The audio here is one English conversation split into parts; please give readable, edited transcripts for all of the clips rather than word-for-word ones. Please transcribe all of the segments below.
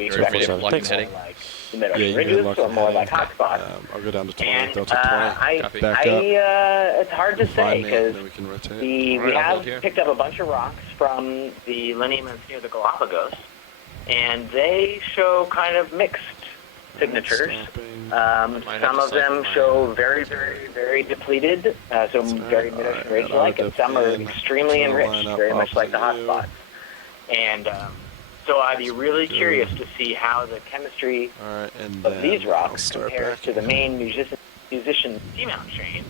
we expect it to be more like the mid-ocean ridges or more like hotspots? I'll go down to 20. And Back up. it's hard to say because we have here. picked up a bunch of rocks from the lineaments near the Galapagos, and they show kind of mixed signatures. Some of them show very, very, very depleted, so very mid-ocean ridge-like, and some are extremely enriched, very much like the hotspots. And so I'd be really curious to see how the chemistry of these rocks compares to the main musician Seamount chain,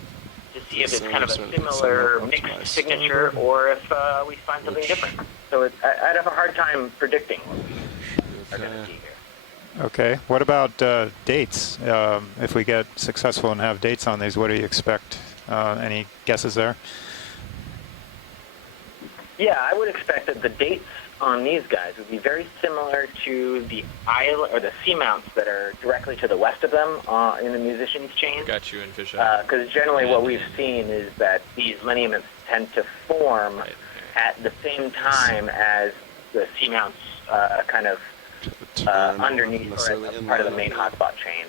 to see if it's kind of a similar mixed signature or if we find something different. So I'd have a hard time predicting what we are going to see here. Okay. What about dates? If we get successful and have dates on these, what do you expect? Any guesses there? Yeah, I would expect that the dates on these guys would be very similar to the island or the seamounts that are directly to the west of them in the musician's chain. Got you in fish. Because generally what we've seen is that these lineaments tend to form at the same time as the seamounts kind of underneath or as part of the main hotspot chain.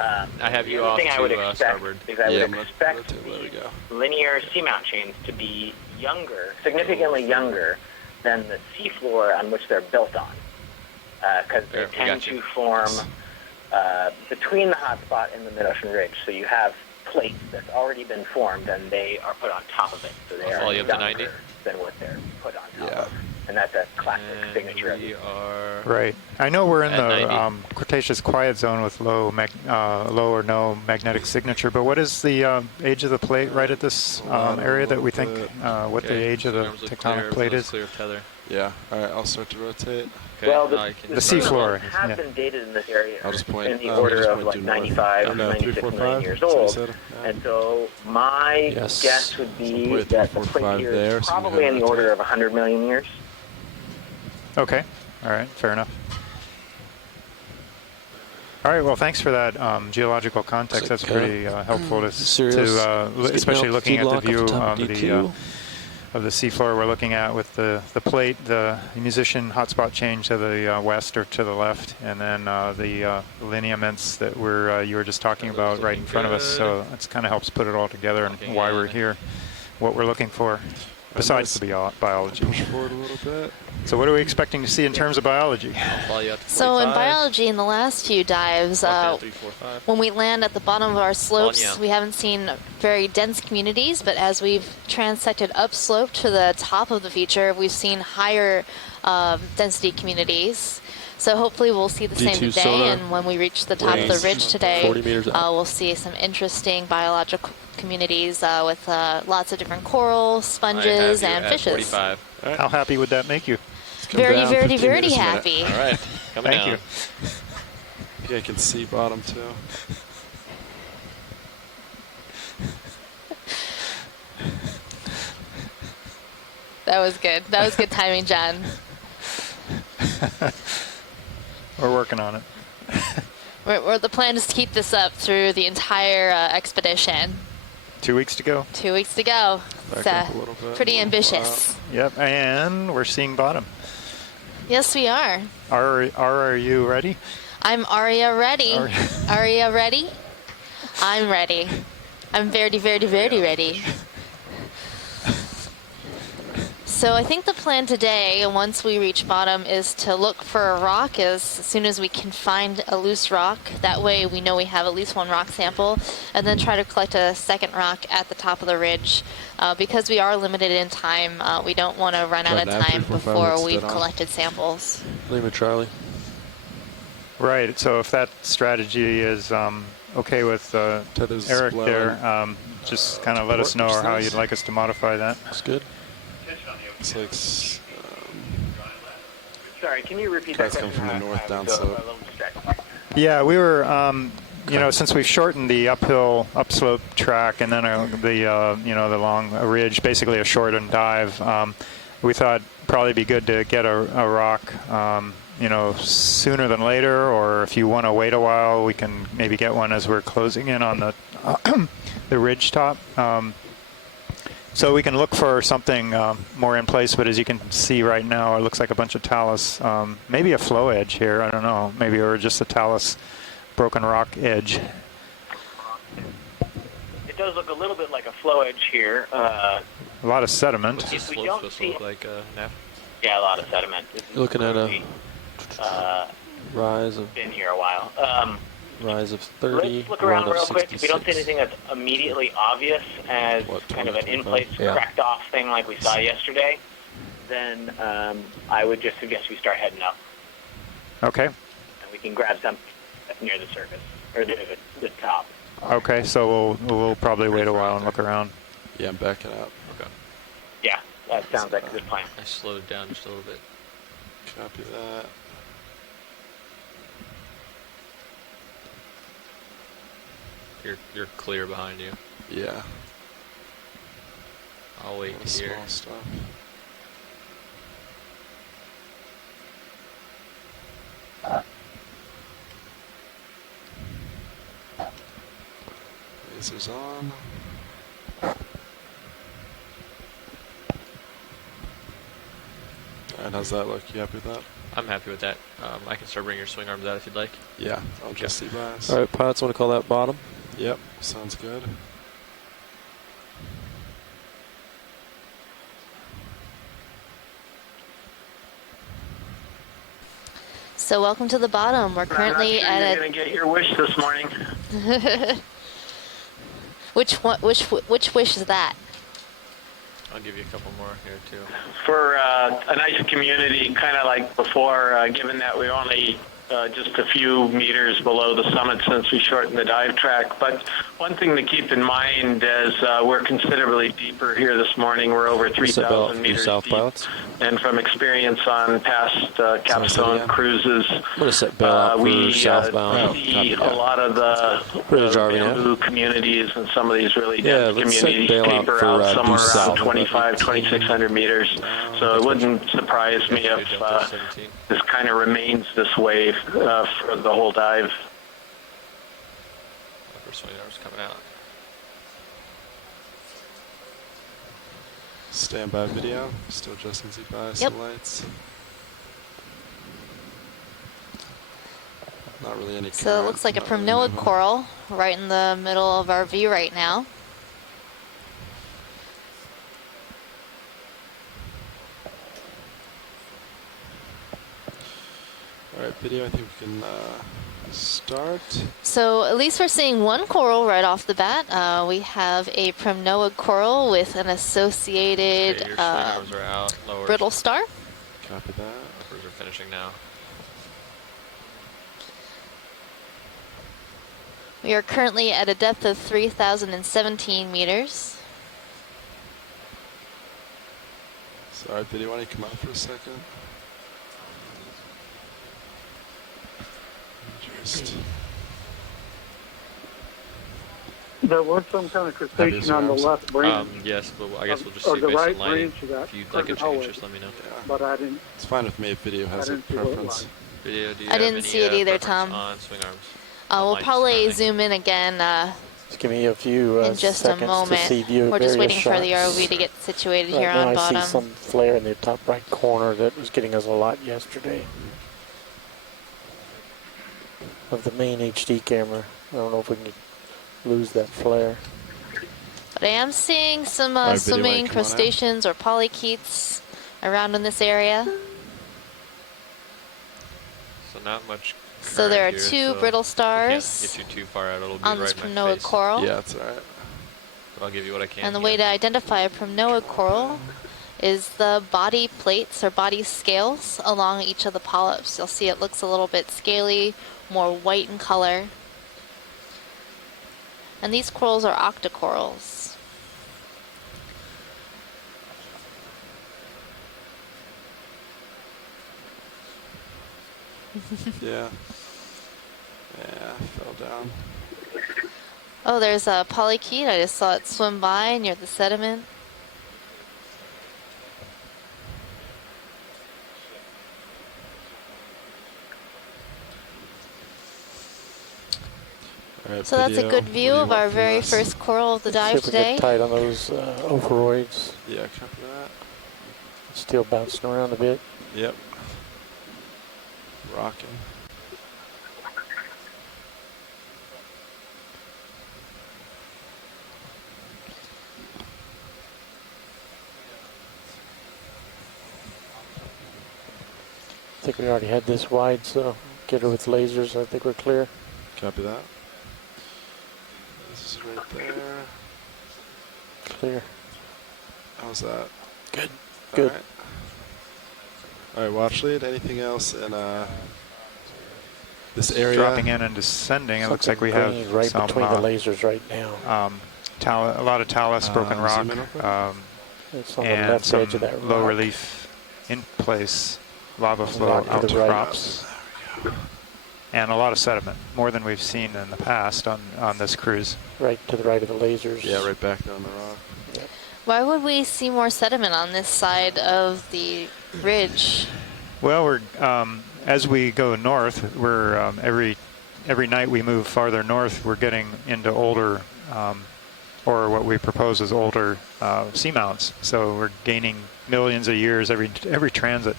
I have you the off thing I would to expect starboard. is I would expect the linear seamount chains to be younger, significantly younger than the seafloor on which they're built on, because they tend to form between the hotspot and the mid-ocean ridge. So you have plates that's already been formed, and they are put on top of it. So they are younger than what they're put on top of. And that's a classic signature of these. Right. I know we're in the Cretaceous quiet zone with low or no magnetic signature, but what is the age of the plate right at this area that we think what the age of the tectonic plate is? Yeah. All right. I'll start to rotate. Okay. Well, the seafloor have been dated in this area I'll just point, in the order of like 95 to 96 million years old. And so my guess would be that the plate here is probably in the order of 100 million years. Okay. All right. Fair enough. All right. Well, thanks for that geological context. That's pretty helpful to especially looking at the view of the seafloor we're looking at with the plate, the musician hotspot chain to the west or to the left, and then the lineaments that you were just talking about right in front of us. So that kind of helps put it all together and why we're here, what we're looking for, besides the biology. Push forward a little bit. So what are we expecting to see in terms of biology? So in biology, in the last few dives, when we land at the bottom of our slopes, we haven't seen very dense communities, but as we've transected upslope to the top of the feature, we've seen higher density communities. So hopefully we'll see the same today, and when we reach the top of the ridge today, we'll see some interesting biological communities with lots of different corals, sponges, and fishes. Right. How happy would that make you? Very happy. All right, coming Thank down. you. Yeah, I can see bottom too. That was good. That was good timing, John. We're working on it. The plan is to keep this up through the entire expedition. 2 weeks to go. 2 weeks to go. It's pretty ambitious. Yep, and we're seeing bottom. Yes, we are. Are you ready? I'm Aria ready. Aria ready? I'm ready. I'm very ready. So I think the plan today, once we reach bottom, is to look for a rock as soon as we can find a loose rock. That way we know we have at least one rock sample, and then try to collect a second rock at the top of the ridge. Because we are limited in time, we don't want to run out of time before we've collected samples. Lima Charlie. Right, so if that strategy is okay with Eric there, just kind of let us know how you'd like us to modify that. That's good. It's like, sorry, can you repeat that? That's coming from the north downslope. Yeah, we were, you know, since we've shortened the upslope track and then the long ridge, basically a shortened dive, we thought probably be good to get a rock, you know, sooner than later, or if you want to wait a while, we can maybe get one as we're closing in on the the ridge top. So we can look for something more in place, but as you can see right now, it looks like a bunch of talus. Maybe a flow edge here, I don't know. Maybe or just a talus broken rock edge. It does look a little bit like a flow edge here. A lot of sediment. What's this If we slope don't supposed see to look like, Nav? Yeah, a lot of sediment. You're looking at a rise of been here a while. rise of 30. Let's look around run of real quick. If we don't see 66. anything that's immediately obvious as What, kind of an 20, in-place yeah. cracked off thing like we saw yesterday, then I would just suggest we start heading up. Okay. And we can grab some near the surface, or the top. Okay, so we'll probably wait a while and look around. Yeah, I'm backing up. Okay. Yeah, that sounds like a good plan. I slowed down just a little bit. Copy that. You're clear behind you. Yeah. I'll wait The here. small stuff. Lasers on. Alright, how's that look? You happy with that? I'm happy with that. I can start bringing your swing arms out if you'd like. Yeah, I'll just see bias. All right, pilots want to call that bottom. Yep, sounds good. So welcome to the bottom. We're currently I'm not sure at you're going to get your wish this morning. which wish is that? I'll give you a couple more here too. For a nice community, kind of like before, given that we're only just a few meters below the summit since we shortened the dive track. But one thing to keep in mind is we're considerably deeper here this morning. We're over 3,000 meters south deep. pilots. And from experience on past capstone cruises, I'm going to set bail out for we southbound. see a lot of the Jarvie now? bamboo communities and some of these really Yeah, dense let's set communities bail out taper for, out due somewhere around south. 2,600 meters. So it wouldn't surprise me if Jump to 17. this kind of remains this way for the whole dive. First swing arms coming out. Standby video. Still adjusting Z bias Yep. and lights. Not really any. So it looks like a not really primnoid moving. coral right in the middle of our view right now. All right, video. I think we can start. So at least we're seeing one coral right off the bat. We have a primnoid coral with an associated Okay, your swing arms are out. Lower. brittle star. Copy that. Uppers are finishing now. We are currently at a depth of 3,017 meters. Sorry, video. Why don't you come out for a second? Just There was some kind of crustacean on the left branch, Yes, but I guess we'll just or see the based on right lighting. branch of that If you'd like a curtain change, hallway. just let me know. yeah, but I didn't. it's fine if me if video has a didn't see what it preference. was. Video, do you I have didn't any, see it either, preference Tom. On swing arms. We'll lights probably surrounding. zoom in again Just give me a few in just a seconds moment. to see view We're just various waiting for the shots. ROV to get situated Right here now on I bottom. see some flare in the top right corner that was getting us a lot yesterday. Of the main HD camera. I don't know if we can lose that flare. But I am seeing some Alright, video, swimming come on in. crustaceans or polychaetes around in this area. So not much. So there are current two here, so brittle we can't stars get you too far out. It'll be on right this in my primnoid face. coral. Yeah, it's all right. But I'll give you what I can. And the here. way to identify a primnoid coral is the body plates or body scales along each of the polyps. You'll see it looks a little bit scaly, more white in color. And these corals are octocorals. Yeah. Yeah, fell down. Oh, there's a polychaete. I just saw it swim by near the sediment. Right, So that's a good view of our very us? first coral of the dive See if we today. get tight on those ophoroids. Yeah, copy that. Still bouncing around a bit. Yep. Rocking. I think we already had this wide, so get her with lasers. I think we're clear. Copy that. This is right there. Clear. How's that? Good. Good. All right, watch lead. Anything else in this area? Dropping in and descending, it looks like we have right some, between the lasers right now. a lot of talus, broken rock, It's on the and left some edge of that low rock. relief in place lava flow Rock to out the to right. crops. And a lot of sediment, more than we've seen in the past on this cruise. Right to the right of the lasers. Yeah, right back down the rock. Yep. Why would we see more sediment on this side of the ridge? Well, we're as we go north, we're every night we move farther north, we're getting into older, or what we propose as older seamounts. So we're gaining millions of years every transit.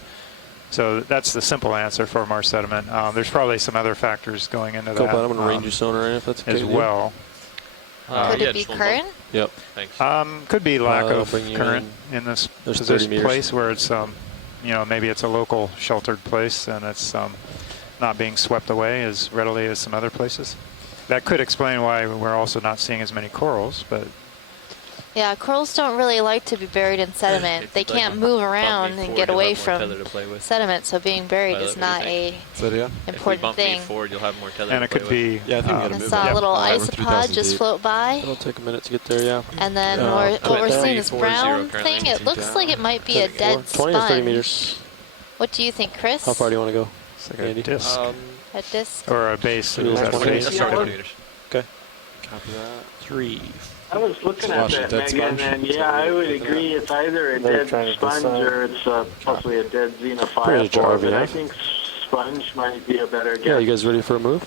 So that's the simple answer for more sediment. There's probably some other factors going into that. I'm going to range your sonar in if that's okay as well. Could yeah, it be just one current? Yep. Thanks. Could be lack of bring you current in this There's 30 meters. place where it's, maybe it's a local sheltered place and it's not being swept away as readily as some other places. That could explain why we're also not seeing as many corals, but Yeah, corals don't really like to be buried in sediment. They can't move around and get away from sediment, so being buried is not a important thing. Forward, you'll have more tether and to it could play with. be. Yeah, I think we gotta I move saw it. a little Over isopod 3,000 just feet. float by, It'll take a minute to get there, yeah. and then what we're seeing is brown thing. It looks like it might be a dead 20 or 30 sponge. meters. What do you think, Chris? How far do you want to go? It's like a Andy? disc A disc? or a base. Is that a base? Let's start with meters. Okay. Copy that. 3. I was looking at Watch that, the dead Megan, sponge. and yeah, I would agree. It's either a They're trying dead to sponge decide. or it's possibly a dead Pretty xenophile. But I enough. think sponge might be a better guess. Yeah, you guys ready for a move?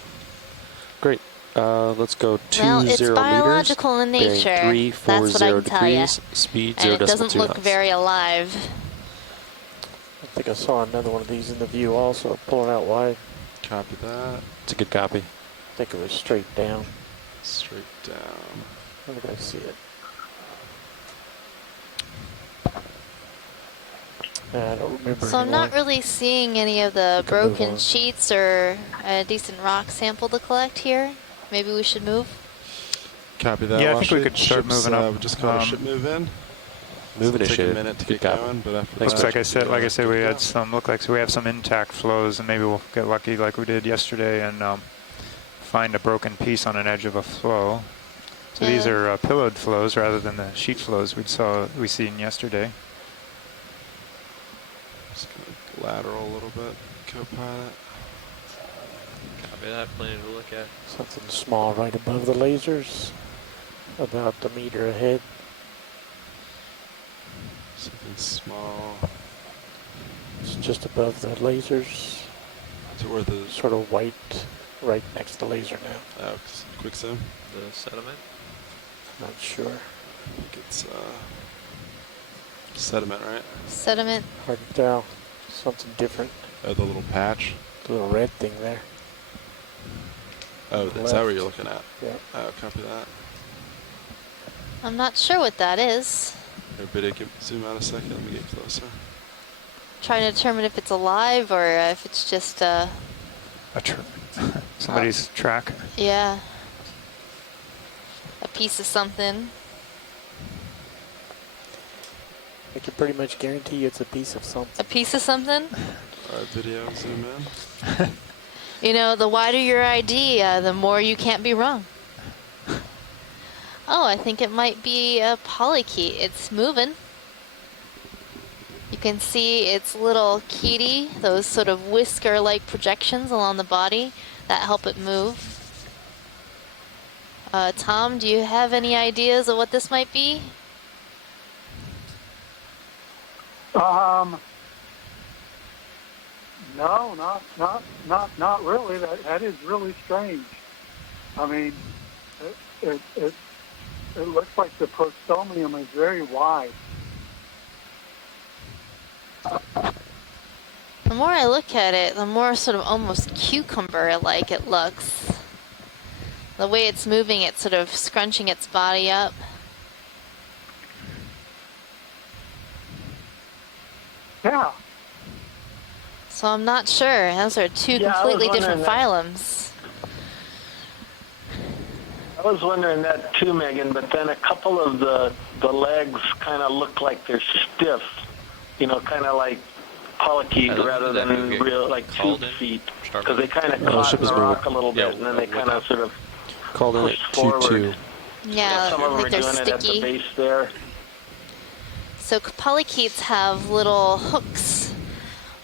Great. Let's go 20 Well, it's meters. biological in bearing nature. 340 That's what I can tell you. degrees. Speed And it 0.2 doesn't look knots. very alive. I think I saw another one of these in the view also, pulling out wide. Copy that. It's a good copy. I think it was straight down. Straight down. Where did I see it? I don't remember So I'm anymore. not really seeing any of the can move broken on. sheets or a decent rock sample to collect here. Maybe we should move. Copy that. Yeah, I Watch think we lead. could start Ships, moving up. We just call a ship move in. Move It'll take a initiative. minute to Good get copy. going, but after Thanks, that, Like I said, good we to had go. some. Look like we have some intact flows, and maybe we'll get lucky like we did yesterday and find a broken piece on an edge of a flow. So these Yeah. are pillowed flows rather than the sheet flows we seen yesterday. Just gonna lateral a little bit. Co-pilot. Copy that. Plenty to look at. Something small right above the lasers, about a meter ahead. Something small. It's just above the lasers, So where the sort of white, right next to the laser now. quick zoom. The sediment. Not sure. I think it's sediment, right? Sediment. Hard to tell. Something different. Oh, the little patch. The little red thing there. Oh, is that what you're looking at? Yeah. Oh, copy that. I'm not sure what that is. Everybody, zoom out a second. Let me get closer. Trying to determine if it's alive or if it's just Somebody's track. yeah, a piece of something. I can pretty much guarantee you it's a piece of something. A piece of something? All right, video, zoom in. You know, the wider your ID, the more you can't be wrong. Oh, I think it might be a polychaete. It's moving. You can see its little chaetae, those sort of whisker-like projections along the body that help it move. Tom, do you have any ideas of what this might be? No, not really. That is really strange. I mean, it looks like the prostomium is very wide. The more I look at it, the more sort of almost cucumber-like it looks. The way it's moving, it's sort of scrunching its body up. Yeah. So I'm not sure. Those are two completely different phylums. I was wondering that too, Megan, but then a couple of the legs kind of look like they're stiff, kind of like polychaete rather than real, like tube feet, because they kind of caught in the rock a little bit, and then they kind of sort of pushed forward. Yeah, some of them like are they're doing sticky. it at the base there. So polychaetes have little hooks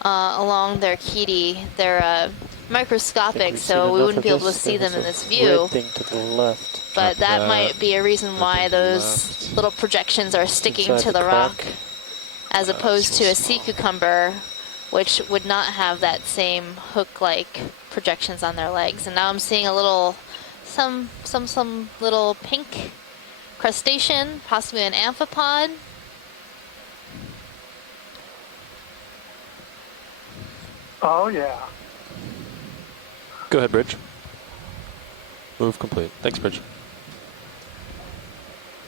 along their chaetae. They're microscopic, so we wouldn't be able to see them in this view. Red thing to the left. But that might be a reason why those little projections are sticking to the rock, as opposed to a sea cucumber, which would not have that same hook-like projections on their legs. And now I'm seeing a little, some little pink crustacean, possibly an amphipod. Oh, yeah. Go ahead, Bridge. Move complete. Thanks, Bridge.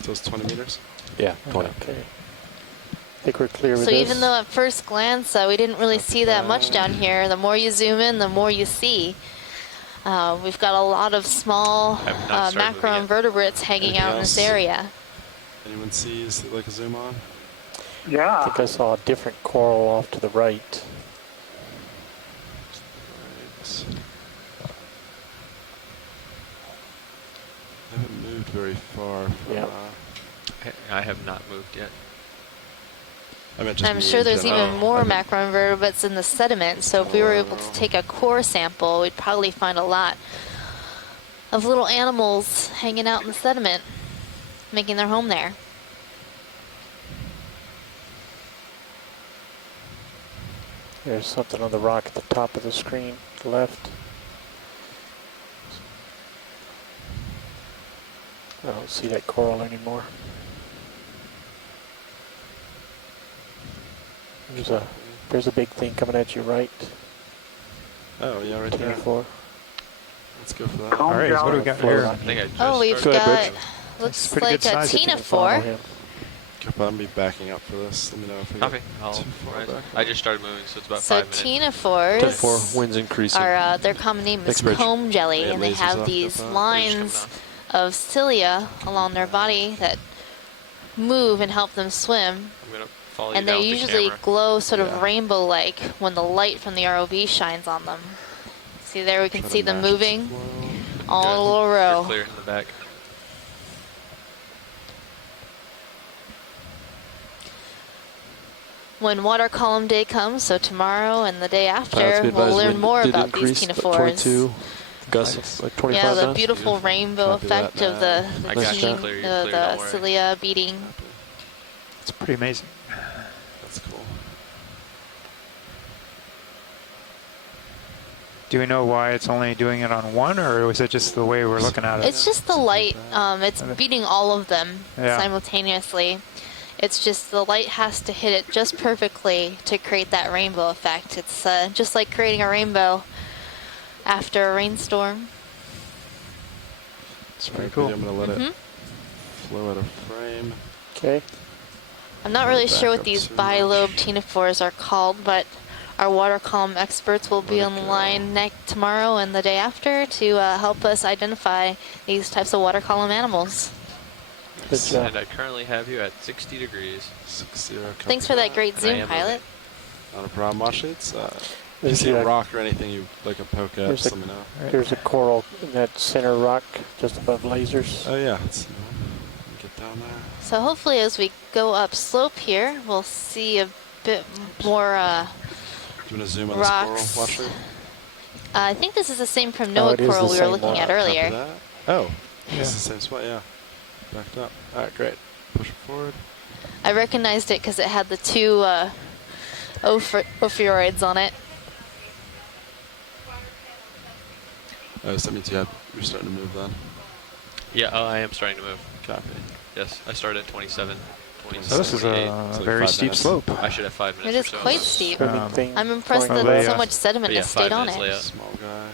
Those 20 meters? Yeah, 20. Okay. I think we're clear with So this. even though at first glance we didn't really see that much down here, the more you zoom in, the more you see. We've got a lot of small macroinvertebrates hanging out in this area. Anyone sees like a zoom on? Yeah. I think I saw a different coral off to the right. I haven't moved very far from, I have not moved yet. I'm sure there's even more macroinvertebrates in the sediment, so if we were able to take a core sample, we'd probably find a lot of little animals hanging out in the sediment, making their home there. There's something on the rock at the top of the screen, left. I don't see that coral anymore. There's a big thing coming at you right. Oh, yeah, right there. 24. Let's go for that. All right, so what do we got here? Oh, we've got, looks like a ctenophore. I'll be backing up for this. Let me know if we Copy. I just started moving, so it's about 5 minutes. Ctenophores winds increasing. are, their common name is comb jelly, and they have these lines of cilia along their body that move and help them swim. And they usually glow sort of rainbow-like when the light from the ROV shines on them. See there, we can see them moving all in a little row. Clear in the back. When water column day comes, so tomorrow and the day after, we'll learn more about these ctenophores. Gusts like 25 Yeah, the knots. beautiful rainbow effect of the cilia beating. It's pretty amazing. That's cool. Do we know why it's only doing it on one, or was it just the way we're looking at it? It's just the light. It's beating all of them simultaneously. It's just the light has to hit it just perfectly to create that rainbow effect. It's just like creating a rainbow after a rainstorm. It's pretty cool. I'm going to let it flow out of frame. Okay. I'm not really sure what these bilobe ctenophores are called, but our water column experts will be on the line tomorrow and the day after to help us identify these types of water column animals. And I currently have you at 60 degrees. 60. Thanks for that great zoom, pilot. Not a problem, Washley. If you see a rock or anything you like a poke at, just let me know. There's a coral in that center rock just above lasers. Oh yeah, get down there. So hopefully as we go up slope here, we'll see a bit more Do you want to zoom on rocks. this coral, Washley? I think this is the same Primnoid coral we were looking at earlier. Oh, it's the same spot, yeah. Backed up. All right, great. Push it forward. I recognized it because it had the two ophiuroids on it. So that means you're starting to move then. Yeah, I am starting to move. Copy. Yes, I started at 27. So this is a very steep slope. I should have 5 minutes. It is or so. quite steep. Everything I'm impressed flying that away. so much sediment Yeah, has stayed 5 on minutes it. layout. Small guy.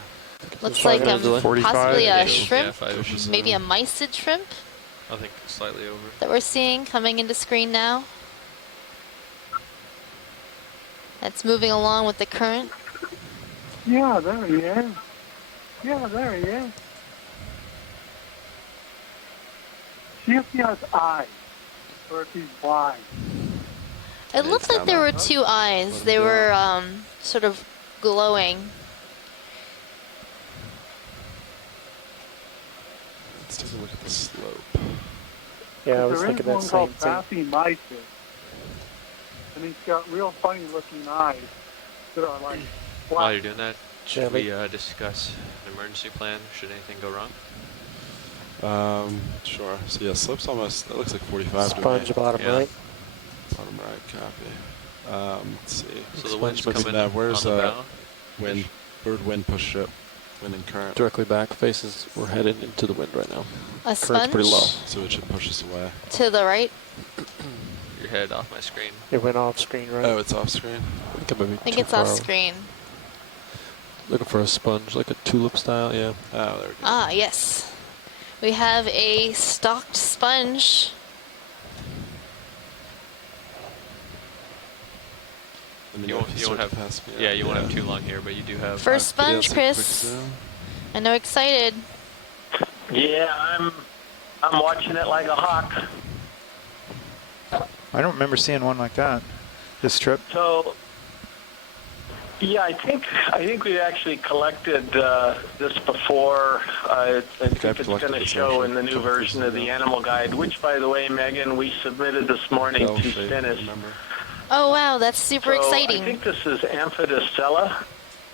Looks like 45. possibly a Yeah, shrimp, 5-ish. maybe a mysid shrimp I think slightly over. that we're seeing coming into screen now. That's moving along with the current. Yeah, there he is. Yeah, there he is. See if he has eyes, or if he's blind. It looked like there were 2 eyes. They were sort of glowing. Let's take a look at the slope. Yeah, I was There thinking is that one same called thing. Bathymyces, and he's got real funny-looking eyes that are like While black. you're doing that, should we discuss an emergency plan should anything go wrong? Sure. So yeah, slope's almost, that looks like 45 Sponge to me. bottom right. Bottom right, copy. Let's see. So the wind's coming where's on the bow? wind? Bird wind push ship. Wind and current. Directly back faces, we're headed into the wind right now. A Current's sponge pretty low. So it should push us away. to the right. Your head off my screen. It went off screen, right? Oh, it's off screen. I think it's off screen. Looking for a sponge, like a tulip style, yeah. Oh, there we go. Ah, yes. We have a stocked sponge. You won't have pass me. Yeah, you won't have too long here, but you do have. First sponge, Chris. I know, excited. Yeah, I'm watching it like a hawk. I don't remember seeing one like that this trip. So, yeah, I think we actually collected this before. I think it's going to show in the new version of the animal guide, which, by the way, Megan, we submitted this morning to Stennis. Oh wow, that's super exciting. I think this is Amphidicella.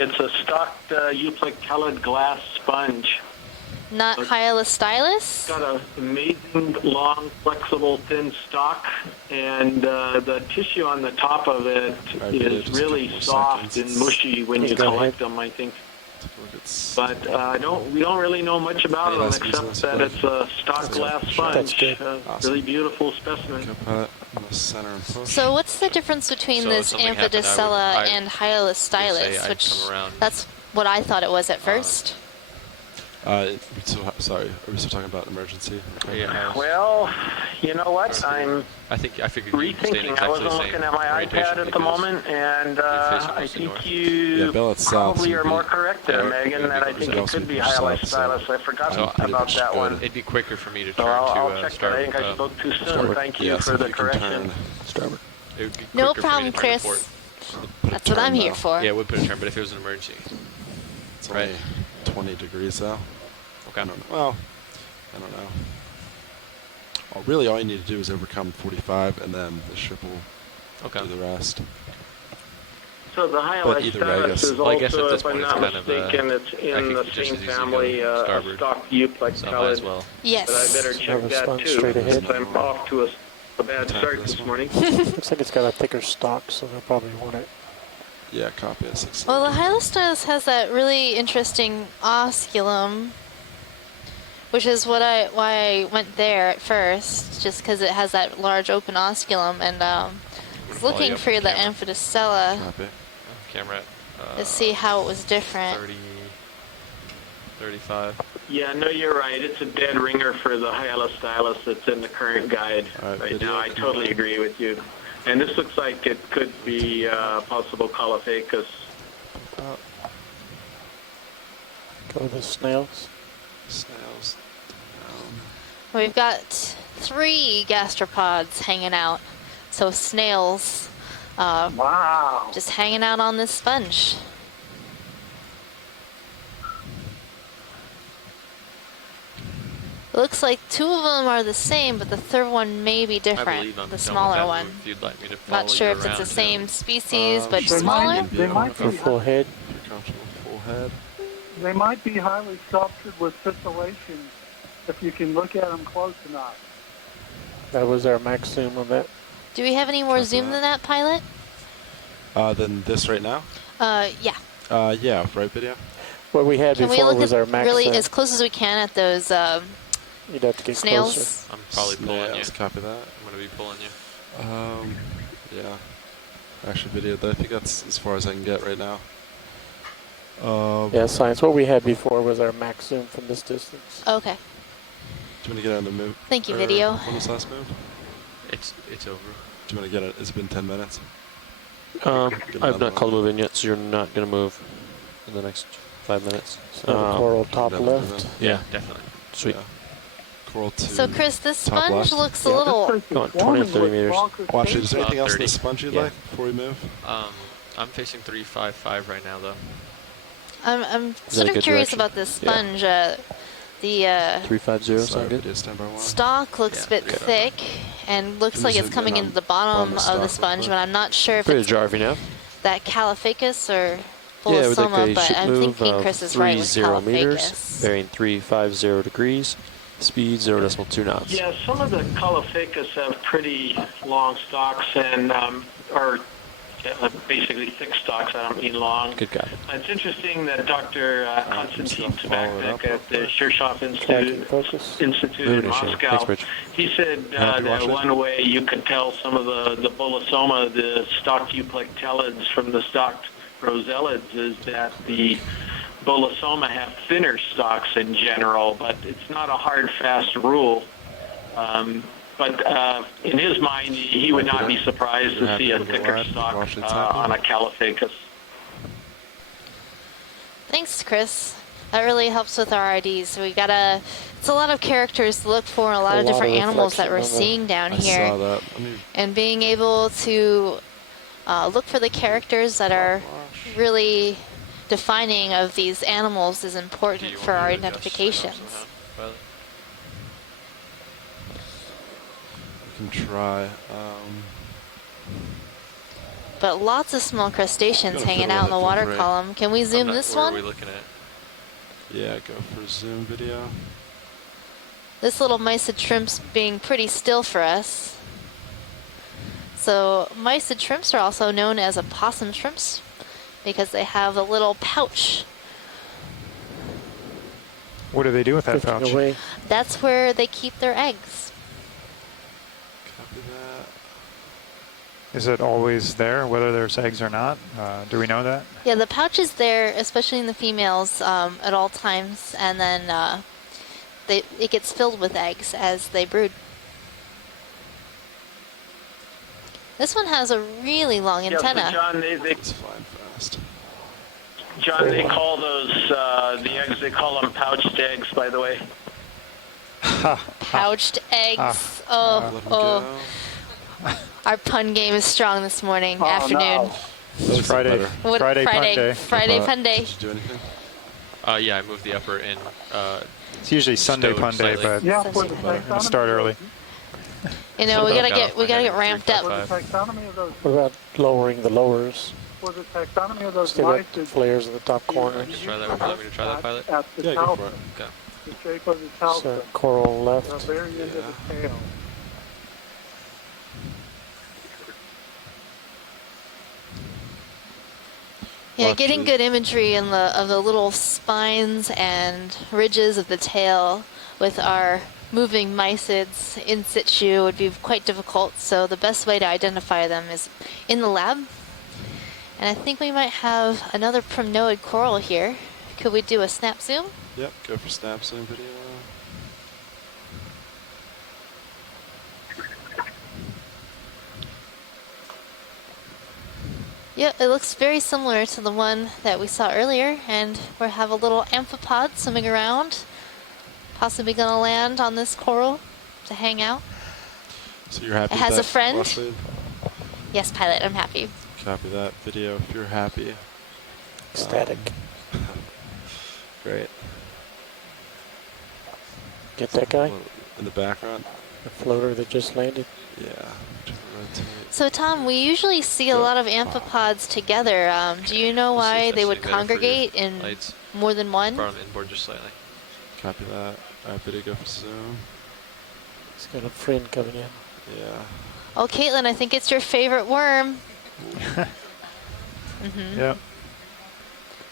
It's a stocked euplectellid glass sponge. Not Hyalostylus? It's got an amazing, long, flexible, thin stalk, and the tissue on the top of it is really soft and mushy when you collect them, I think. But we don't really know much about them except that it's a stock glass sponge. Really beautiful specimen. So what's the difference between this Amphidicella and Hyalostylus? Which that's what I thought it was at first. Sorry, are we still talking about emergency? Yeah. Well, you know what? I figured rethinking. I wasn't looking at my iPad at the moment, and I think you probably are more correct there, Megan, that I think it could be Hyalostylus. I forgot about that one. It'd be quicker for me to turn I'll check starboard. that. I think I spoke too soon. Thank you for the correction. Starboard. No problem, Chris. That's what I'm here for. Yeah, it would put a turn, but if it was an emergency. It's only 20 degrees though. Okay. I don't know. Well, really all you need to do is overcome 45 and then the ship will do the rest. So the Hyalostylus is also, if I'm not mistaken, it's in the same family, stocked euplectellid. Well. Yes. But I better check that too, since I'm off to a bad start this morning. Looks like it's got a thicker stalk, so they'll probably want it. Yeah, copy it. Well, the Hyalostylus has that really interesting osculum, which is why I went there at first, just because it has that large open osculum, and I was looking for the Amphidicella Camera. to see how it was different. 30, 35. Yeah, no, you're right. It's a dead ringer for the Hyalostylus that's in the current guide right now. I totally agree with you. And this looks like it could be possible Caulophacus. Go with the snails. Snails. We've got 3 gastropods hanging out. So snails. Wow. Just hanging out on this sponge. It looks like 2 of them are the same, but the third one may be different. The smaller one. Not sure if it's the same species, but smaller. They might be full head. Full head. They might be highly sculptured with tessellation if you can look at them close enough. That was our max zoom on that. Do we have any more zoom than that, pilot? Than this right now? Yeah. Yeah, right video? What we had Can we before look was at our max. really as close as we can at those you'd have to get snails? closer. I'm probably pulling you. Copy that. I'm going to be pulling you. Yeah. Actually videoed that. I think that's as far as I can get right now. Yeah, science. What we had before was our max zoom from this distance. Okay. Do you want to get on the move? Thank you, video. When was last move? It's over. Do you want to get it? It's been 10 minutes. I've not called a move in yet, so you're not going to move in the next 5 minutes. So coral top left. Yeah, definitely. Sweet. Yeah. Coral 2. So Chris, this top sponge left. looks a little. Go on, 20 or 30 meters. Well, actually, is there anything else in 30. the sponge you'd like before we move? I'm facing 355 right now, though. I'm that sort a of good curious direction? about this sponge. The 350 sound good? Stand by one. stalk looks a bit thick and looks like it's coming into the bottom of the sponge, but I'm not sure if Pretty it's Jarvie now. that Caliphacus or Yeah, with like Bolosoma, a but ship I'm move thinking of Chris is right with 30 meters, Caliphacus. bearing 350 degrees, speed 0.2 knots. Yeah, some of the Caliphacus have pretty long stalks and or basically thick stalks. I don't mean long. Good guy. It's interesting that Dr. Konstantin Tabaknik at the Shirshov Institute in Moscow, Thanks, he said that one way you could tell some of the Bolosoma, the stalked euplectellids from the stalked rosellids, is that the Bolosoma have thinner stalks in general, but it's not a hard, fast rule. But in his mind, he would not be surprised to see a thicker stalk on a Caliphacus. Thanks, Chris. That really helps with our IDs. So it's a lot of characters to look for and a lot of different animals that we're seeing down here. I saw that. And being able to look for the characters that are really defining of these animals is important for our identifications. Can try. But lots of small crustaceans hanging out in the water column. Can we zoom this one? What are we looking at? Yeah, go for zoom video. This little mysid shrimp's being pretty still for us. So mysid shrimps are also known as opossum shrimps because they have a little pouch. What do they do with that pouch? Away. That's where they keep their eggs. Is it always there, whether there's eggs or not? Do we know that? Yeah, the pouch is there, especially in the females, at all times, and then it gets filled with eggs as they brood. This one has a really long antenna. Yeah, so John, It's flying fast. John, they call those the eggs. They call them pouched eggs, by the way. Pouched eggs. Oh. Our pun game is strong this morning, afternoon. No. It's Friday. Friday pun day. Friday pun day. Did you do anything? Yeah, I moved the upper in. It's usually Sunday pun day, but Yeah, for the I'm gonna start early. You know, we gotta get ramped up. For the taxonomy of those, What about lowering the lowers? for the taxonomy of those Still got mysids, flares in the top corners. Just try that. Would you like me to try that, pilot? at the Yeah, go for talcum, it. Okay. the shape of the talcum, So coral the left. very end of the tail. Yeah, getting good imagery of the little spines and ridges of the tail with our moving mysids in situ would be quite difficult. So the best way to identify them is in the lab. And I think we might have another primnoid coral here. Could we do a snap zoom? Yep, go for snap zoom video. Yeah, it looks very similar to the one that we saw earlier, and we have a little amphipod swimming around, possibly going to land on this coral to hang out. So you're happy It has with a that, friend. Wesley? Yes, pilot, I'm happy. Copy that video if you're happy. Static. Great. Get that guy? In the background? The floater that just landed? Yeah. Rotate. So Tom, we usually see a lot of amphipods together. Do you know why they would congregate in more than one? Brought them inboard just slightly. Copy that. Video go for zoom. He's got a friend coming in. Yeah. Oh, Caitlin, I think it's your favorite worm. Yep.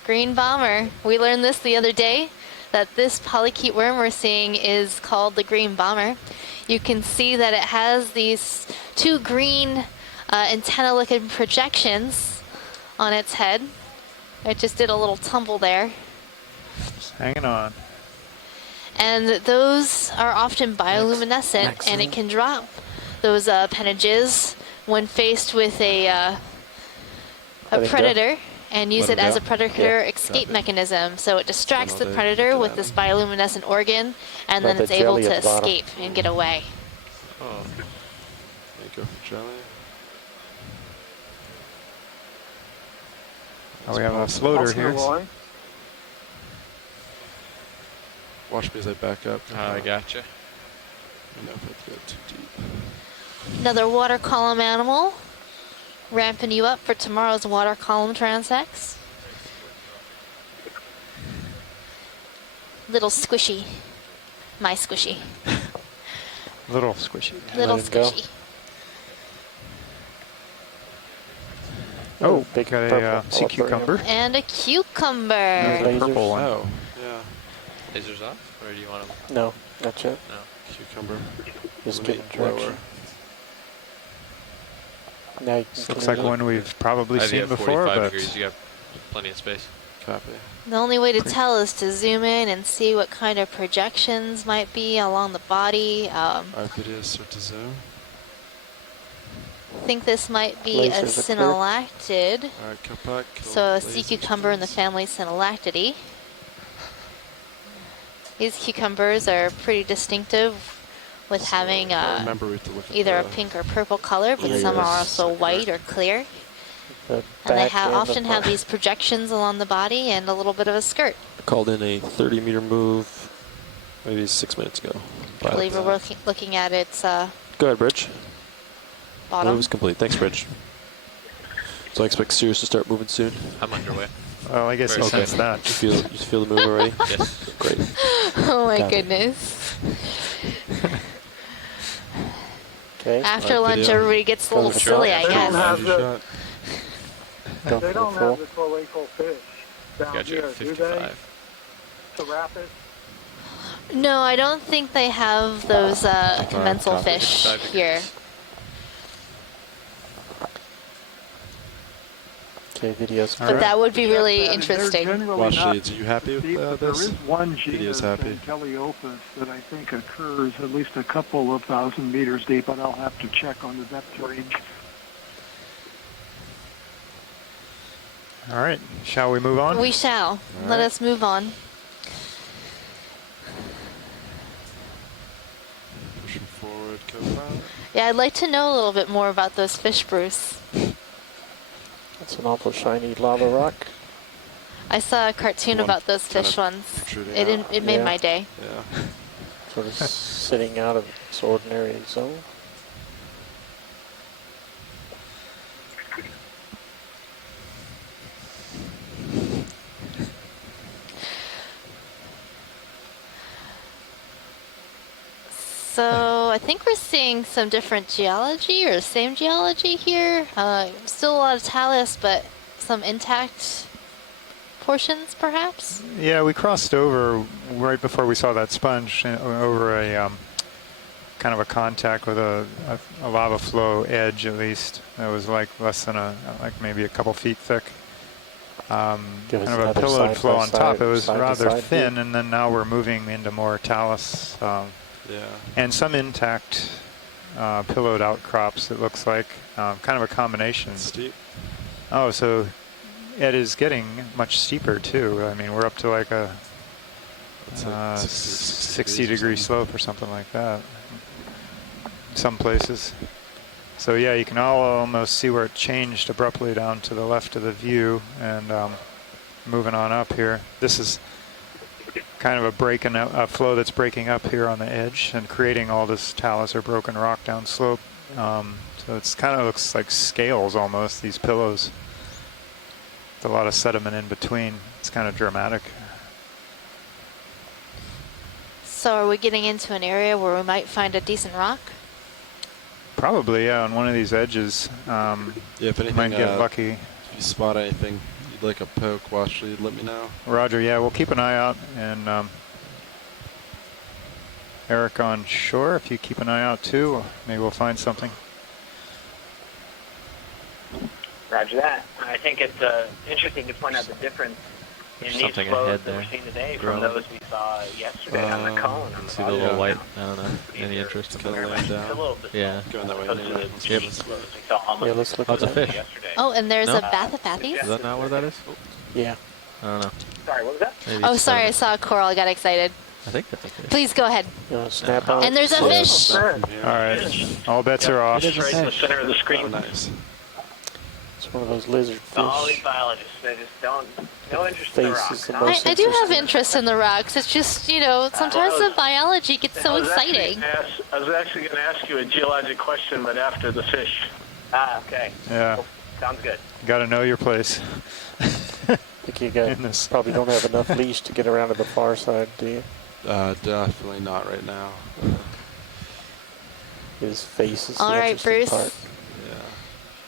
Green bomber. We learned this the other day, that this polychaete worm we're seeing is called the green bomber. You can see that it has these two green antenna-looking projections on its head. It just did a little tumble there. Just hanging on. And those are often bioluminescent, and it can drop those appendages when faced with a predator and use it as a predator escape mechanism. So it distracts the predator with this bioluminescent organ, and then it's able to escape and get away. Oh, there you go for jelly. We have a floater here. Watch me as I back up. I gotcha. I know if I go too deep. Another water column animal, ramping you up for tomorrow's water column transects. Little squishy. My squishy. Little squishy. Little squishy. Oh, they got a sea cucumber. And a cucumber. Purple one. Oh, yeah. Lasers off, or do you want them? No, not yet. No. Cucumber. Just getting direction. Now you can Looks like one we've probably seen before, but degrees, you got plenty of space. Copy. The only way to tell is to zoom in and see what kind of projections might be along the body. RPD is start to zoom. I think this might be a synallactid. Alright, come back. So a sea cucumber in the family Synallactidae. These cucumbers are pretty distinctive with having either a pink or purple color, but some are also white or clear. And they often have these projections along the body and a little bit of a skirt. Called in a 30-meter move maybe 6 minutes ago. I believe we're looking at its Go ahead, Bridge. Bottom. Move is complete. Thanks, Bridge. So I expect Sirius to start moving soon. I'm underway. Well, I guess he sense that. You feel the move already? Yes. Great. Oh my goodness. Okay. After lunch, everybody gets a little silly, I guess. They don't have the coelacanth fish down here, do they? Serapis? No, I don't think they have those commensal fish here. Okay, videos. But that would be really interesting. Wash Shades, are you happy with this? There is one genus happy. in Teleopus that I think occurs at least a couple of thousand meters deep, but I'll have to check on the depth range. All right, shall we move on? We shall. Let us move on. Pushing forward, co-pilot. Yeah, I'd like to know a little bit more about those fish, Bruce. That's an awful shiny lava rock. I saw a cartoon about those fish once. It made my day. Yeah. Sort of sitting out of its ordinary zone. So I think we're seeing some different geology or same geology here. Still a lot of talus, but some intact portions, perhaps? Yeah, we crossed over right before we saw that sponge over a kind of a contact with a lava flow edge, at least. That was like less than like maybe a couple feet thick. Kind of a pillowed flow on top. It was rather thin, and then now we're moving into more talus. And some intact pillowed outcrops, it looks like. Kind of a combination. Steep. Oh, so it is getting much steeper, too. I mean, we're up to like a 60-degree slope or something like that. Some places. So yeah, you can almost see where it changed abruptly down to the left of the view, and moving on up here. This is kind of a flow that's breaking up here on the edge and creating all this talus or broken rock down slope. So it's kind of looks like scales almost, these pillows. With a lot of sediment in between. It's kind of dramatic. So are we getting into an area where we might find a decent rock? Probably, yeah, on one of these edges. Yeah, if anything, might get lucky. If you spot anything, you'd like a poke, watch lead, let me know. Roger, yeah, we'll keep an eye out. And Eric on shore, if you keep an eye out too, maybe we'll find something. Roger that. I think it's interesting to point out the difference in these flows that we're seeing today from those we saw yesterday on the cone. On the see the little white. I don't know. Any interest in kind of laying down? Yeah. Going that way anyway. Yep. Yeah, let's look at it's a fish. Oh, and there's No? a bathypathes? Is that not what that is? Yeah. I don't know. Sorry, what was that? Maybe Oh, it's sorry, I saw a coral. I got excited. I think that's a fish. Please go ahead. You want to snap out? And there's a fish. All right, all bets are off. It's right in the center of the screen. Oh, nice. It's one of those lizard All these fish. biologists, they just don't, no interest in the Face rocks. is the huh? most I do have interesting. interest in the rocks. It's just, you know, sometimes the biology gets so exciting. I was actually going to ask you a geologic question, but after the fish. Ah, okay. Yeah, Sounds good. got to know your place. I think you guys probably don't have enough leash to get around to the far side, do you? Definitely not right now. His face is All the right, interesting Bruce. part. Yeah.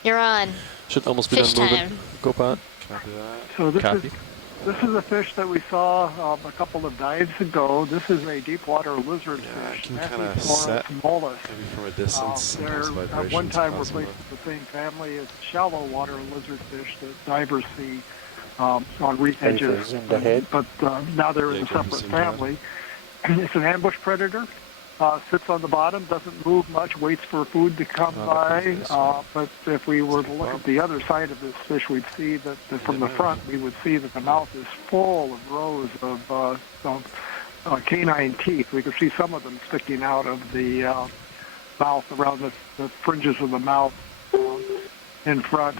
You're on. Should almost be Fish done time. moving. Go pot. Copy that. So Copy. this is a fish that we saw a couple of dives ago. This is a deep water lizard Yeah, I fish. can kind of Massiflora set mollis. maybe from a distance. They're Sometimes at one vibrations time were cause them placed in the same family as shallow water lizard fish that divers see on reef Ready for a edges. zoomed ahead? But now they're in Yeah, a go for separate zoomed ahead. family. It's an ambush predator. Sits on the bottom, doesn't move much, waits for food to come by. But if we were to look at the other side of this fish, we'd see that from the front, we would see that the mouth is full of rows of canine teeth. We could see some of them sticking out of the mouth, around the fringes of the mouth in front.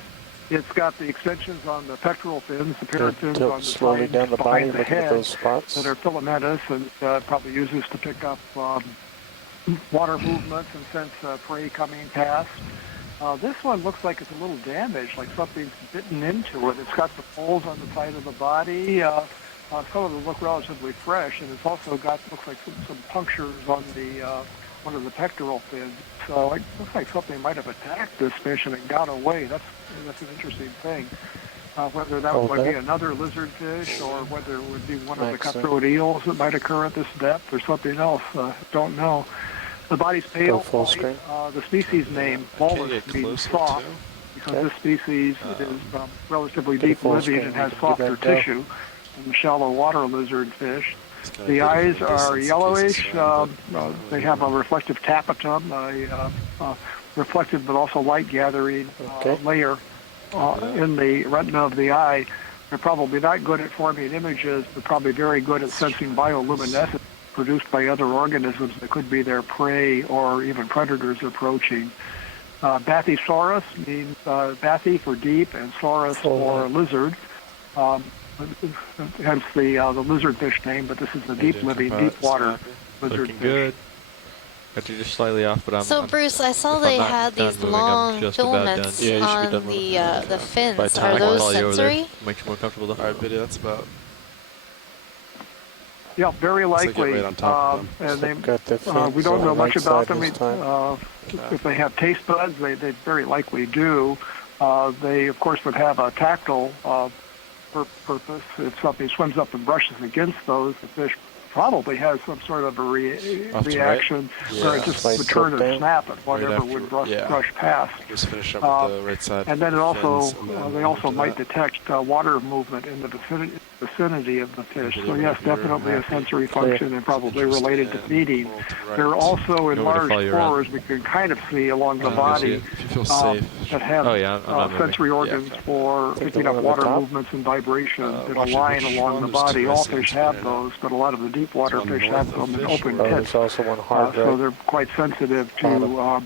It's got the extensions on the pectoral fins, the parent fins on the Slowly sides down the body, behind the looking at head those spots. that are filamentous and probably uses to pick up water movements and sense prey coming past. This one looks like it's a little damaged, like something's bitten into it. It's got the folds on the side of the body. Some of them look relatively fresh, and it's also got, looks like some punctures on the one of the pectoral fins. So it looks like something might have attacked this fish and it got away. That's an interesting thing. Whether that would be another lizard fish or whether it would be one of the cutthroat eels that might occur at this depth or something else. Don't know. The body's pale white. The species name, mollis, means soft, because this species is relatively deep living and has softer tissue than the shallow water lizard fish. The eyes are yellowish. They have a reflective tapetum, a reflective but also light-gathering layer in the retina of the eye. They're probably not good at forming images, but probably very good at sensing bioluminescence produced by other organisms that could be their prey or even predators approaching. Bathysaurus means bathy for deep and saurus for lizard. Hence the lizard fish name, but this is a deep-living, deep-water lizard Looking fish. good. Got you just slightly off, but So, Bruce, I saw they had these long filaments on the fins. Are those sensory? Makes you more comfortable though. Alright, video, that's about. Yeah, very likely. Right on top of them. And they, we don't know much about them. If they have taste buds, they very likely do. They, of course, would have a tactile purpose. If something swims up and brushes against those, the fish probably has some sort of a reaction where it just would turn and snap at whatever would brush past. Just finish up with the right side. And then it also, they also might detect water movement in the vicinity of the fish. So yes, definitely a sensory function and probably related to feeding. They're also in large pores we can kind of see along the body that have sensory organs for picking up water movements and vibrations in a line along the body. All fish have those, but a lot of the deep water fish have them in open pits. So they're quite sensitive to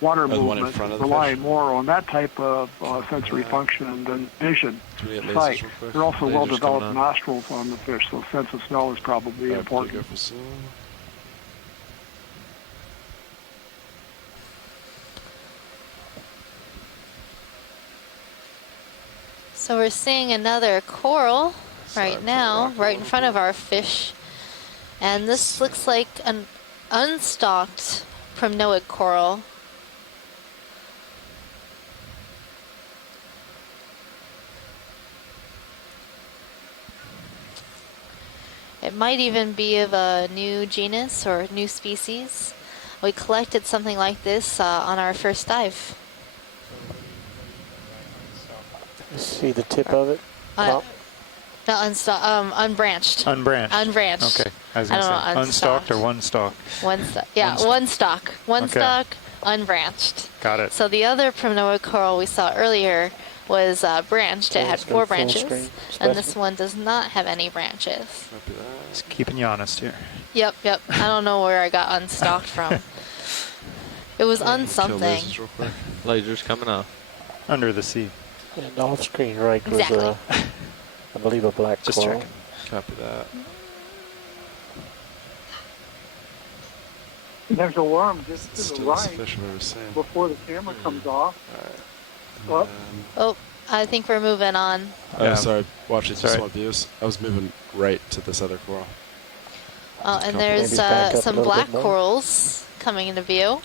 water movement, relying more on that type of sensory function than vision, sight. There are also well-developed nostrils on the fish, so sense of smell is probably important. So we're seeing another coral right now, right in front of our fish. And this looks like an unstalked primnoid coral. It might even be of a new genus or new species. We collected something like this on our first dive. See the tip of it? No, unbranched. Unbranched. Unbranched. Okay. I was going to say unstalked or one stalk? One stalk. Yeah, one stalk. One Okay. stalk, unbranched. Got it. So the other primnoid coral we saw earlier was branched. It had 4 branches, and this one does not have any branches. Just keeping you honest here. Yep. I don't know where I got unstalked from. It was unsomething. Lasers coming off. Under the sea. And off screen right was, Exactly. I believe, a black Just coral. checking. Copy that. There's a worm just to the Still right fish I've ever seen. before the camera comes off. Alright. Oh, I think we're moving on. Oh, sorry. Watch it. Sorry. Small views. I was moving right to this other coral. Oh, and there's Maybe back up some a little black bit more. corals coming into view.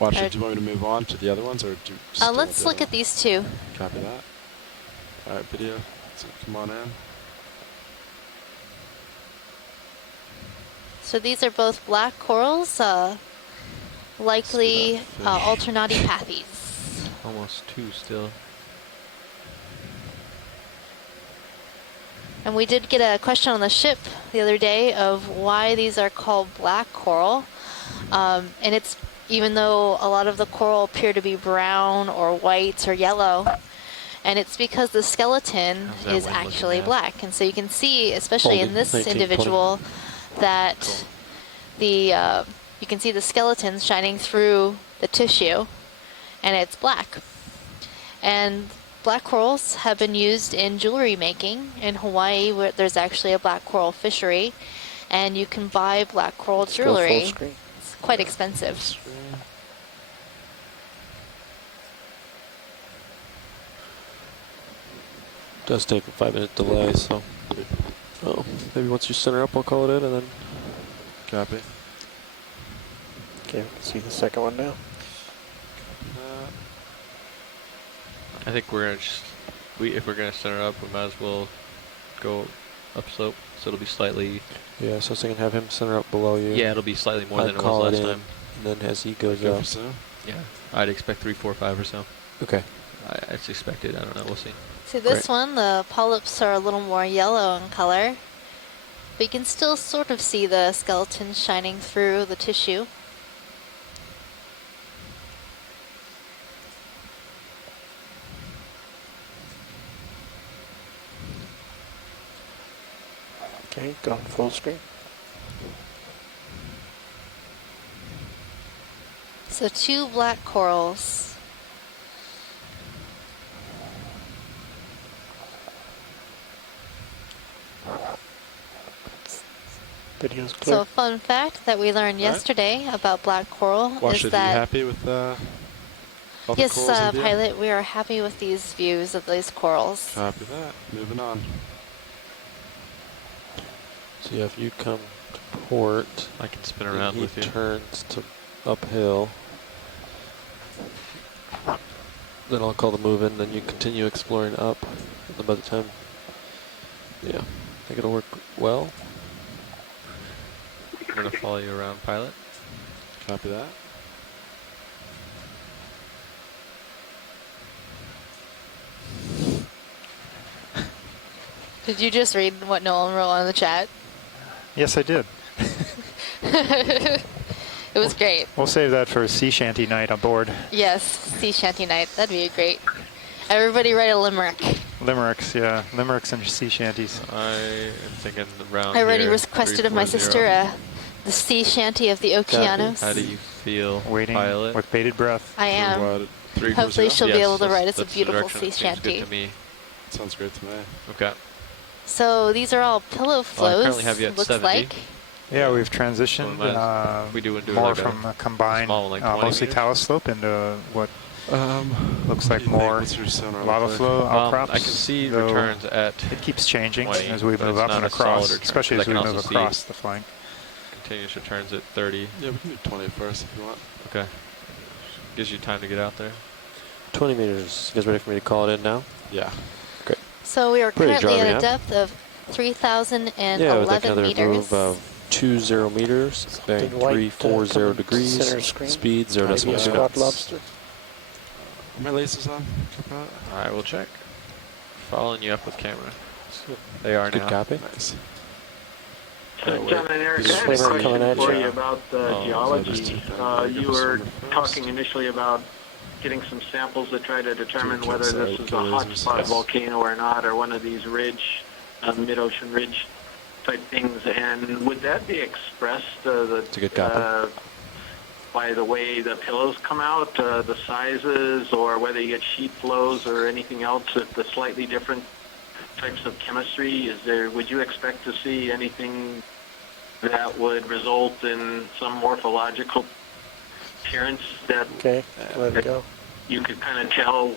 Watch it. Do you want me to move on to the other ones, or do? Let's look at these two. Copy that. All right, video. So come on in. So these are both black corals, likely Alternatipathes. Almost 2 still. And we did get a question on the ship the other day of why these are called black coral. And it's, even though a lot of the coral appear to be brown or white or yellow, and it's because the skeleton is actually black. And so you can see, especially in this individual, that the you can see the skeletons shining through the tissue, and it's black. And black corals have been used in jewelry making in Hawaii, where there's actually a black coral fishery, and you can buy black coral jewelry. It's quite expensive. Does take a 5-minute delay, so maybe once you center up, I'll call it in, and then Copy. Okay, we can see the second one now. I think we're gonna just, if we're gonna center up, we might as well go upslope, so it'll be slightly. Yeah, so I was thinking have him center up below you. Yeah, it'll be slightly more I'd than it call was last in, time. And then as he goes Go up. for so. Yeah, I'd expect 3, 4, 5 or so. Okay. It's expected. I don't know. We'll see. See this one, the polyps are a little more yellow in color, but you can still sort of see the skeleton shining through the tissue. Okay, go full screen. So 2 black corals. Video's clear. So a fun fact that we learned yesterday about black coral Watch is it. Are you that happy with all the yes, corals in view? pilot, we are happy with these views of these corals. Copy that. Moving on. So yeah, if you come to port, I can spin around with you. He turns to uphill. Then I'll call the move in, then you continue exploring up. And then by the time, yeah, I think it'll work well. We're gonna follow you around, pilot. Copy that. Did you just read what Nolan wrote on the chat? Yes, I did. It was great. We'll save that for a sea shanty night on board. Yes, sea shanty night. That'd be great. Everybody write a limerick. Limericks, yeah. Limericks and sea shanties. I am thinking around. I already here, requested of my 340. sister the sea shanty of the Okeanos. How do you feel, Waiting pilot? with bated breath. I am. What, 340? Hopefully she'll be able to write us a that's the beautiful direction sea it seems shanty. good to me. Sounds great to me. Okay. So these are all pillow Well, I flows, currently have you at looks 70. like. Yeah, we've transitioned we do more like from a combined, small, like 20 mostly meters? talus slope into what looks like what do you think? more What's your sonar lava look flow outcrops. I can see though returns at it keeps changing 20, as we but move it's up not and a solid across, return, especially 'cause as we I can move also see across the flank. continuous returns at 30. Yeah, we can do 20 first if you want. Okay. Gives you time to get out there. 20 meters. You guys ready for me to call it in now? Yeah. Great. So we are Pretty currently at jarring a up. depth of 3,011 yeah, with like another meters. move of 20 meters, bearing 340 degrees, speed 0.2 Lobster. Are my lasers on? I will check. Following you up with camera. They are Good now. copy. Nice. So, John and Eric, I had a question for you about geology. You were talking initially about getting some samples to try to determine whether this is a hotspot volcano or not, or one of these ridge, mid-ocean ridge type things. And would that be expressed It's a good copy. by the way the pillows come out, the sizes, or whether you get sheet flows or anything else with the slightly different types of chemistry? Would you expect to see anything that would result in some morphological appearance that, let it go. You could kind of tell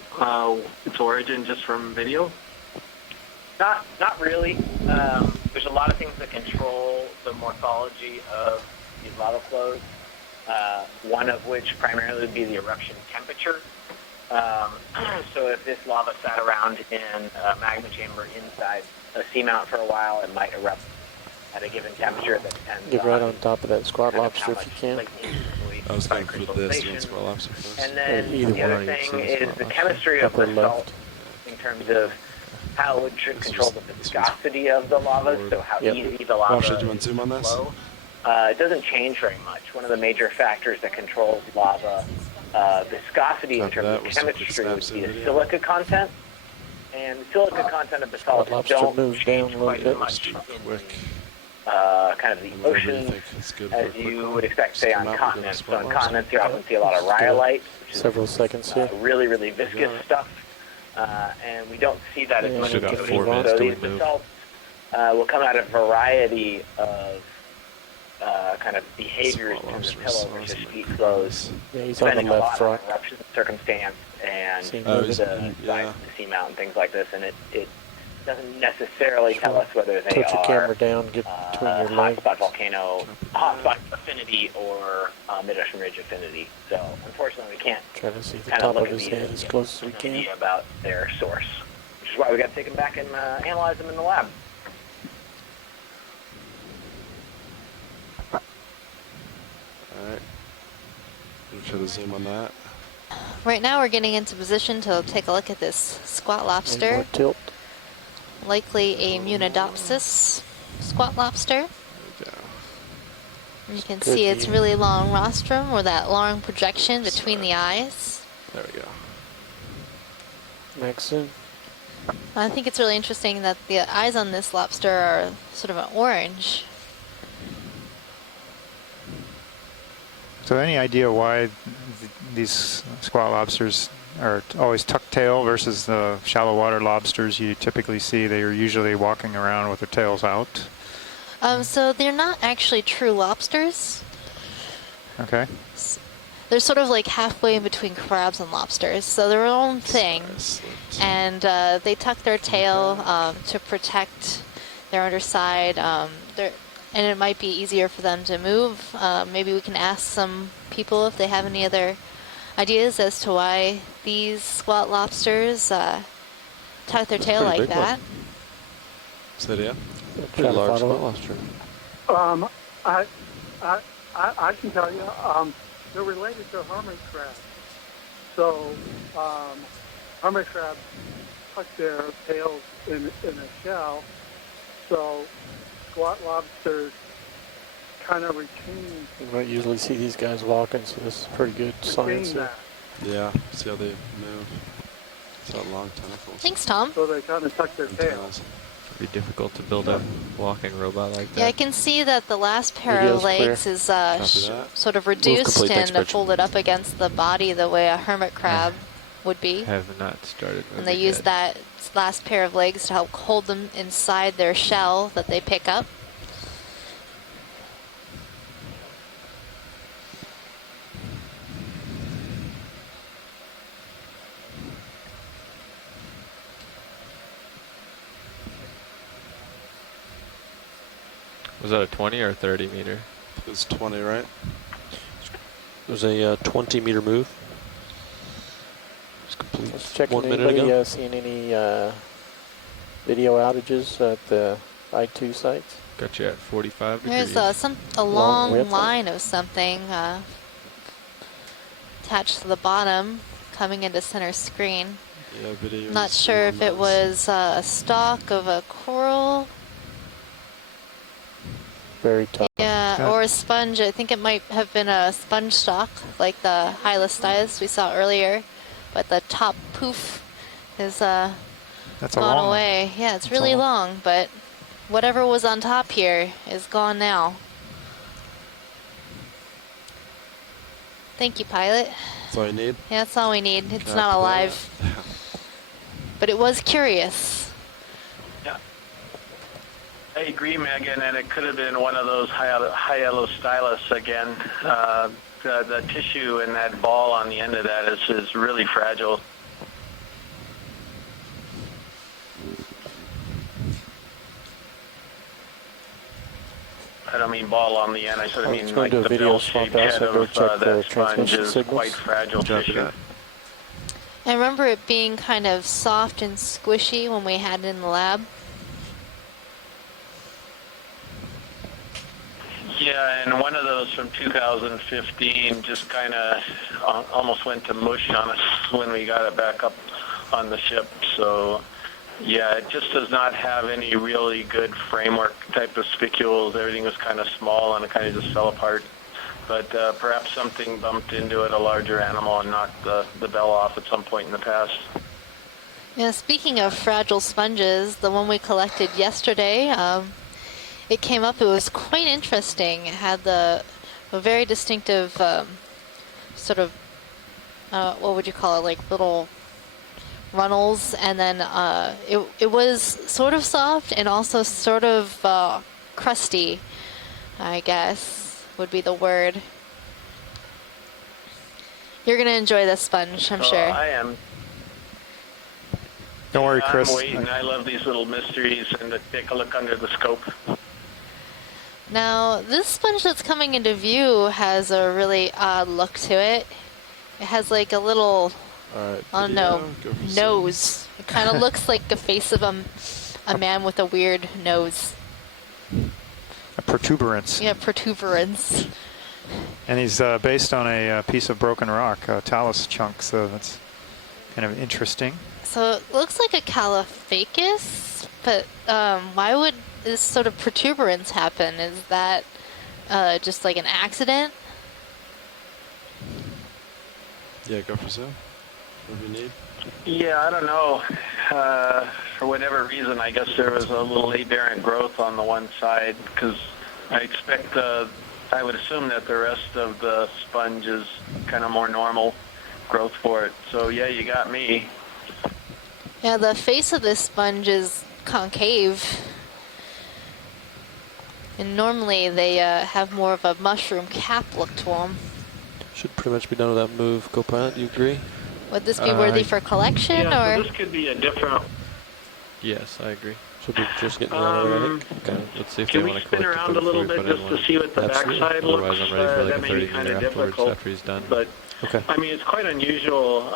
its origin just from video? Not really. There's a lot of things that control the morphology of these lava flows. One of which primarily would be the eruption temperature. So if this lava sat around in a magma chamber inside a seamount for a while, it might erupt at a given temperature that depends Get right on top of that squat lobster if you can. I was going for this one, squat lobster first. And then the other thing is the chemistry of the salt in terms of how it would control the viscosity of the lava, so how easy the lava Should you want to zoom on this? flow. It doesn't change very much. One of the major factors that controls lava viscosity in terms of chemistry would be the silica content. And the silica content of the salts don't change quite as much in kind of the oceans as you would expect, say, on continents. So on continents, you often see a lot of rhyolite, which is really, really viscous stuff. And we don't see that as much in the ocean. So these basalts will come out of a variety of kind of behaviors in terms of pillow versus sheet flows, depending a lot on eruption circumstance and the size of the seamount and things like this. And it doesn't necessarily tell us whether they Put your camera down, get between your legs. Hotspot volcano, hotspot affinity, or mid-ocean ridge affinity. So unfortunately, we can't try to see the kind top of of his head as close as we can about their source, which is why we got to take them back and analyze them in the lab. Alright. Try to zoom on that. Right now we're getting into position to take a look at this squat lobster. Tilt. Likely a Munidopsis squat lobster. You can see its really long rostrum, or that long projection between the eyes. There we go. Next zoom. I think it's really interesting that the eyes on this lobster are sort of an orange. So any idea why these squat lobsters are always tucked tail versus the shallow water lobsters you typically see? They are usually walking around with their tails out. So they're not actually true lobsters. Okay. They're sort of like halfway in between crabs and lobsters, so they're their own thing. And they tuck their tail to protect their underside. And it might be easier for them to move. Maybe we can ask some people if they have any other ideas as to why these squat lobsters tuck their tail like that. Is that it? Pretty large squat lobster. I can tell you, they're related to hermit crabs. So hermit crabs tuck their tails in a shell. So squat lobsters kind of retain. You might usually see these guys walking, so this is pretty good science. Yeah, see how they move. It's got long tentacles. Thanks, Tom. So they kind of tuck their tails. It'd be difficult to build a walking robot like that. Yeah, I can see that the last pair of legs is sort of reduced and folded up against the body the way a hermit crab would be. Have not started. And they use that last pair of legs to help hold them inside their shell that they pick up. Was that a 20 or 30 meter? It was 20, right? There's a 20 meter move. It's complete. Let's check 1 minute ago. Anybody seen any video outages at the I2 sites. Got you at 45 degrees. There's a long line of something attached to the bottom, coming into center screen. Yeah, video. Not sure if it was a stalk of a coral. Very tough. Yeah, or a sponge. I think it might have been a sponge stalk, like the Hylostylis we saw earlier. But the top poof is gone away. Yeah, it's really long, but whatever was on top here is gone now. Thank you, pilot. That's all you need? Yeah, that's all we need. It's not alive. But it was curious. Yeah. I agree, Megan, and it could have been one of those Hyalostylus again. The tissue in that ball on the end of that is really fragile. I don't mean ball on the end. I sort of mean like the bell-shaped head of that sponge is quite fragile tissue. I remember it being kind of soft and squishy when we had it in the lab. Yeah, and one of those from 2015 just kind of almost went to mush on us when we got it back up on the ship. So, yeah, it just does not have any really good framework type of spicules. Everything was kind of small and it kind of just fell apart. But perhaps something bumped into it, a larger animal, and knocked the bell off at some point in the past. Yeah, speaking of fragile sponges, the one we collected yesterday, it came up. It was quite interesting. It had a very distinctive sort of, what would you call it, like little runnels, and then it was sort of soft and also sort of crusty, I guess would be the word. You're going to enjoy this sponge, I'm sure. I am. Don't worry, Chris. I'm waiting. I love these little mysteries and to take a look under the scope. Now, this sponge that's coming into view has a really odd look to it. It has like a little, nose. It kind of looks like the face of a man with a weird nose. A protuberance. Yeah, protuberance. And he's based on a piece of broken rock, a talus chunk, so that's kind of interesting. So it looks like a Caulophacus, but why would this sort of protuberance happen? Is that just like an accident? Yeah, go for so. What do you need? Yeah, I don't know. For whatever reason, I guess there was a little aberrant growth on the one side, because I expect, I would assume that the rest of the sponge is kind of more normal growth for it. So yeah, you got me. Yeah, the face of this sponge is concave. And normally they have more of a mushroom cap look to them. Should pretty much be done with that move. Copilot, do you agree? Would this be worthy for collection, yeah, or? So this could be a different. Yes, I agree. Should be just getting around already. Okay, let's see if Can they we want to spin collect around it a little before we bit put just in to see what the Absolutely. backside looks? Otherwise, I'm ready for like that a may 30 be kind meter of afterwards difficult. after he's done. But Okay. I mean, it's quite unusual.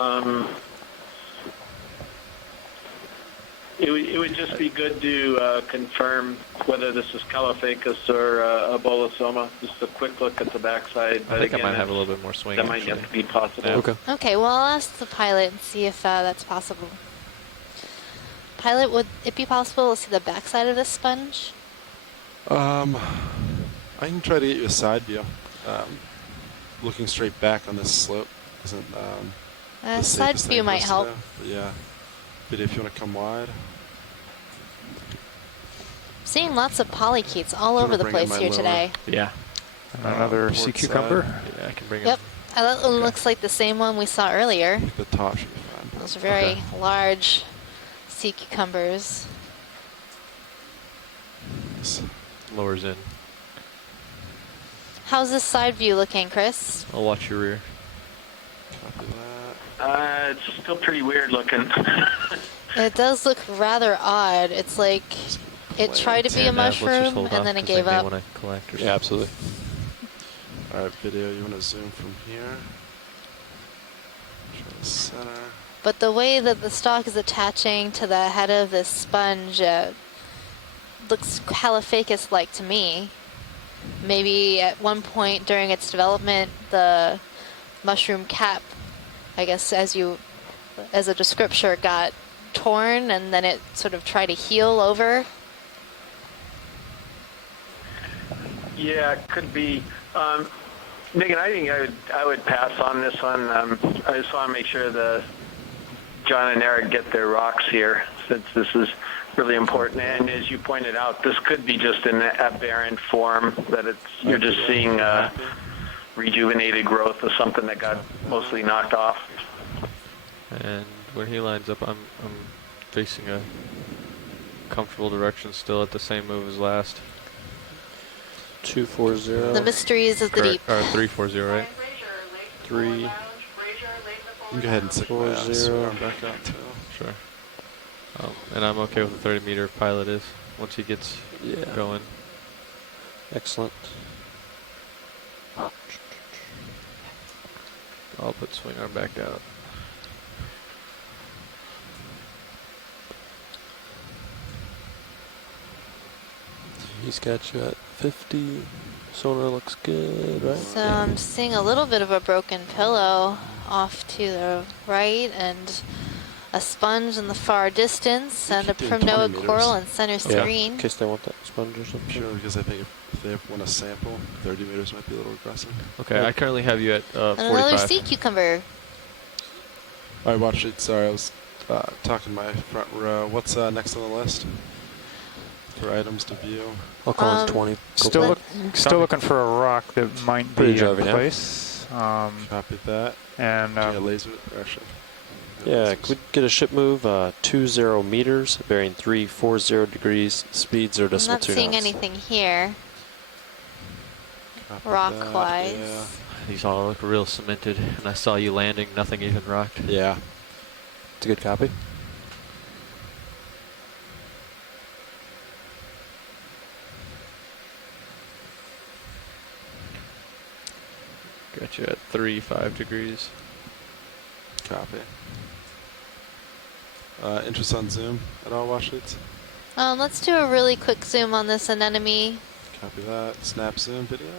It would just be good to confirm whether this is Caulophacus or a bolosoma. Just a quick look at the backside. I think I might have a little bit more swing. That might yet to be possible. Okay. Okay, well, I'll ask the pilot and see if that's possible. Pilot, would it be possible to see the backside of this sponge? I can try to get you a side view. Looking straight back on this slope isn't the side safest view thing for might us to help. do, but yeah. But if you want to come wide. Seeing lots of polychaetes all over the place here today. Yeah. Another sea cucumber. Yeah, I can bring Yep. it. That one looks like the same one we saw earlier. The top should be fine. Those are very large sea cucumbers. Nice. Lowers in. How's this side view looking, Chris? I'll watch your rear. Copy that. It's still pretty weird looking. It does look rather odd. It's like it tried to be a mushroom and then it gave up. Want to collect or Yeah, absolutely. All right, video. You want to zoom from here? Try the center. But the way that the stalk is attaching to the head of this sponge, looks Caliphacus-like to me. Maybe at one point during its development, the mushroom cap, I guess as a descriptor, got torn and then it sort of tried to heal over. Yeah, it could be. Megan, I think I would pass on this one. I just want to make sure John and Eric get their rocks here, since this is really important. And as you pointed out, this could be just an aberrant form, that you're just seeing rejuvenated growth of something that got mostly knocked off. And when he lines up, I'm facing a comfortable direction still at the same move as last. 240. The mysteries of the deep. Or 340, right? 3. You can go ahead and stick my arm back out too. Sure. And I'm okay with the 30 meter if pilot is, once he gets going. Excellent. I'll put swing arm back out. He's got you at 50. Sonar looks good, right? So I'm seeing a little bit of a broken pillow off to the right, and a sponge in the far distance, and a Primnoid coral in center screen. In case they want that sponge or something. Sure, because I think if they want to sample, 30 meters might be a little aggressive. Okay, I currently have you at 45. And another sea cucumber. I watched it. Sorry, I was talking my front row. What's next on the list for items to view? I'll call it 20. Still looking for a rock that might be in place. Copy that. And laser actually. Yeah, could we get a ship move? 20 meters, bearing 340 degrees, speeds or I'm decimal not 2 seeing knots. anything here, rock-wise. Yeah. These all look real cemented, and I saw you landing, nothing even rocked. Yeah. It's a good copy. Got you at 35 degrees. Copy. Interest on zoom at all, Washleets? Let's do a really quick zoom on this anemone. Copy that. Snap zoom video.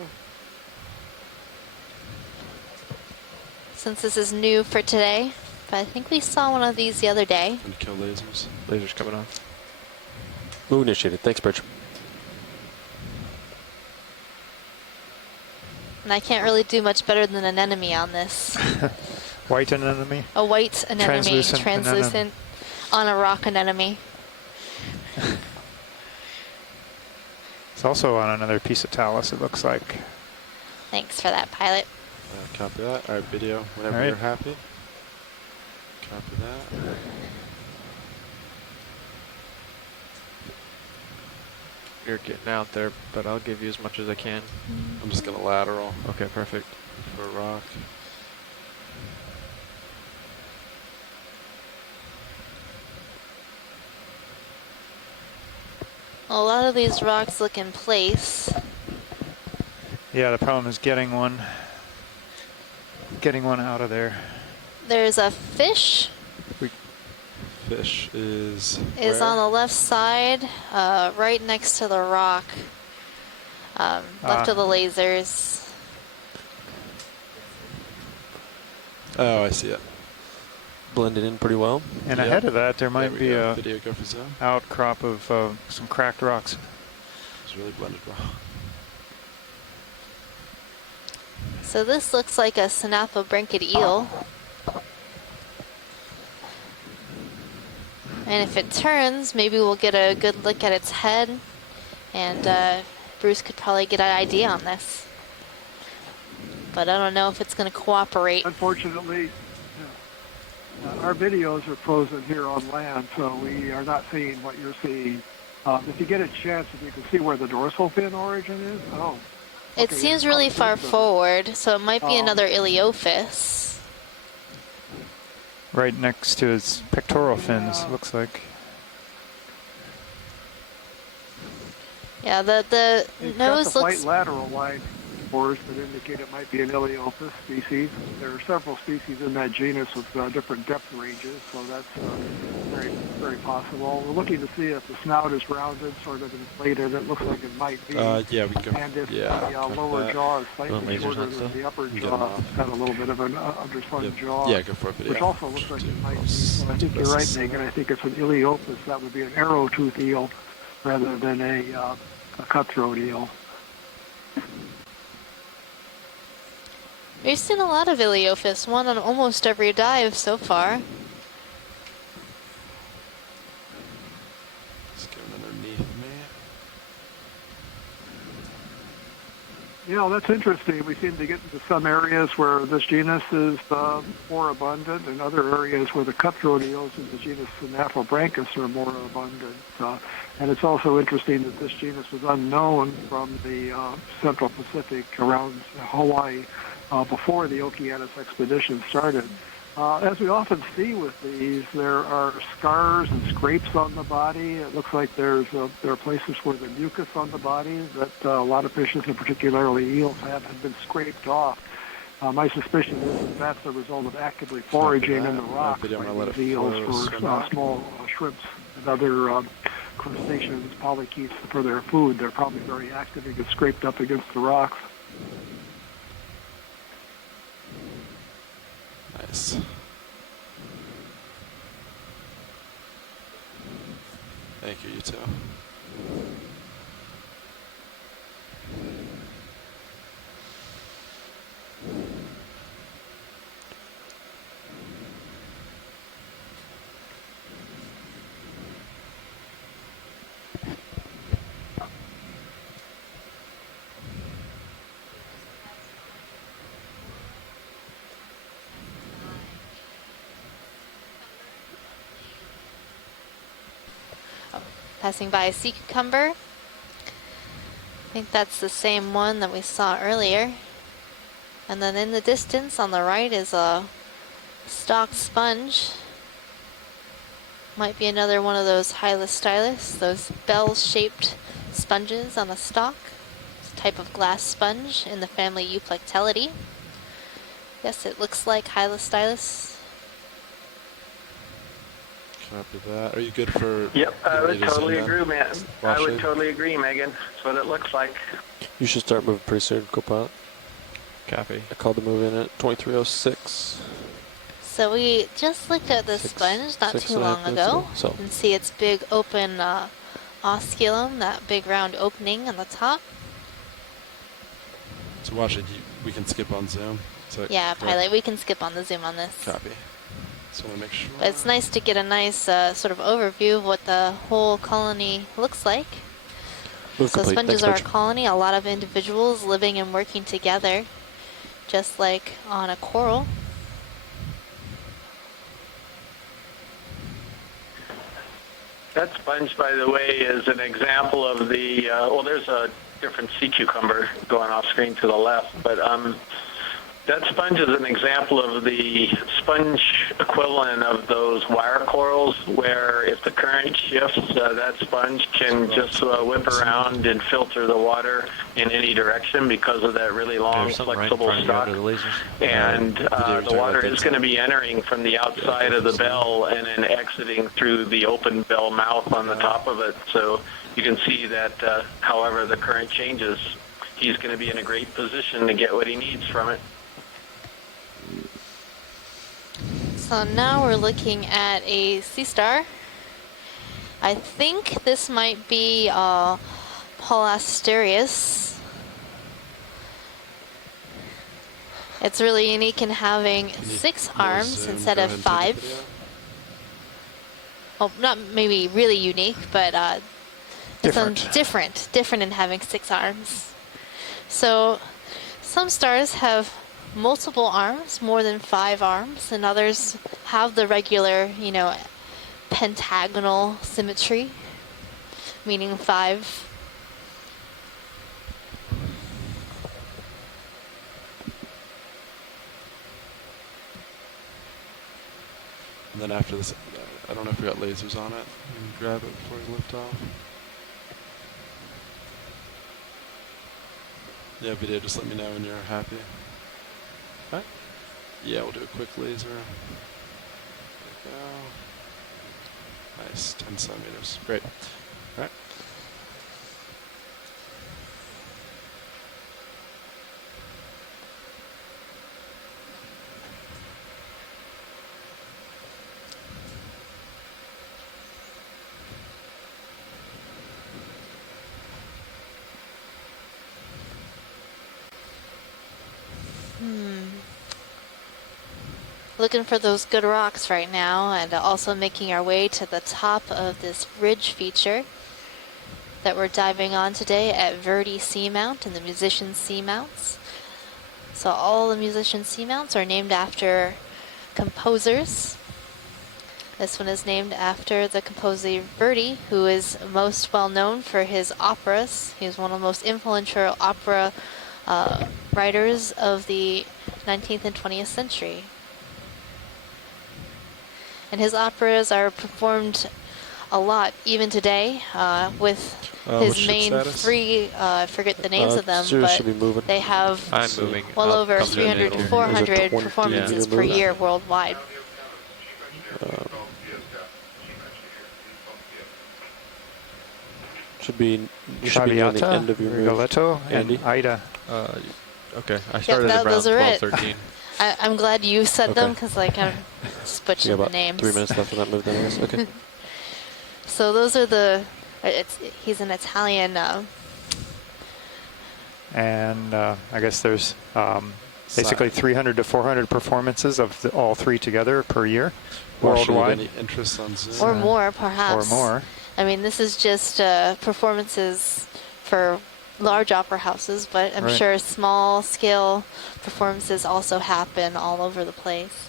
Since this is new for today, but I think we saw one of these the other day. And kill lasers. Lasers coming off. Move initiated. Thanks, Bridge. And I can't really do much better than an anemone on this. white anemone? A white anemone, translucent on a rock anemone. It's also on another piece of talus, it looks like. Thanks for that, pilot. Copy that. All right, video whenever you're happy. Copy that. You're getting out there, but I'll give you as much as I can. I'm just going to lateral. Okay, perfect. For a rock. Well, a lot of these rocks look in place. Yeah, the problem is getting one out of there. There's a fish. Fish is where? On the left side, right next to the rock, left of the lasers. Oh, I see it. Blended in pretty well. And ahead of that, there might be a video go for zone. Outcrop of some cracked rocks. It's really blended well. So this looks like a synaphobranchid eel. And if it turns, maybe we'll get a good look at its head. And Bruce could probably get an idea on this. But I don't know if it's going to cooperate. Unfortunately, our videos are frozen here on land, so we are not seeing what you're seeing. If you get a chance, if you can see where the dorsal fin origin is. Oh. It seems really far forward, so it might be another Iliophis. Right next to its pectoral fins, looks like. Yeah, the nose got the looks... white lateral line spores that indicate it might be an Iliophis species. There are several species in that genus with different depth ranges, so that's very, very possible. We're looking to see if the snout is rounded, sort of inflated. It looks like it might be. Yeah, we can. And if Yeah, the lower jaw is slightly lasers shorter on than stuff? the upper Get 'em jaw, off. it's got a little bit of an underslung jaw. Yeah, go for a video. Which also looks like it might be. So I think This you're right, is- Megan. I think it's an Iliopus. That would be an arrow tooth eel rather than a cutthroat eel. We've seen a lot of Iliopus, one on almost every dive so far. Just going underneath me. Yeah, that's interesting. We seem to get into some areas where this genus is more abundant, and other areas where the cutthroat eels in the genus Synaphobranchus are more abundant. And it's also interesting that this genus was unknown from the Central Pacific around Hawaii before the Okeanos expedition started. As we often see with these, there are scars and scrapes on the body. It looks like there are places where the mucus on the body that a lot of fishes, and particularly eels, have been scraped off. My suspicion is that that's the result of actively foraging in the rocks by these eels for small shrimps and other crustaceans, polychaetes for their food. They're probably very active and get scraped up against the rocks. Nice. Thank you, you too. Passing by a sea cucumber. I think that's the same one that we saw earlier. And then in the distance on the right is a stalked sponge. Might be another one of those Hylos, those bell-shaped sponges on a stalk. It's a type of glass sponge in the family Euplectellidae. Yes, it looks like Hylos. Copy that. Are you good for? Yep, I would ready to totally zoom in? agree, man. I Wash would it? totally agree, Megan. That's what it looks like. You should start moving pretty soon, Copilot. Copy. I called the move in at 2306. So we just looked at this sponge not too long ago. So You can see its big open osculum, that big round opening on the top. So watch it. We can skip on zoom. Yeah, Pilot, we can skip on the zoom on this. Copy. Just want to make sure. But it's nice to get a nice sort of overview of what the whole colony looks like. move So complete. sponges Thanks, are a Mitch. colony, a lot of individuals living and working together, just like on a coral. That sponge, by the way, is an example of the, well, there's a different sea cucumber going off screen to the left, but that sponge is an example of the sponge equivalent of those wire corals, where if the current shifts, that sponge can just whip around and filter the water in any direction because of that really long, flexible stalk. And the water is going to be entering from the outside of the bell and then exiting through the open bell mouth on the top of it. So you can see that however the current changes, he's going to be in a great position to get what he needs from it. So now we're looking at a sea star. I think this might be Polasterius. It's really unique in having 6 arms instead of 5. Oh, not maybe really unique, but this one's different in having 6 arms. So some stars have multiple arms, more than 5 arms, and others have the regular, pentagonal symmetry, meaning 5. And then after this, I don't know if we got lasers on it. We can grab it before we lift off. Yeah, video, just let me know when you're happy. Okay. Yeah, we'll do a quick laser. There we go. Nice, 10 centimeters. Great. All right. Looking for those good rocks right now, and also making our way to the top of this ridge feature that we're diving on today at Verdi Seamount and the musician Seamounts. So all the musician Seamounts are named after composers. This one is named after the composer Verdi, who is most well known for his operas. He was one of the most influential opera writers of the 19th and 20th century. And his operas are performed a lot, even today, with his main three, I forget the names of them, but they have well over 300 to 400 performances per year worldwide. Should be on the end of your Rigoletto and Ida. Okay, I started around 12:13. I'm glad you said them, because like I'm just butchering the names. 3 minutes left on that move, anyways. Okay. So those are the. He's an Italian. And I guess there's basically 300 to 400 performances of all three together per year, worldwide. Any interest on Zoom? Or more, perhaps. Or more. I mean, this is just performances for large opera houses, but I'm sure small-scale performances also happen all over the place.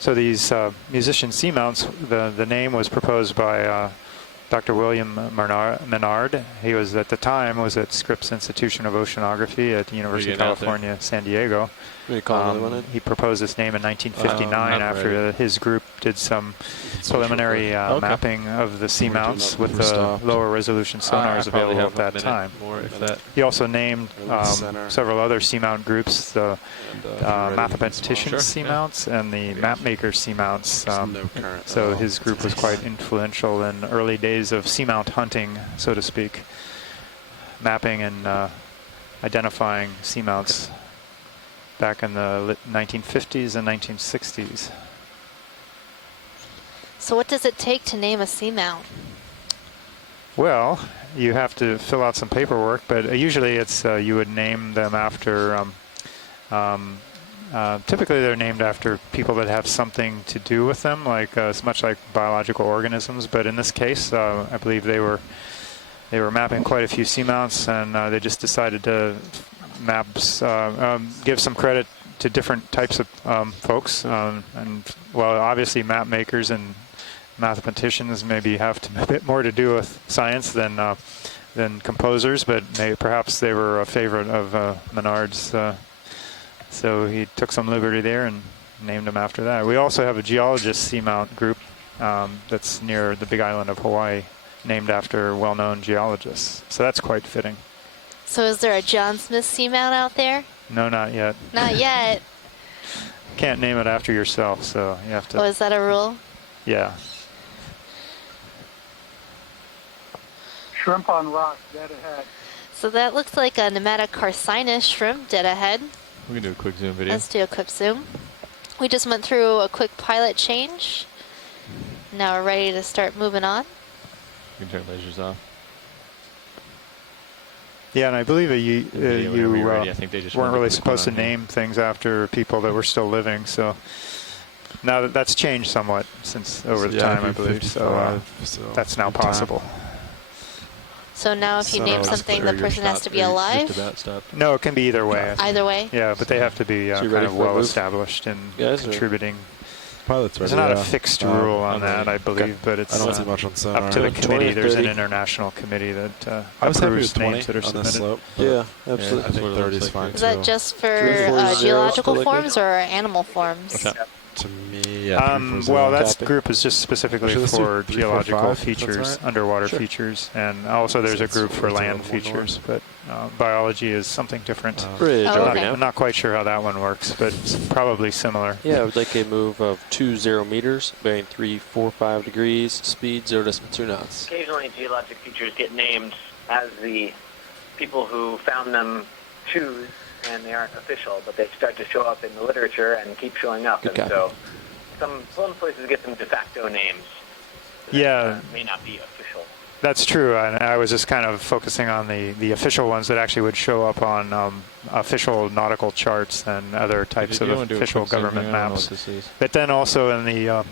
So these musician Seamounts, the name was proposed by Dr. William Menard. He was at the time at Scripps Institution of Oceanography at the University of California, San Diego. He proposed this name in 1959 after his group did some preliminary mapping of the seamounts with the lower resolution sonars available at that time. He also named several other seamount groups, the mathematician seamounts and the mapmaker seamounts. So his group was quite influential in early days of seamount hunting, so to speak, mapping and identifying seamounts back in the 1950s and 1960s. So what does it take to name a seamount? Well, you have to fill out some paperwork, but usually it's you would name them after, typically they're named after people that have something to do with them, like it's much like biological organisms, but in this case, I believe they were mapping quite a few seamounts, and they just decided to give some credit to different types of folks, and well, obviously map makers and mathematicians maybe have a bit more to do with science than composers, but perhaps they were a favorite of Menard's, so he took some liberty there and named them after that. We also have a geologist seamount group that's near the Big Island of Hawaii, named after well-known geologists, so that's quite fitting. So is there a John Smith seamount out there? No, not yet. Not yet. Can't name it after yourself, so you have to. Oh, is that a rule? Yeah. Shrimp on rock, dead ahead. So that looks like a pneumatic carcinus shrimp dead ahead. We can do a quick zoom video. Let's do a quick zoom. We just went through a quick pilot change. Now we're ready to start moving on. You can turn lasers off. Yeah, and I believe you weren't really supposed to here. name things after people that were still living. So now that's changed somewhat since over the time, I believe. So that's now possible. So now if you name something, the person has to be alive? No, it can be either way. Either way? Yeah, but they have to be kind of well established and contributing. There's not a fixed rule on that, I believe, but it's I don't see much on sonar. up to the committee. There's an international committee that approves names that are submitted. Slope, yeah, absolutely. I think 30 is fine. Is that just for geological forms or animal forms? To me, yeah. Well, that group is just specifically for geological features, underwater features, and also there's a group for land features. But biology is something different. Bridge, Oh, okay. I'm not quite sure how that one works, but it's probably similar. Yeah, it would like a move of 20 meters, bearing 345 degrees, speed 0.2 knots. Occasionally, geologic features get named as the people who found them choose, and they aren't official, but they start to show up in the literature and keep showing up. Good and copy. so some places get them de facto names. Yeah. May not be official. That's true, and I was just kind of focusing on the official ones that actually would show up on official nautical charts and other types of official government maps. But then also in the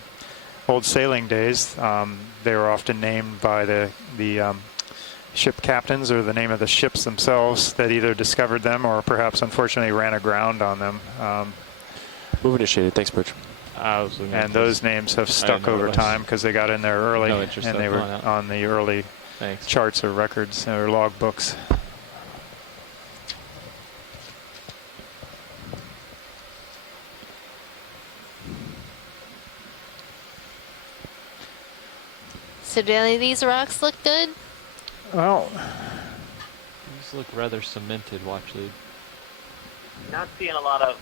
old sailing days, they were often named by the ship captains or the name of the ships themselves that either discovered them or perhaps unfortunately ran aground on them. Move initiated. Thanks, Bridge. And those names have stuck over time because they got in there early and they were on the early charts or records or log books. So do any of these rocks look good? Well, these look rather cemented, watch lead. Not seeing a lot of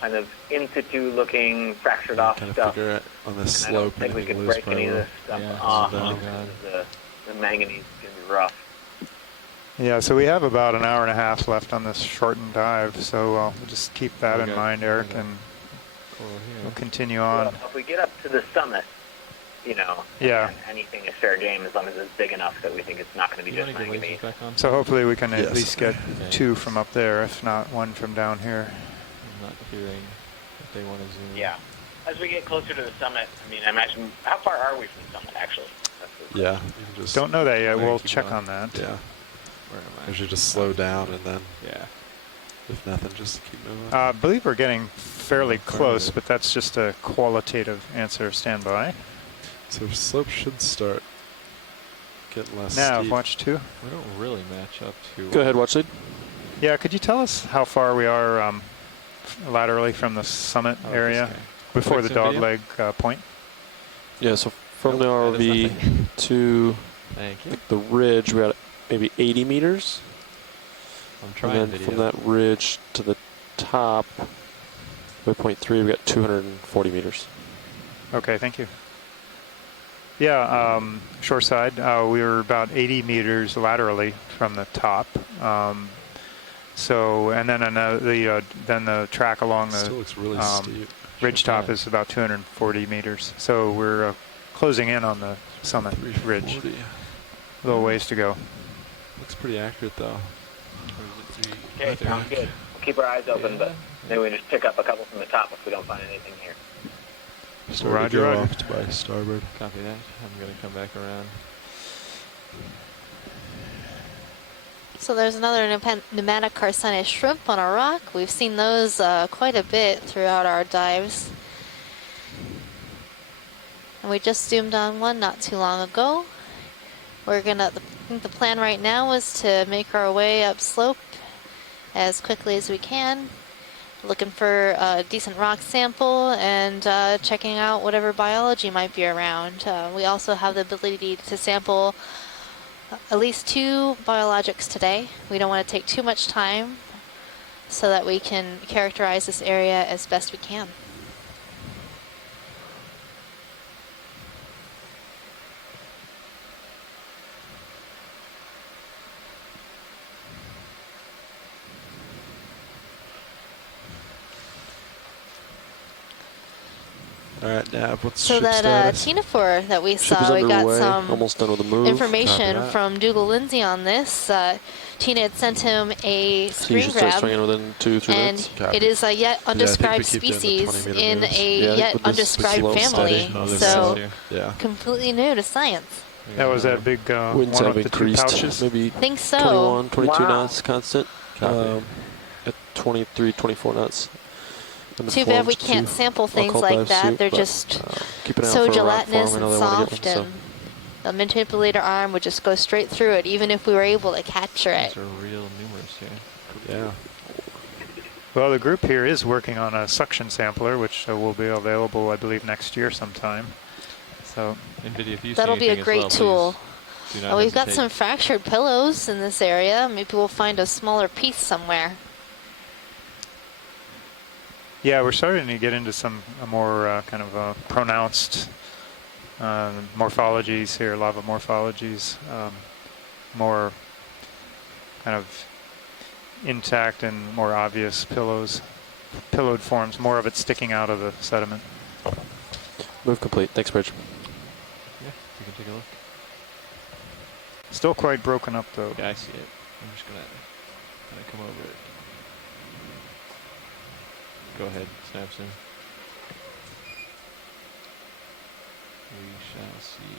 kind of in situ looking fractured off kind stuff. Of figure it on this And I don't slope. think we could break any of this stuff off. The manganese is going to be rough. yeah, so we have about an hour and a half left on this shortened dive, so we'll just keep that in mind, Eric, and we'll continue on. Well, if we get up to the summit, you know, anything is fair game as long as it's big enough that we think it's not going to be just manganese. So hopefully we can at least get two from up there, if not one from down here. I'm not hearing if they want to zoom. Yeah. As we get closer to the summit, I mean, I imagine, how far are we from the summit, actually? Yeah. Don't know that yet. We'll check on that. Yeah. Where am I? We should just slow down and then, yeah. if nothing, just keep moving. I believe we're getting fairly close, but that's just a qualitative answer. Stand by. So slope should start getting less Now, steep. watch two. We don't really match up to... Go ahead, watch lead. Yeah, could you tell us how far we are laterally from the summit area before the dogleg point? Yeah, so from the ROV to the ridge, we're at maybe 80 meters. I'm trying and then from that ridge to the top, waypoint 3, we got 240 meters. Okay, thank you. Yeah, shore side, we were about 80 meters laterally from the top. So, and then then the track along the Still looks really steep. ridge top is about 240 meters. So we're closing in on the summit ridge. A little ways to go. Looks pretty accurate though. Okay, sounds good. We'll keep our eyes open, but maybe we just pick up a couple from the top if we don't find anything here. Roger, off to by starboard. Copy that. I'm going to come back around. So there's another pneumatic carcinus shrimp on a rock. We've seen those quite a bit throughout our dives. And we just zoomed on one not too long ago. We're gonna, I think the plan right now is to make our way upslope as quickly as we can. Looking for a decent rock sample and checking out whatever biology might be around. We also have the ability to sample at least 2 biologics today. We don't want to take too much time so that we can characterize this area as best we can. All right, Nav, what's So ship that status? ctenophore that we Ship is saw, we got underway, some almost done with the move. information from Dougal Lindsay on this. Tina had sent him a So you screen should start grab, swinging within 2-3 and minutes. it is a yet undescribed we keep doing the species 20-meter in moves. a yet with this undescribed slow, family. steady. So Yeah. completely new to science. That was that big Winds one have with the 2 increased, pouches. maybe Think so. 21, 22 Wow. knots constant. At 23, 24 knots. Too bad we can't sample things like that. They're just so gelatinous and soft, and the manipulator arm would just go straight through it, even if we were able to capture it. These are real numerous here. Yeah. Well, the group here is working on a suction sampler, which will be available, I believe, next year sometime. So NVIDIA, if you that'll see be a anything as great well, tool. do not Oh, we've got hesitate. some fractured pillows in this area. Maybe we'll find a smaller piece somewhere. Yeah, we're starting to get into some more kind of pronounced morphologies here, lava morphologies, more kind of intact and more obvious pillowed forms, more of it sticking out of the sediment. Move complete. Thanks, Bridge. Yeah, you can take a look. Still quite broken up though. Yeah, I see it. I'm just gonna come over it. Go ahead, snap zoom. We shall see.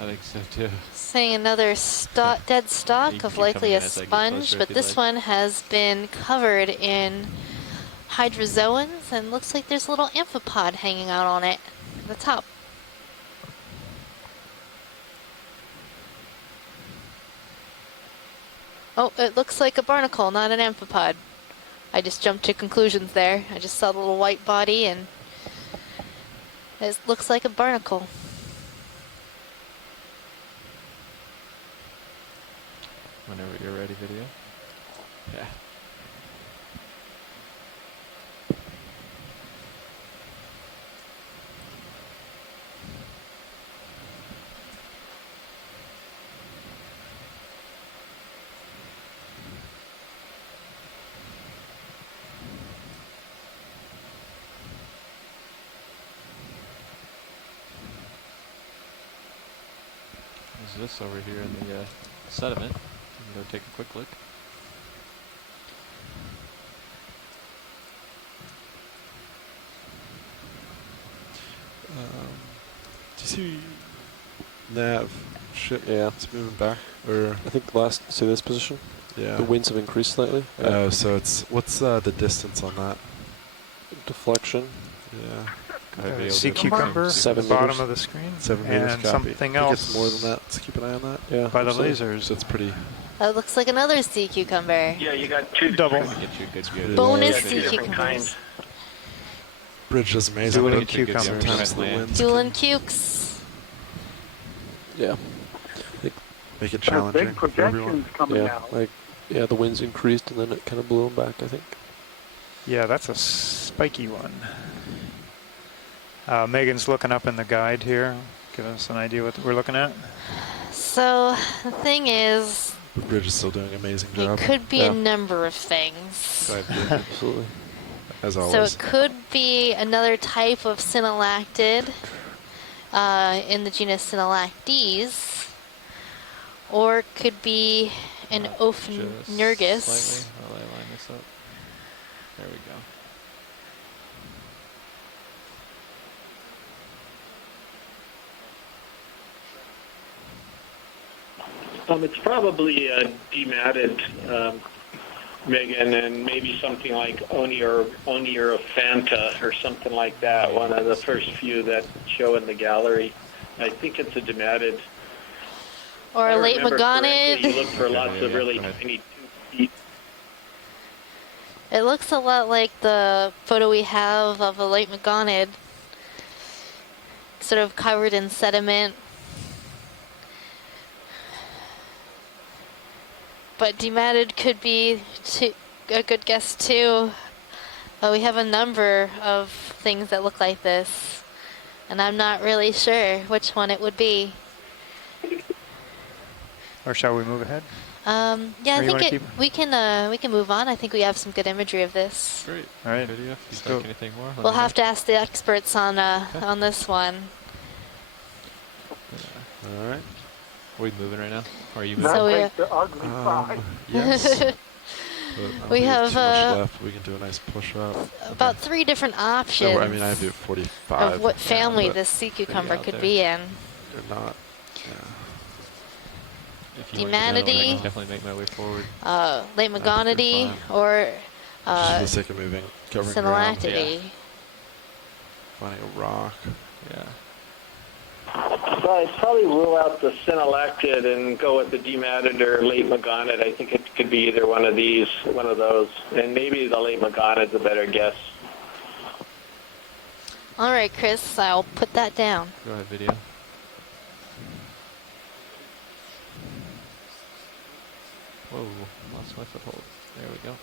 I think so too. Seeing another dead stalk You of keep likely coming a in as I get sponge, closer but if you'd this like. one has been covered in hydrozoans and looks like there's a little amphipod hanging out on it at the top. Oh, it looks like a barnacle, not an amphipod. I just jumped to conclusions there. I just saw the little white body and it looks like a barnacle. Whenever you're ready, video. Yeah. There's this over here in the sediment. You can go take a quick look. Do you see nav ship? Yeah. It's moving back. Or I think last to this position. yeah. The winds have increased slightly. Oh, so it's what's the distance on that? Deflection. Yeah. Go ahead, video. Sea cucumber at the 7 bottom meters. of the screen, 7 meters. and Copy. something I think else it's more than that. Let's keep an eye on that. Yeah. by the absolutely. lasers. That's pretty. That looks like another sea cucumber. Yeah, you got two Double. different- Get you a good view of Yeah, Bonus yeah, sea two different cucumbers. kinds. Bridge is amazing. Dual but and cucumber. Sometimes the Land. winds Dual can and cukes. Yeah. make it Got challenging big for everyone. projections coming Yeah. out. Like, yeah, the winds increased and then it kind of blew them back, I think. Yeah, that's a spiky one. Megan's looking up in the guide here. Give us an idea what we're looking at. So the thing is, The Bridge is still doing an amazing it job. could be Yeah. a number of things. Go ahead, Bridge, Absolutely. as So always. it could be another type of synallactid in the genus Synallactes, or it could be an Just Ophnurgus. slightly while I line this up. There we go. It's probably dematted, Megan, and maybe something like Oneirophanta or something like that. One of the first few that show in the gallery. I think it's a dematted. Or a late Magonid. You look for lots of really Go ahead. tiny feet. It looks a lot like the photo we have of a late Magonid, sort of covered in sediment. But dematted could be a good guess too. We have a number of things that look like this, and I'm not really sure which one it would be. Or shall we move ahead? Yeah, Or I you wanna think we can move on. I think we have some good imagery of this. Great. All right. Video. If Let's you'd like go. anything more, let We'll me know. have to ask the experts on this one. All right. Are we moving right now? Or are you That moving? So we- makes the ugly side. Yes. But I don't We think have, too much left. We can do a nice push up. About 3 different options So, I mean, I do 45. of what family but this sea cucumber out could there. be in. they're not. Yeah. If you want to know, I Demanity. can definitely make my way forward. Late you're Magonidae fine. or Just for the sake of moving, covering ground, Synallactidae. finding a rock. Yeah. So I'd probably rule out the Synallactid and go with the dematted or late Magonid. I think it could be either one of these, one of those. And maybe the late Magonid's a better guess. All right, Chris, I'll put that down. Go ahead, video. Whoa, lost my foothold. There we go.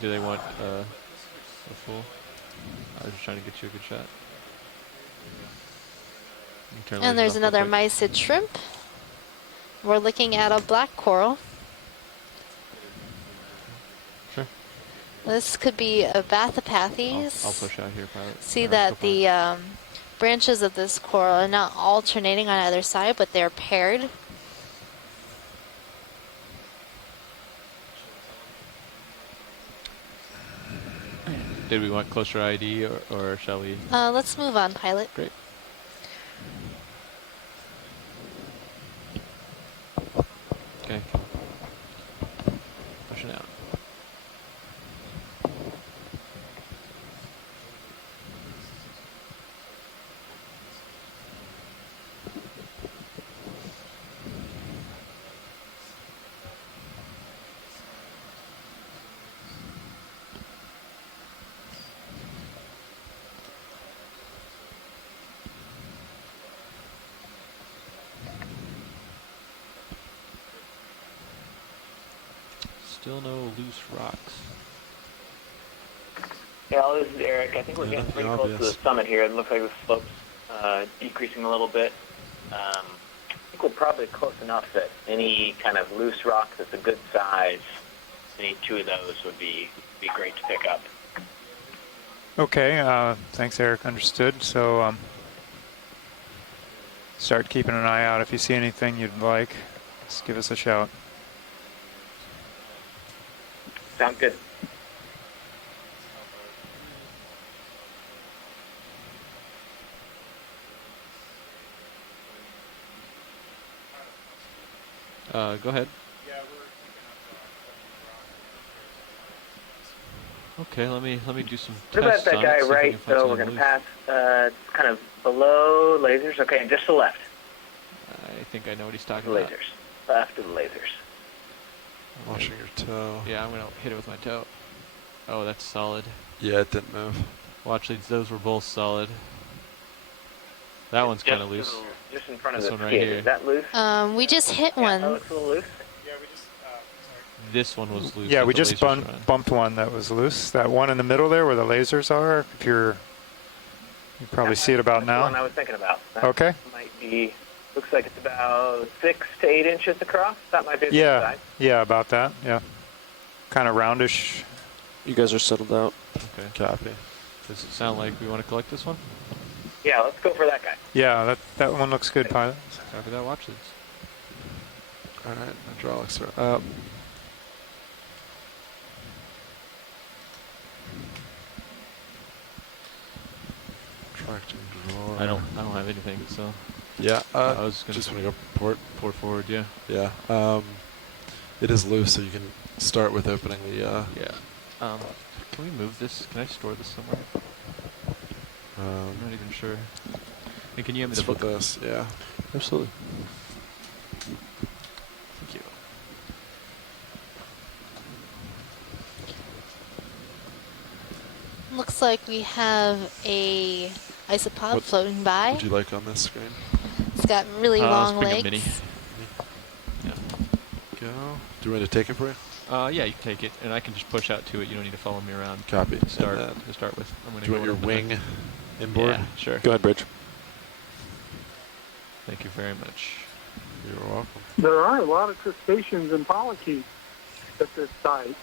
Do they want a full? I was just trying to get you a good shot. And there's another mysid shrimp. We're looking at a black coral. Sure. This could be a Bathopathes. I'll push out here, pilot. See that the branches of this coral are not alternating on either side, but they're paired. Did we want closer ID or shall we? Let's move on, pilot. Great. Okay. Pushing out. Still no loose rocks. Yeah, this is Eric. I think we're getting pretty close to the summit here. It looks like the slope's decreasing a little bit. I think we're probably close enough that any kind of loose rock that's a good size, any two of those would be great to pick up. Okay, thanks, Eric. Understood. So start keeping an eye out. If you see anything you'd like, just give us a shout. Sounds good. Go ahead. Okay, let me do some tests. What about that guy right? So we're going to pass kind of below lasers. Okay, and just to the left. I think I know what he's talking lasers. about. Left of the lasers. Washing your toe. Yeah, I'm going to hit it with my toe. Oh, that's solid. Yeah, it didn't move. Watch these, those were both solid. That one's kind of loose. Just in front of this the one right skid. here. Is that loose? We just hit one. That looks a little loose. This one was loose. Yeah, we just bumped one that was loose. That one in the middle there where the lasers are, if you probably see it about now. That's the one I was thinking about. That okay. Might be, looks like it's about 6 to 8 inches across. That might be the size. Yeah, about that, yeah. Kind of roundish. You guys are settled out. Okay. Copy. Does it sound like we want to collect this one? Yeah, let's go for that guy. Yeah, that one looks good, pilot. Copy that, watch this. Alright, hydraulics are up. Tracting drawer. I don't have anything, so yeah, I was gonna just want to go port forward, yeah. Yeah. It is loose, so you can start with opening the Yeah. Can we move this? Can I store this somewhere? I'm not even sure. Hey, can you hand me the book? This, yeah. Absolutely. Thank you. Looks like we have a isopod floating by. What would you like on this screen? It's got really long let's legs. bring a mini. Yeah. Go. Do you want me to take it for you? Yeah, you can take it, and I can just push out to it. You don't need to follow me around. Copy. To start with. I'm gonna do you want your wing inboard? Yeah, sure. Go ahead, Bridge. Thank you very much. You're welcome. There are a lot of crustaceans and polychaetes at this site.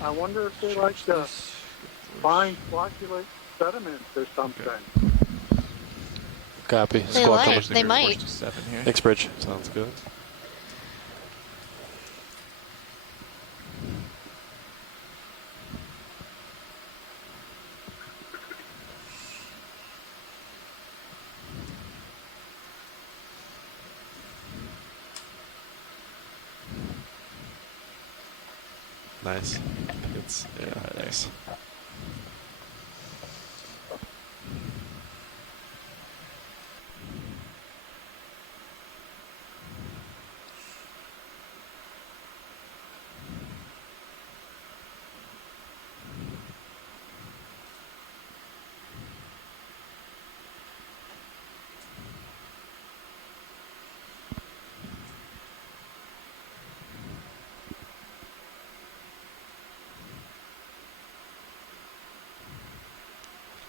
I wonder if they like to find flocculate sediments or something. Copy. They might. Thanks, Bridge. Sounds good. Nice. It's nice.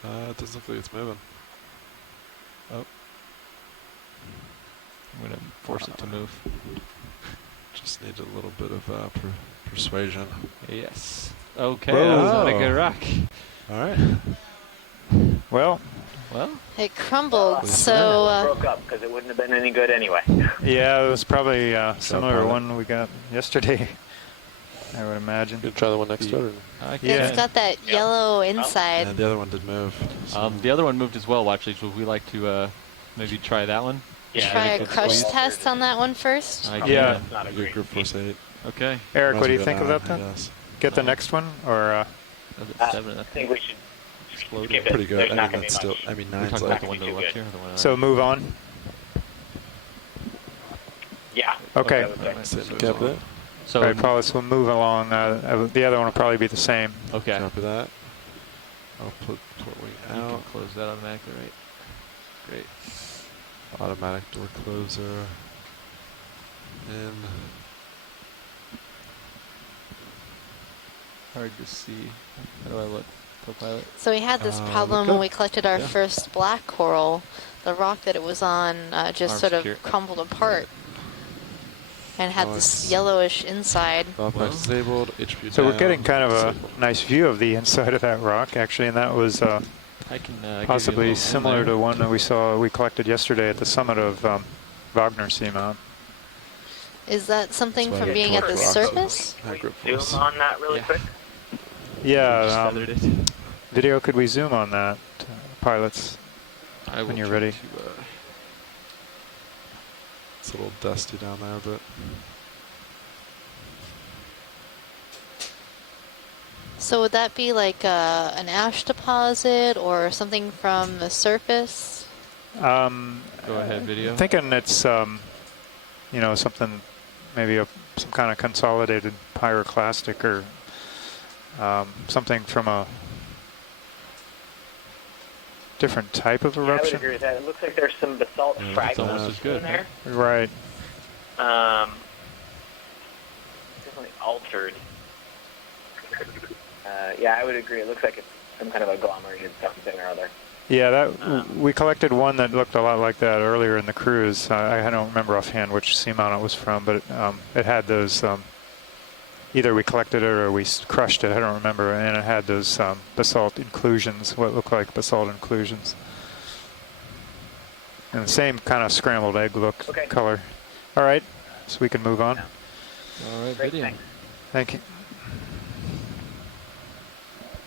It doesn't look like it's moving. Oh. I'm going to force it to move. Just need a little bit of persuasion. Yes. Okay, Whoa. that's not a good rock. All right. Well, it crumbled, so broke up because it wouldn't have been any good anyway. yeah, it was probably similar to one we got yesterday, I would imagine. You try the one next to it? Yeah. it's got that yellow inside. Yeah, the other one did move. So. The other one moved as well, actually. So we like to maybe try that one? Yeah, Try a crush test on that one first. Yeah. Not a Your great group force 8. Okay. Eric, what do you think of 9, that then? Yes. Get the next one, or? I think we should explode skip it. Pretty good. There's I not mean, gonna be that's still. much. I mean, We're 9's talking about like. the one to the too left good. here. The one on So move on. Yeah. Okay. Copy that. So, All right, Paul, we'll move along. The other one will probably be the same. okay. Copy that. I'll put port wing You can out. close that automatically, right? Great. Automatic door closer. In. Hard to see. How do I look? Co-pilot? So we had this problem look when up. we collected our Yeah. first black coral. The rock that it was on just Arms sort of secure. crumbled apart and had Nice. this yellowish inside. Backpack disabled. HP So down. we're getting kind of a disabled. nice view of the inside of that rock, actually, and that was I can give you a possibly little zoom similar there. to one that we collected yesterday at the summit of Wagner Seamount. Is that something That's why from I being at the torqued rocks. surface? High grip Zoom force. on that really Yeah. quick. Yeah, Feathered it. video, could we zoom on that, pilots? I will when you're try ready. to, It's a little dusty down there, but So would that be like an ash deposit or something from the surface? Go ahead, video. Thinking it's something, maybe some kind of consolidated pyroclastic or something from a different type of Yeah, I would eruption. agree with that. It looks like there's some basalt Yeah, that's fragments almost as good, in there. Right. Definitely altered. Yeah, I would agree. It looks like it's some kind of agglomerated something or other. Yeah, we collected one that looked a lot like that earlier in the cruise. I don't remember offhand which seamount it was from, but it had those. Either we collected it or we crushed it. I don't remember, and it had those basalt inclusions, what looked like basalt inclusions, and the same kind of scrambled egg look color. All right, so we can move on. All right, Great, video. thanks. Thank you.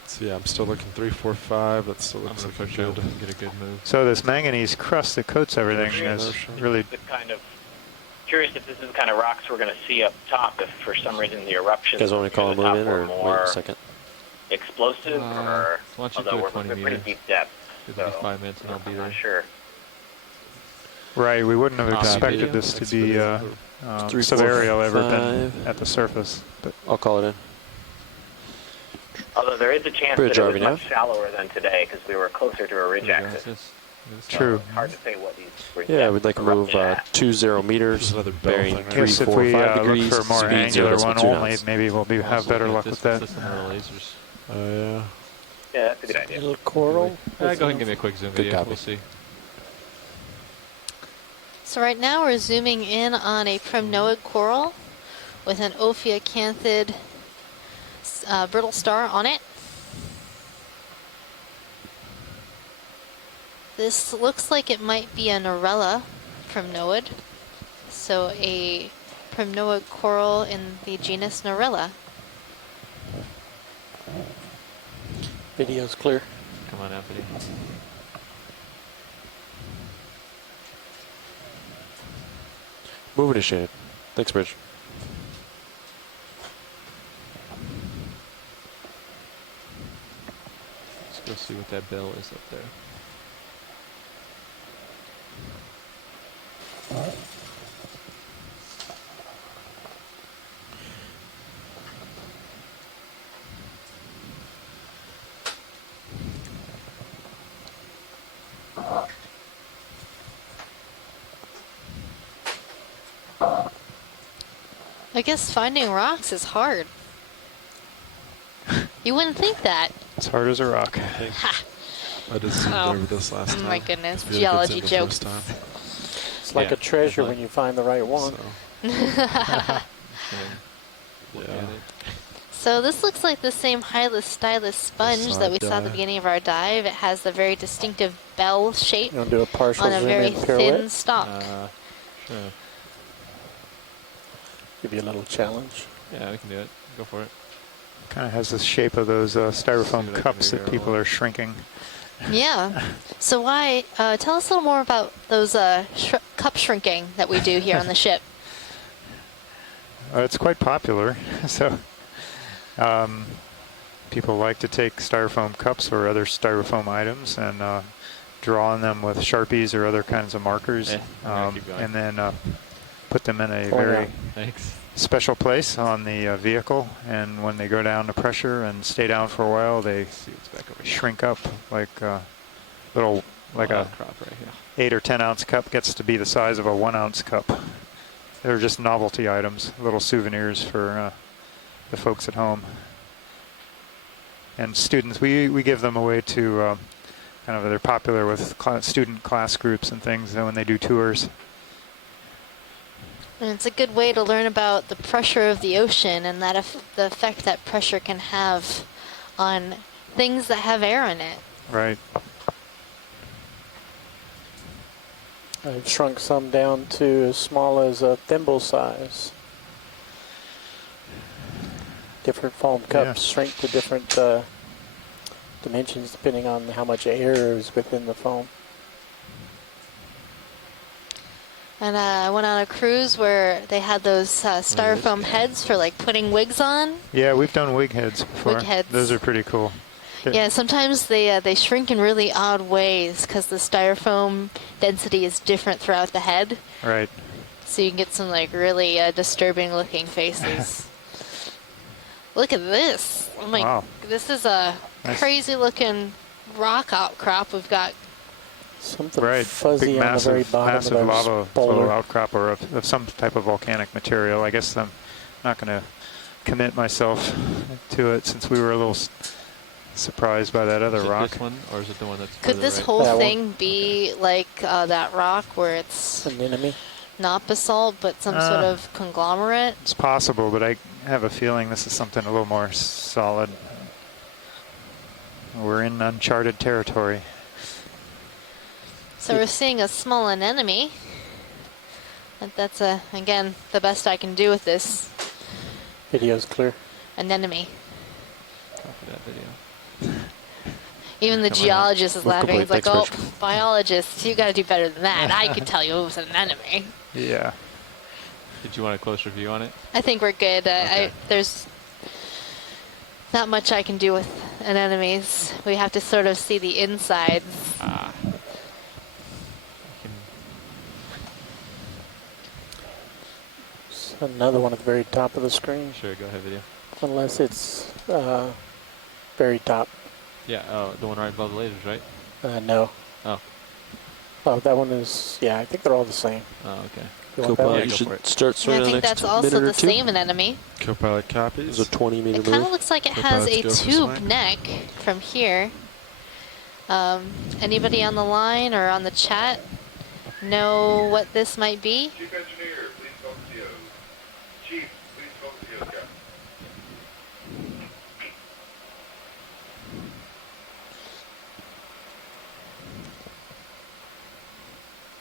so yeah, I'm still looking 3, 4, 5. That still I'm looks going to like a push out good. and get a good move. So this manganese crust that coats everything is really. It's kind of curious if this is the kind of rocks we're going to see up top. If for some reason the eruptions You guys want me to call a near the move top in were or wait more a second? explosive, or why don't you although do we're 20 pretty meters? deep depth. It'll be 5 minutes and I'll be I'm there. not sure. Right, we wouldn't have Copy expected video. this to be 3, 4, subaerial ever been 5. at the surface, but I'll call it in. Although there is a chance Bridge that it was RV now. much shallower than today because we were closer to a ridge There you go. axis. This- true. It's hard to say what these were. Yeah, we'd like to move 20 meters, There's another bell bearing thing, right? 3, Yes, if 4, we 5 look degrees, for a more speed angular 0 one to 2 only, knots. maybe we'll have Also better looking luck at with this that. system of lasers. Oh yeah. Yeah, that's a good idea. Little coral. Go ahead and give me a quick zoom Good video. copy. We'll see. So right now we're zooming in on a primnoid coral with an Ophiocanthid brittle star on it. This looks like it might be a Norella primnoid. So a primnoid coral in the genus Norella. Video's clear. Come on out, video. Move initiated. Thanks, Bridge. Let's go see what that bell is up there. I guess finding rocks is hard. You wouldn't think that. As hard as a rock. I just zoomed over this last time. Oh my goodness, If you geology looked at it the jokes. first time. It's like a treasure when you find the right one. So, yeah. So this looks like the same Hylas stylus sponge that we saw at the beginning of our dive. It has a very distinctive bell shape You want to do a partial on a zoom very in pirouette? thin stalk. Sure. Give you a little challenge. Yeah, we can do it. Go for it. Kind of has the shape of those styrofoam See what I can cups that figure people out. are shrinking. Yeah. So why? Tell us a little more about those cup shrinking that we do here on the ship. It's quite popular. So people like to take styrofoam cups or other styrofoam items and draw on them with Sharpies or other kinds of markers, and then put them in a very special place on the vehicle. And when they go down to pressure and stay down for a while, they shrink up like a 8 or 10 ounce cup gets to be the size of a 1 ounce cup. They're just novelty items, little souvenirs for the folks at home. And students, we give them away to they're popular with student class groups and things when they do tours. And it's a good way to learn about the pressure of the ocean and that the effect that pressure can have on things that have air in it. Right. I've shrunk some down to as small as a thimble size. Different foam cups shrink to different dimensions depending on how much air is within the foam. And I went on a cruise where they had those styrofoam heads for like putting wigs on. Yeah, we've done wig heads before. Wig heads. Those are pretty cool. Yeah, sometimes they shrink in really odd ways because the styrofoam density is different throughout the head. Right. So you can get some like really disturbing looking faces. Look at this. Oh my, wow. This is a crazy looking rock outcrop. We've got something fuzzy big, on the very bottom massive of lava boulder. flow outcrop or of some type of volcanic material. I guess I'm not going to commit myself to it since we were a little surprised by that other rock. Is it this one, or is it the one that's Could this whole thing be like that rock where it's an enemy? Not basalt, but some sort of conglomerate? It's possible, but I have a feeling this is something a little more solid. We're in uncharted territory. So we're seeing a small anemone. That's again the best I can do with this. Video's clear. Anemone. Copy that video. Even the geologist is laughing. He's like, "Oh, experts. biologists, you got to do better than that. I could tell you it was an anemone." Yeah. Did you want a closer view on it? I think we're good. Okay. There's not much I can do with anemones. We have to sort of see the insides. Another one at the very top of the screen. Sure, go ahead, video. Unless it's very top. Yeah, the one right above the lasers, right? No. Oh. Oh, that one is, yeah, I think they're all the same. Oh, okay. You You should start I swimming in the think next that's also minute or the two. same anemone. Copilot copies. It's a 20-meter It kind of move. looks like it has a Pilots go for tube swing. neck from here. Anybody on the line or on the chat know what this might be? Chief engineer, please come to you. Chief, please come to you, Captain.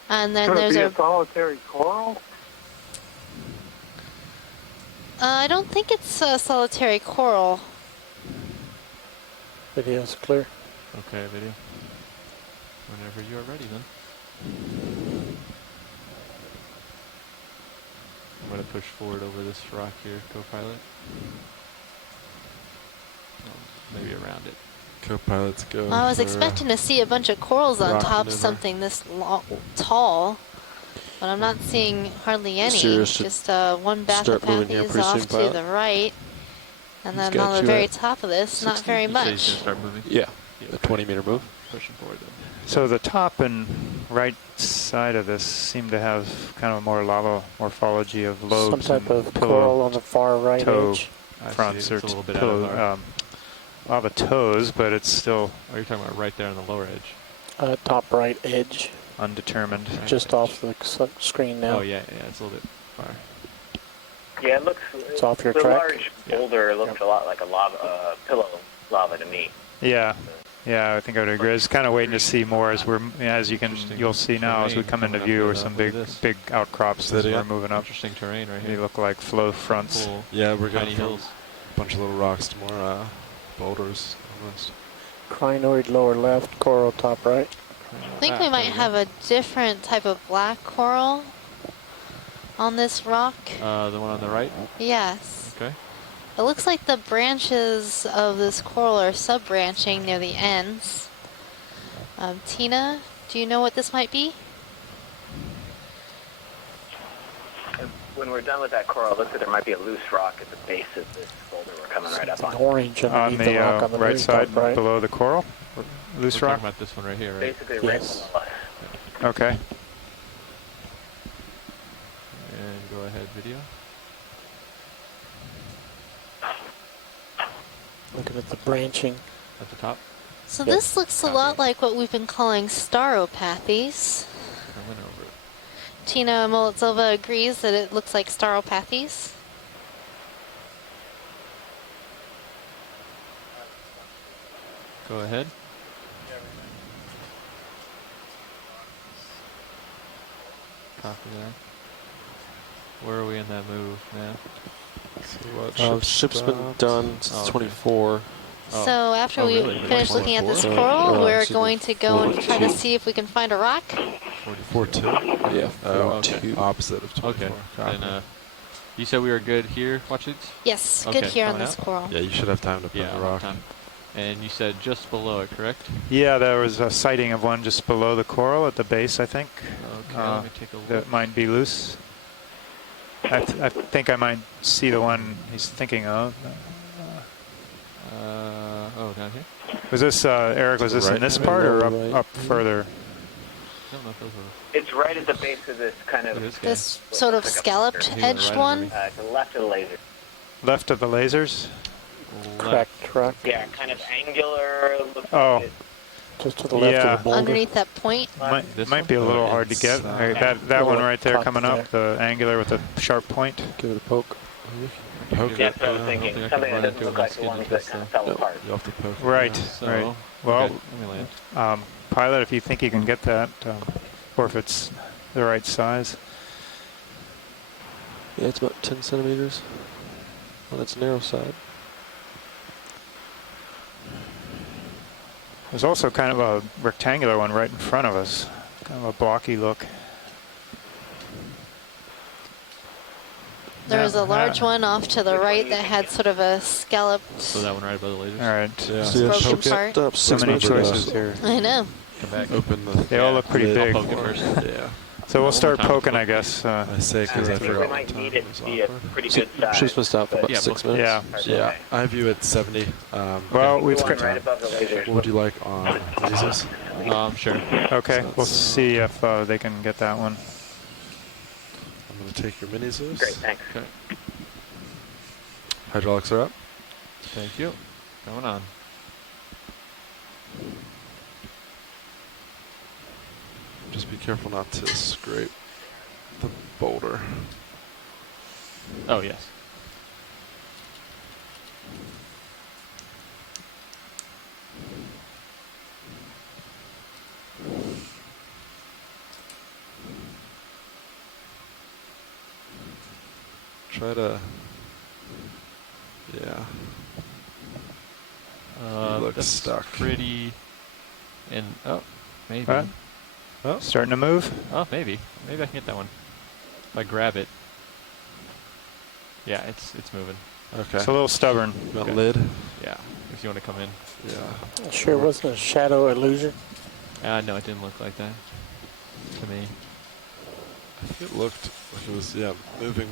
And then Could it there's be a. a solitary coral? I don't think it's a solitary coral. Video's clear. Okay, video. Whenever you're ready, then. I'm going to push forward over this rock here, co-pilot. Maybe around it. Copilots go. I was for expecting to see a bunch of corals on rock top of maneuver. something this tall, but I'm not seeing hardly any. Serious to Just one start moving here Bathypathes pretty off soon, to pilot. the right. And He's then got on the you very at top of this, not 60. very You say he's going much. to start moving? Yeah, Yeah, a okay. 20-meter move. Pushing forward then. So the top and right side of this seem to have kind of more lava morphology of lobes. Some type and of coral on the far right toe edge. I see. fronts or It's a little bit out of our lava toes, but it's still. Oh, you're talking about right there on the lower edge. Top right edge. Undetermined. Just off the screen now. Oh yeah, it's a little bit far. Yeah, it looks. It's off your the track. large boulder looked a lot like a lava, pillow lava to me. Yeah, yeah, I think I would agree. I was kind of waiting to see more as you'll see now as we come into view, with some big outcrops as we're moving up. Interesting terrain right here. They look like flow fronts. Cool. Yeah, we're going from hills. a bunch of little rocks to more boulders almost. Crinoid lower left, coral top right. I think we might have a different type of black coral on this rock. The one on the right? Yes. Okay. It looks like the branches of this coral are sub-branching near the ends. Tina, do you know what this might be? When we're done with that coral, it looks like there might be a loose rock at the base of this boulder we're coming right up on. Orange on the, rock on the right side, top, right? below the coral? Loose We're rock? talking about this one right here, right? Basically right below us. Okay. And go ahead, video. Looking at the branching. At the top? So this looks a lot like what we've been calling staropathies. I went over it. Tina Molitsova agrees that it looks like staropathies. Go ahead. Copy that. Where are we in that move, man? Ship's been done since 24. So after we finish looking at this coral, we're going to go and try to see if we can find a rock. 44-2? Yeah, 4-2. Opposite of 24. Okay. Then, you said we were good here, watch it? Yes, good here on coming this out? coral. Yeah, you should have time to find the rock. Time. And you said just below it, correct? Yeah, there was a sighting of one just below the coral at the base, I think. Okay, let me take a look. That might be loose. I think I might see the one he's thinking of. Oh, down here? Was this, Eric, was this in this part or up further? I don't know if those were... It's right at the base of this kind of... This sort of scalloped edged one? To the left of the laser. Left of the lasers? Correct, rock. Yeah, kind of angular. Oh. Just to the left of the boulder. Underneath that point? Might be a little hard to get. That one right there coming up, the angular with the sharp point. Give it a poke. Poke That's what I was thinking. Something that doesn't look like the ones that kind of fell apart. You have to poke. Right, right. Well, okay, let me land. pilot, if you think you can get that, or if it's the right size. Yeah, it's about 10 centimeters on its narrow side. There's also kind of a rectangular one right in front of us. Kind of a blocky look. There was a large one off to the right that had sort of a scalloped... So that one right above the lasers? All right. Yeah. So yeah, broken poke part. it up. So many choices here. I know. Come back. Open the... They all look pretty big. I'll poke it first. Yeah. So we'll start poking, I guess. I say because I forgot We what might time need it it was to be a awkward. pretty good size. Ship's missed out for about Yeah, 6 most- minutes. Yeah. Yeah, I view it 70. Well, we've The one got... right above the lasers. What would you like on lasers? Sure. Okay, we'll see if they can get that one. I'm going to take your mini Zeus. Great, thanks. Okay. Hydraulics are up. Thank you. Going on. Just be careful not to scrape the boulder. Oh, yes. Try to... Yeah. Looks That's stuck. pretty... And... Oh, maybe. What? Oh. Starting to move? Oh, maybe. Maybe I can get that one. If I grab it. Yeah, it's moving. Okay. It's a little stubborn. Got lid? Yeah, if you want to come in. Yeah. Sure wasn't a shadow illusion? No, it didn't look like that to me. I think it looked like it was, yeah, moving.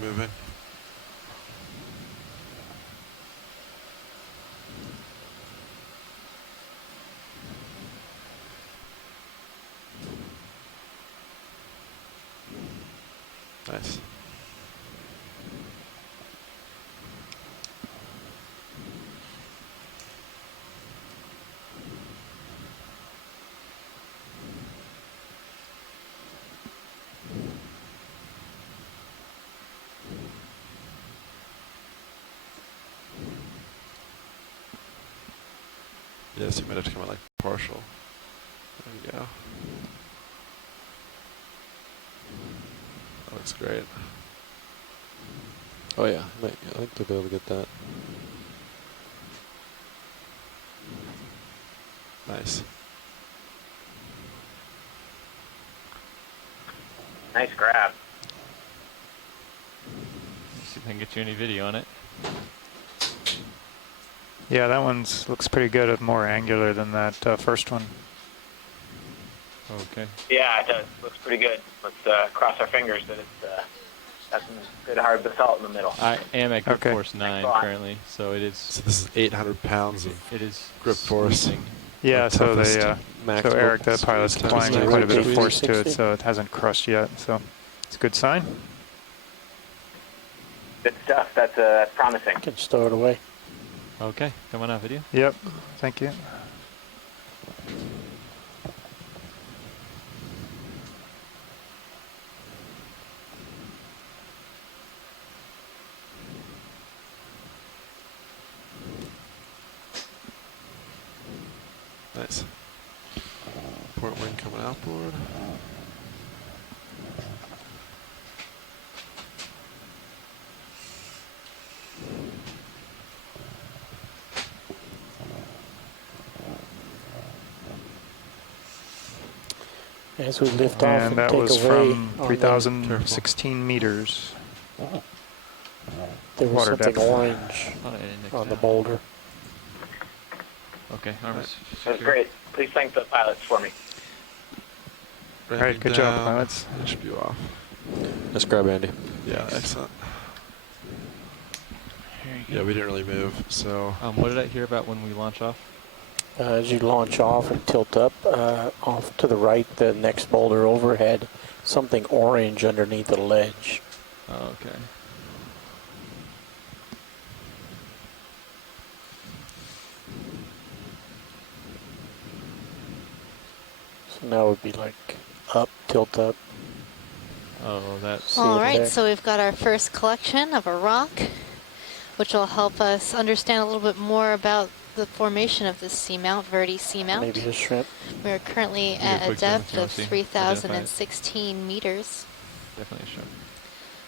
Nice. Yes, you might have to come out like partial. There you go. That looks great. Oh yeah, I think they'll be able to get that. Nice. Nice grab. Let's see if I can get you any video on it. Yeah, that one looks pretty good, more angular than that first one. Okay. Yeah, it does. Looks pretty good. Let's cross our fingers that it's got some good hard basalt in the middle. I am at grip Okay. force 9 currently, so it is. So this is 800 pounds of It is grip force. squeezing. Yeah, so toughest so maximum Eric, the pilot's squeeze applying times. quite a bit of Yeah. force to it, so it hasn't crushed yet. So it's a good sign. Good stuff. That's promising. Can stow it away. Okay, come on out, video. Yep, thank you. Nice. Port wing coming outboard. As we lift off And and that take was away from on 3,016 meters. there was water something depth. orange on the boulder. Okay, arms. That's great. Please thank the pilots for me. All right, good job, pilots. It should be off. Nice grab, Andy. Yeah, excellent. Yeah, we didn't really move, so. What did I hear about when we launch off? As you launch off and tilt up, off to the right, the next boulder overhead, something orange underneath the ledge. Oh, okay. So now it would be like up, tilt up. Oh, that's. See All it right, there? so we've got our first collection of a rock, which will help us understand a little bit more about the formation of this seamount, Verdi seamount. Maybe a shrimp. We're currently Give it a at a quick zoom if depth you wanna of see. 3,016 meters. Definitely a shrimp.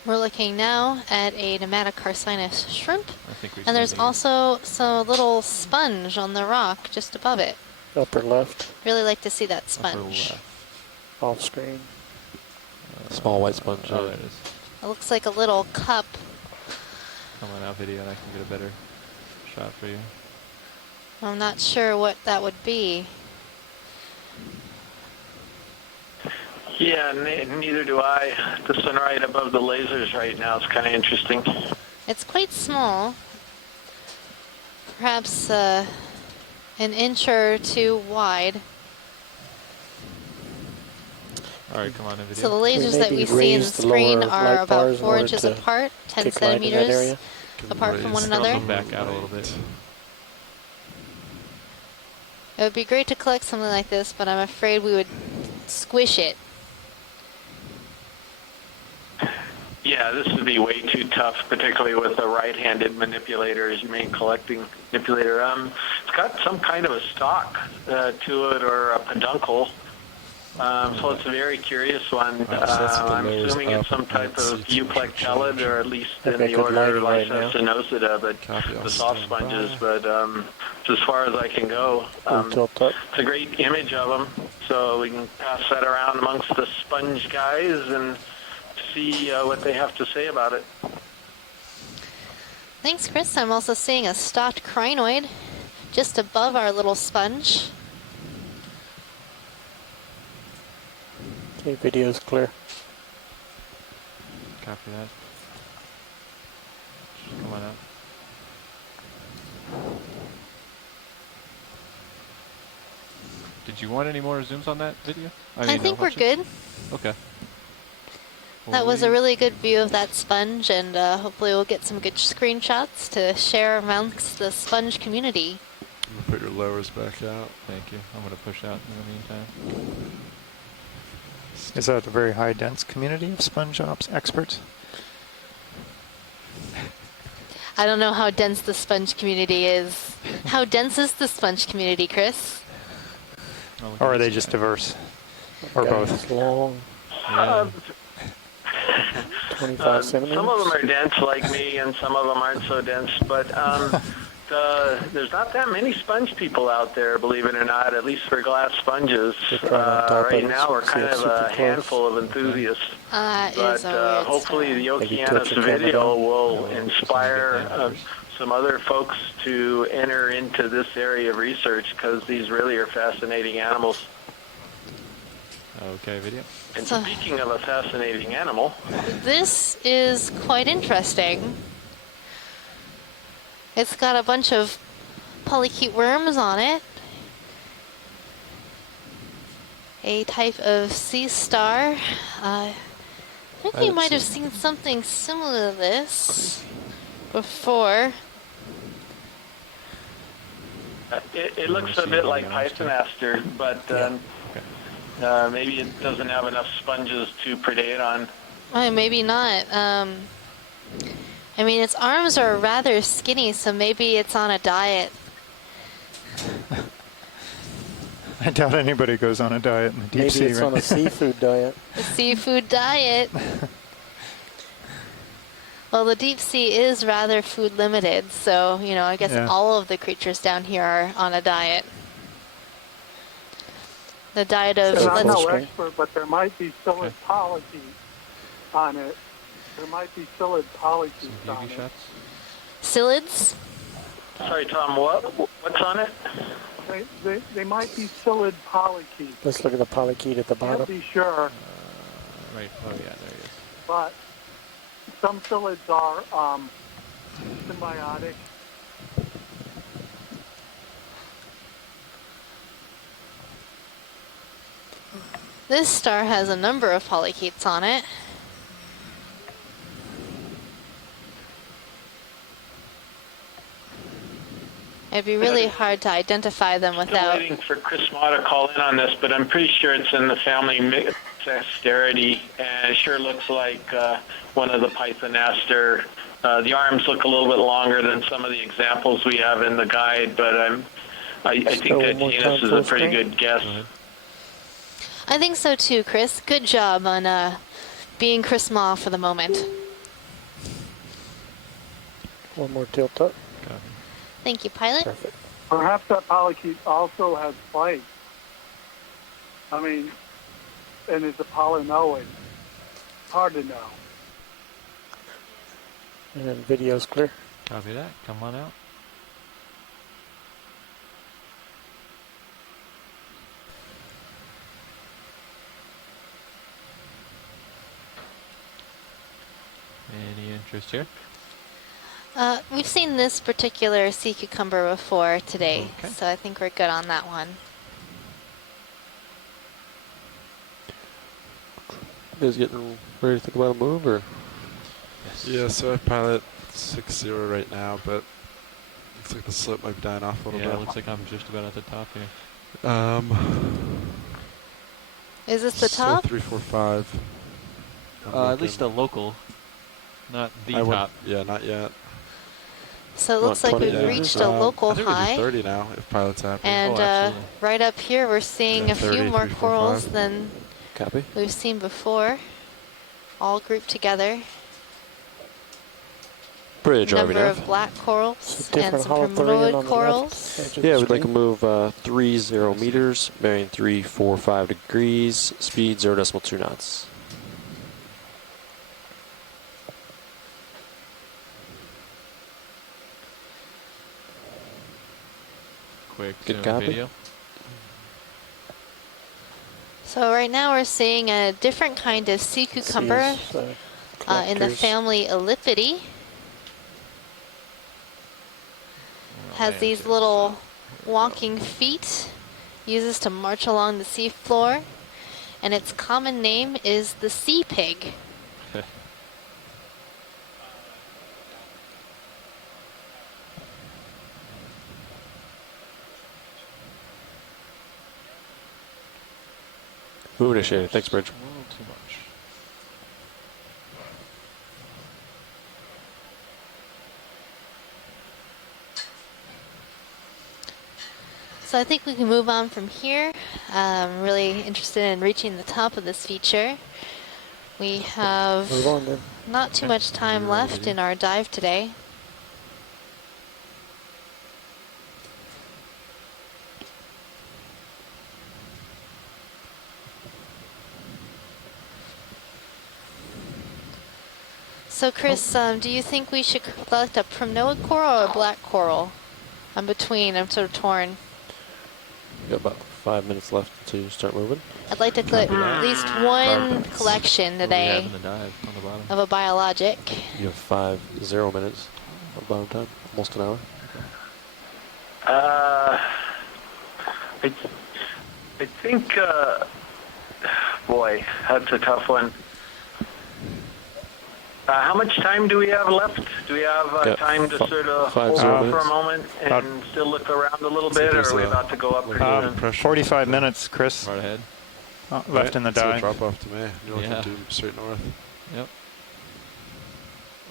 We're looking now at a nematocarcinus shrimp, I think we. and there's also some little sponge on the rock just above it. Upper left, Really like to see that upper sponge. left. off screen. Small white sponge. Oh, there it is. It looks like a little cup. Come on out, video, and I can get a better shot for you. I'm not sure what that would be. Yeah, neither do I. The sun right above the lasers right now is kind of interesting. It's quite small, perhaps an inch or two wide. All right, come on in, video. So the lasers that maybe we see in the raise the screen lower are light about bars in 4 order inches to apart, 10 kick light in that centimeters area? apart from one Raise another. Come back out a little bit. It would be great to collect something like this, but I'm afraid we would squish it. Yeah, this would be way too tough, particularly with a right-handed manipulator as your main collecting manipulator. It's got some kind of a stalk to it or a peduncle. So it's a very curious one. I'm assuming it's some type of euplectellid, or at least in the order Lycosinosida, but the soft sponges. But as far as I can go, it's a great image of them. So we can pass that around amongst the sponge guys and see what they have to say about it. Thanks, Chris. I'm also seeing a stalked crinoid just above our little sponge. Okay, video's clear. Copy that. Just come on out. Did you want any more zooms on that video? I think we're good. Okay. That was a really good view of that sponge, and hopefully we'll get some good screenshots to share amongst the sponge community. I'm going to put your lowers back out. Thank you. I'm going to push out in the meantime. Is that a very high dense community of sponge ops experts? I don't know how dense the sponge community is. How dense is the sponge community, Chris? Or are they just diverse? Or both? It's long. Yeah. 25 centimeters. Some of them are dense like me, and some of them aren't so dense. But there's not that many sponge people out there, believe it or not, at least for glass sponges. Right now, we're kind of a handful of enthusiasts. But hopefully the Okeanos video will inspire some other folks to enter into this area of research, because these really are fascinating animals. Okay, video. And speaking of a fascinating animal, this is quite interesting. It's got a bunch of polychaete worms on it. A type of sea star. I think you might have seen something similar to this before. it looks a bit like Pythonaster, but maybe it doesn't have enough sponges to predate on. Maybe not. I mean, its arms are rather skinny, so maybe it's on a diet. I doubt anybody goes on a diet in the deep sea. Maybe it's on a seafood diet. A seafood diet. Well, the deep sea is rather food limited, so, you know, I guess all of the creatures down here are on a diet. The diet of... I'm no expert, but there might be psyllid polychaetes on it. There might be psyllid polychaetes on it. Psyllids? Sorry, Tom, what's on it? They might be psyllid polychaetes. Let's look at the polychaete at the bottom. Can't be sure. Right. Oh, yeah, there he is. But some psyllids are symbiotic. This star has a number of polychaetes on it. It'd be really hard to identify them without... Still waiting for Chris Ma to call in on this, but I'm pretty sure it's in the family Mixasterity, and it sure looks like one of the Pythonaster. The arms look a little bit longer than some of the examples we have in the guide, but I think that genus is a pretty good guess. I think so too, Chris. Good job on being Chris Ma for the moment. One more tilt up. Thank you, pilot. Perfect. Perhaps that polychaete also has spikes. I mean, and it's a polynoid. Hard to know. And then video's clear. Copy that. Come on out. Any interest here? We've seen this particular sea cucumber before today, so I think we're good on that one. You guys getting ready to think about a move, or? Yes. Yeah, so I pilot 6-0 right now, but looks like the slope might be dying off a little bit. Yeah, it looks like I'm just about at the top here. Is this the top? 345. At least a local, not the top. Yeah, not yet. So it looks like we've reached a local I think high. we do 30 now, if pilot's happy. And right up here, we're seeing a few more corals than we've seen before, all grouped together. Bridge, number of black corals and some primordial corals. Yeah, we'd like to move 30 meters, bearing 345 degrees, speed 0.2 knots. Quick good copy. Video. So right now we're seeing a different kind of sea cucumber in the family Ellippidae. Has these little walking feet, uses to march along the sea floor, and its common name is the sea pig. Move initiated. Thanks, Bridge. A little too much. So I think we can move on from here. I'm really interested in reaching the top of this feature. We have not too much time left in our dive today. So Chris, do you think we should collect a primnoid coral or a black coral? I'm between, I'm sort of torn. You got about 5 minutes left until you start moving. I'd like to collect at least one collection today of a biologic. You have 5 minutes of bottom time, almost an hour. I think, boy, that's a tough one. How much time do we have left? Do we have time to sort of hold on for a moment and still look around a little bit, or are we about to go up pretty soon? 45 minutes, Chris. Right ahead. Left in the dive. Drop off to me. You're looking due straight north. Yep.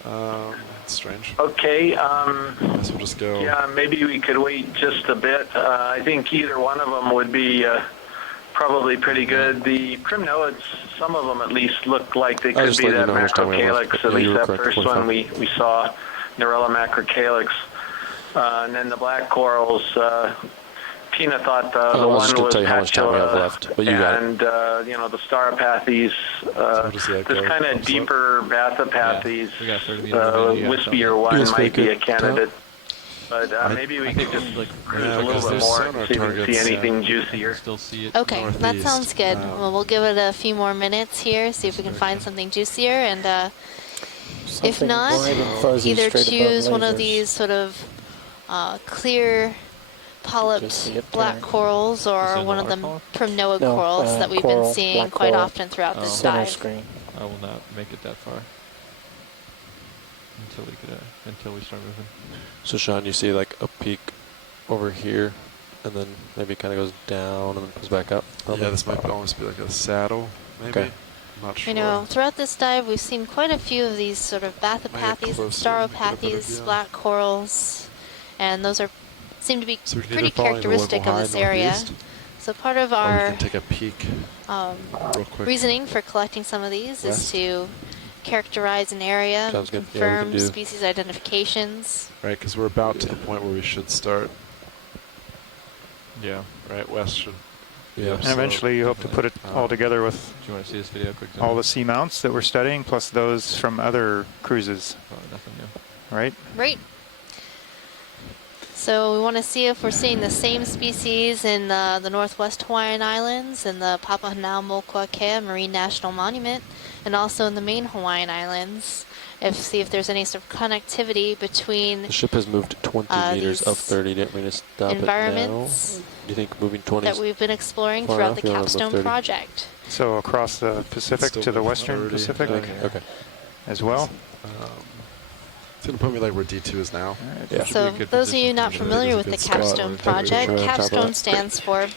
That's strange. Okay. Guess we'll just go. Yeah, maybe we could wait just a bit. I think either one of them would be probably pretty good. The primnoids, some of them at least look like they could be that macrocalyx, at least that first one we saw, Narella macrocalyx. And then the black corals, Tina thought the one was Patula, and you know, the Staropathes, this kind of deeper Bathopathes, wispier one might be a candidate. But maybe we could just cruise a little bit more and see if we can see anything juicier. Okay, that sounds good. Well, we'll give it a few more minutes here, see if we can find something juicier, and if not, either choose one of these sort of clear polyped black corals or one of the primnoid corals that we've been seeing quite often throughout this dive. I will not make it that far until we start moving. So Sean, you see like a peak over here, and then maybe it kind of goes down and then comes back up. Probably. Yeah, this might almost be like a saddle, maybe. Okay. I'm not sure. You know, throughout this dive, we've seen quite a few of these sort of Bathopathes and Staropathes, black corals, and those seem to be pretty characteristic of this area. So part of our take a peek reasoning for collecting some of these is to characterize an area, confirm species identifications. Right, because we're about to the point where we should start. Yeah. Right, western. Yeah. And eventually you hope to put it all together with do you want to see this video quick? All the seamounts that we're studying, plus those from other cruises. Nothing new. Right? Right. So we want to see if we're seeing the same species in the Northwest Hawaiian Islands and the Papahanaumokuakea Marine National Monument, and also in the main Hawaiian Islands. See if there's any sort of connectivity between the ship has moved 20 meters up 30. Didn't mean to stop environments it now. Do you think moving 20 that we've been exploring throughout the Capstone project? So across the Pacific to the Western Pacific? Okay. As well? It's going to put me like where D2 is now. Right, yeah. So those of you not familiar with the Capstone project, Capstone stands for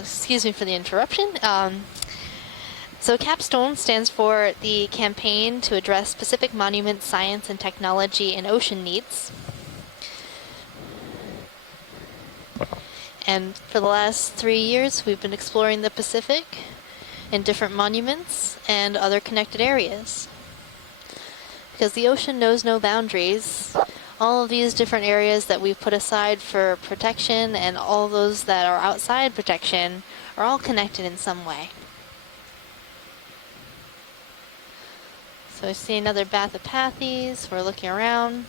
excuse me for the interruption. So Capstone stands for the Campaign to Address Pacific Monument Science and Technology and Ocean Needs. And for the last 3 years, we've been exploring the Pacific in different monuments and other connected areas. Because the ocean knows no boundaries, all of these different areas that we've put aside for protection and all those that are outside protection are all connected in some way. So I see another Bathopathes. We're looking around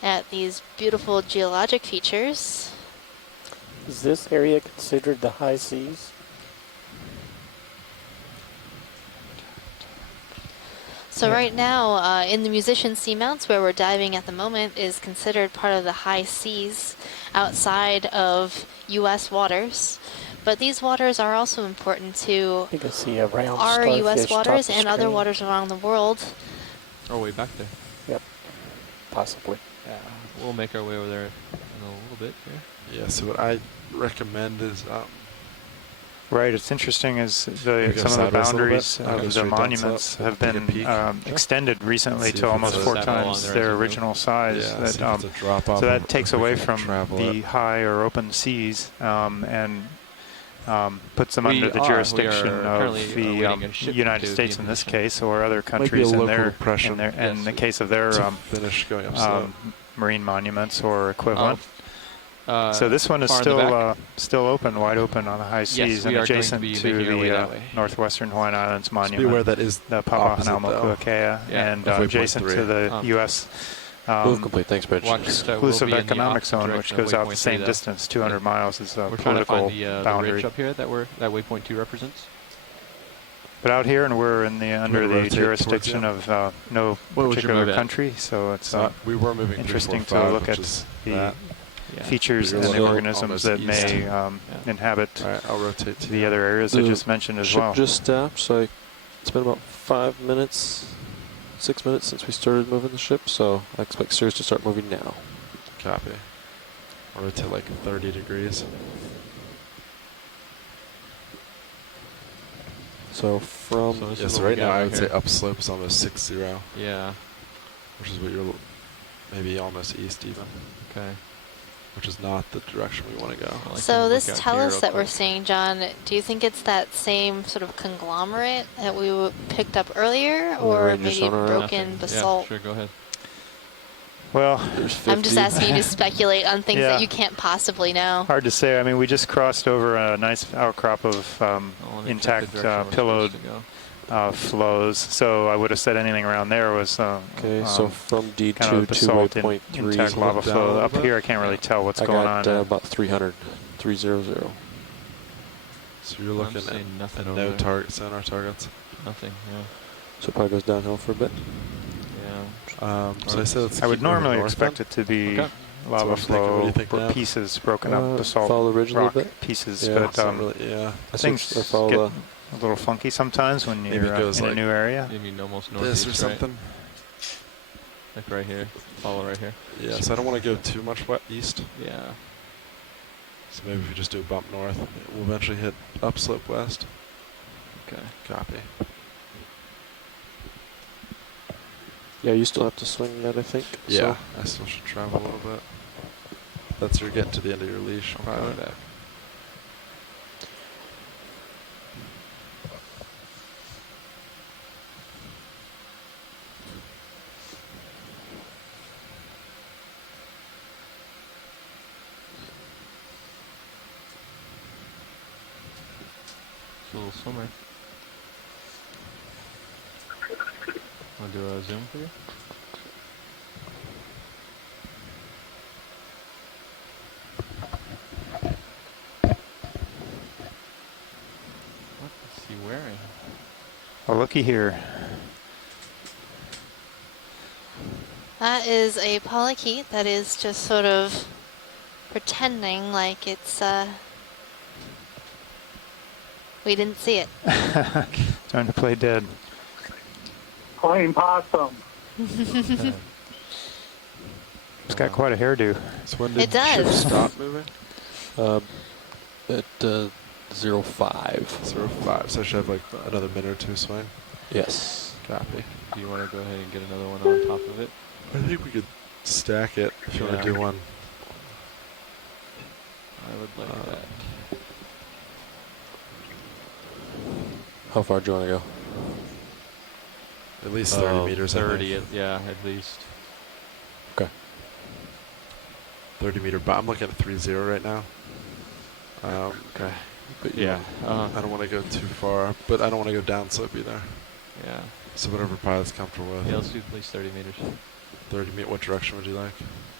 at these beautiful geologic features. Is this area considered the high seas? So right now, in the Musician Seamounts, where we're diving at the moment, is considered part of the high seas outside of U.S. waters. But these waters are also important to our U.S. waters and other waters around the world. Or way back there. Yep, possibly. Yeah, we'll make our way over there in a little bit here. Yeah, so what I recommend is Right. It's interesting is some of the boundaries of the monuments have been extended recently to almost 4 times their original size. So that takes away from the high or open seas and puts them under the jurisdiction of the United States in this case, or other countries in the case of their marine monuments or equivalent. So this one is still open, wide open on the high seas, and adjacent to the northwestern Hawaiian Islands monument, where that is the Papahānaumokuākea, and adjacent to the U.S. Move complete. Thanks, Bridge. Exclusive economic zone, which goes out the same distance, 200 miles, is a political boundary. The ridge up here that waypoint 2 represents. But out here, and we're in under the jurisdiction of no particular country, so it's interesting to look at the features and the organisms that may inhabit the other areas I just mentioned as well. Just stopped, so it's been about 5 minutes, 6 minutes since we started moving the ship, so I expect Sirius to start moving now. Copy. I'll rotate like 30 degrees. So from... So right now I would say upslope is almost 6-0. Yeah. Which is what you're maybe almost east even. Okay. Which is not the direction we want to go. So this talus that we're seeing, John, do you think it's that same sort of conglomerate that we picked up earlier, or maybe broken basalt? Yeah, sure, go ahead. Well, I'm just asking you to speculate on things that you can't possibly know. Hard to say. I mean, we just crossed over a nice outcrop of intact pillowed flows, so I would have said anything around there was okay. So from D2 kind of basalt to waypoint 3, intact lava flow. Up here, I can't really tell what's going on. About 300, 300. So you're looking at no targets on our targets. Nothing. Yeah. So it probably goes downhill for a bit. Yeah. So I said I would normally expect it to be lava flow pieces, broken up basalt follow the ridge rock a little bit. pieces, Yeah, but things get a little funky sometimes when you're in a new area. You mean almost northeast, this or something? Like right here. Follow right here. Yeah, so I don't want to go too much east. Yeah. So maybe if we just do a bump north, we'll eventually hit upslope west. Okay. Copy. Yeah, you still have to swing that, I think. Yeah, I still should travel a little bit. That's you're getting to the end of your leash. Okay. It's a little swimmer. Want to do a zoom for you? What is he wearing? Well, looky here. That is a polychaete that is just sort of pretending like it's, we didn't see it. Time to play dead. Plain possum. It's got quite a hairdo. So when did It does. ship stop moving? At 05. 05. So I should have like another minute or two swing. Yes. Copy. Do you want to go ahead and get another one on top of it? I think we could stack it if you want to do one. I would like that. How far do you want to go? At least 30 meters. 30, yeah, at least. Okay. 30 meter, but I'm looking at 3-0 right now. Okay. But yeah, I don't want to go too far, but I don't want to go down slope either. Yeah. So whatever pilot's comfortable with. Yeah, let's do at least 30 meters. 30 meters. What direction would you like?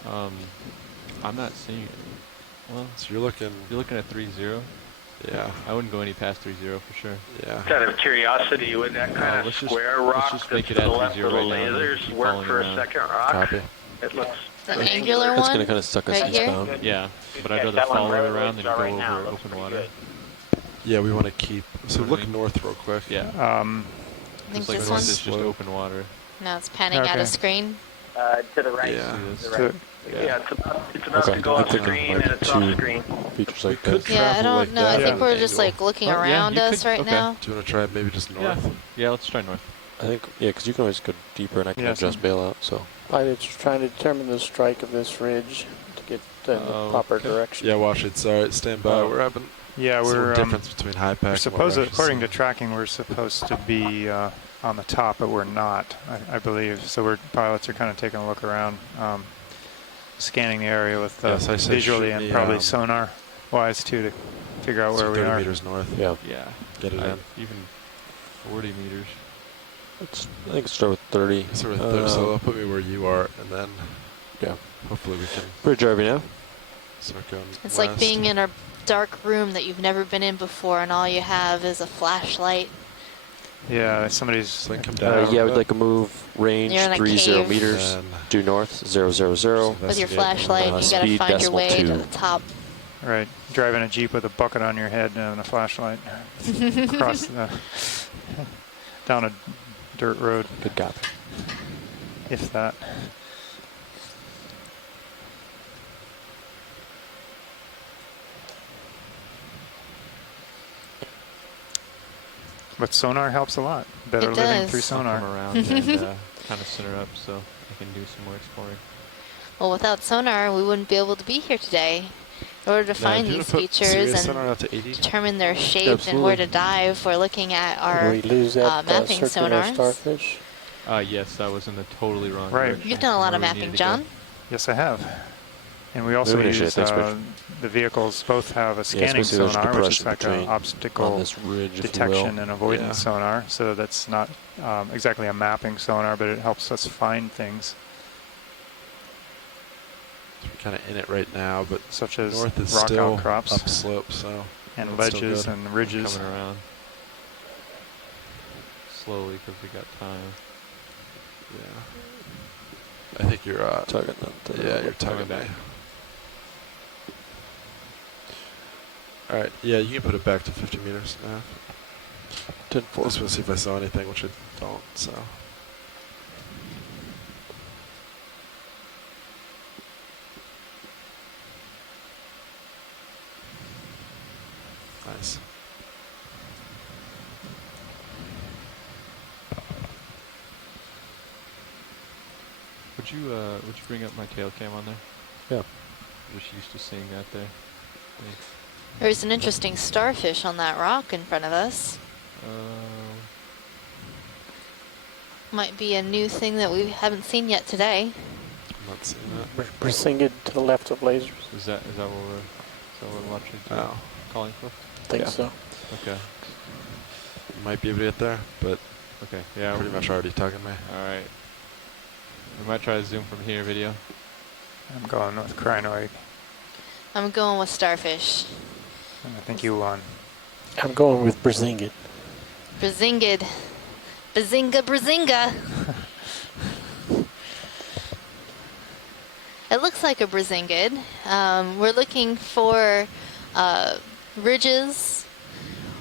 I'm not seeing it. Well, so you're looking at 3-0. Yeah. I wouldn't go any past 3-0 for sure. Yeah. Out of curiosity, would that kind of square rock let's just that's make to it the at left 3-0 of the right now, lasers work for a second rock? Copy. It looks The angular That's one? going to kind of suck us right here? eastbound. Yeah, but I'd rather follow it around than go over open water. Yeah, we want to keep. So look north real quick. Yeah. I think Just like this north one? is just open water. No, it's panning out of screen. To the right. Yeah. To the right. Yeah, it's about to go off screen, and it's off screen. Features like could this. Yeah, I travel don't like know. that I think at we're an just angle. like looking Oh, yeah, around you us could- right okay. now. Do you want to try maybe just north? Yeah, let's try north. I think, yeah, because you can always go deeper and I can adjust bailout, so. I was trying to determine the strike of this ridge to get in the proper direction. Yeah, watch it. Sorry, stand by. We're having we're difference between high pack. according to tracking, we're supposed to be on the top, but we're not, I believe. So pilots are kind of taking a look around, scanning the area with visually and probably sonar wise too to figure out where we 30 are. meters north. Yeah. Get it in. Even 40 meters. I think start with 30. Start with 30, so they'll put me where you are, and then hopefully we can. Where driving now? Start going It's west. like being in a dark room that you've never been in before, and all you have is a flashlight. Yeah, somebody's. Come down. Yeah, we'd like a move range You're in a 30 cave. meters. And Due north 000. With your flashlight, you gotta speed find your way to 2. the top. Right, driving a Jeep with a bucket on your head and a flashlight across down a dirt road. Good copy. If that. But sonar helps a lot. Better It living does. through I'll sonar. come around and kind of center up so I can do some more exploring. Well, without sonar, we wouldn't be able to be here today. In order to find do you these wanna put features Sirius and sonar out to 80? determine their shape and where to dive, we're looking at our Did we lose that mapping circular sonars. starfish? Yes, I was in the totally wrong Right. direction. You've done a lot of Where we mapping, needed to go. John. Yes, I have. And we also Maybe use thanks, Rich. the vehicles both have a scanning basically there's sonar, which is depression like an between obstacle on this ridge, if you detection will. and avoidance sonar. So that's not exactly a mapping sonar, but it helps us find things. We're kind of in it right now, but such as north is rock still outcrops upslope, so and that's still ledges good. and ridges. Coming around slowly because we got time. Yeah. I think you're tugging that. Yeah, you're tugging me. All right. Yeah, you can put it back to 50 meters now. 10-4. Just want to see if I saw anything, which I don't. So. Nice. Would you bring up my tail cam on there? Yeah. I'm just used to seeing that there. Thanks. There's an interesting starfish on that rock in front of us. Might be a new thing that we haven't seen yet today. I'm not seeing that. Brisingid to the left of lasers. Is that what we're watching? Oh. Calling for? I think so. Okay. Might be able to get there, but Okay. Yeah. pretty much already tugging me. All right. We might try to zoom from here, video. I'm going with crinoid. I'm going with starfish. And I think you won. I'm going with Brisingid. Brazingid. Bazinga, Brazinga. It looks like a Brazingid. We're looking for ridges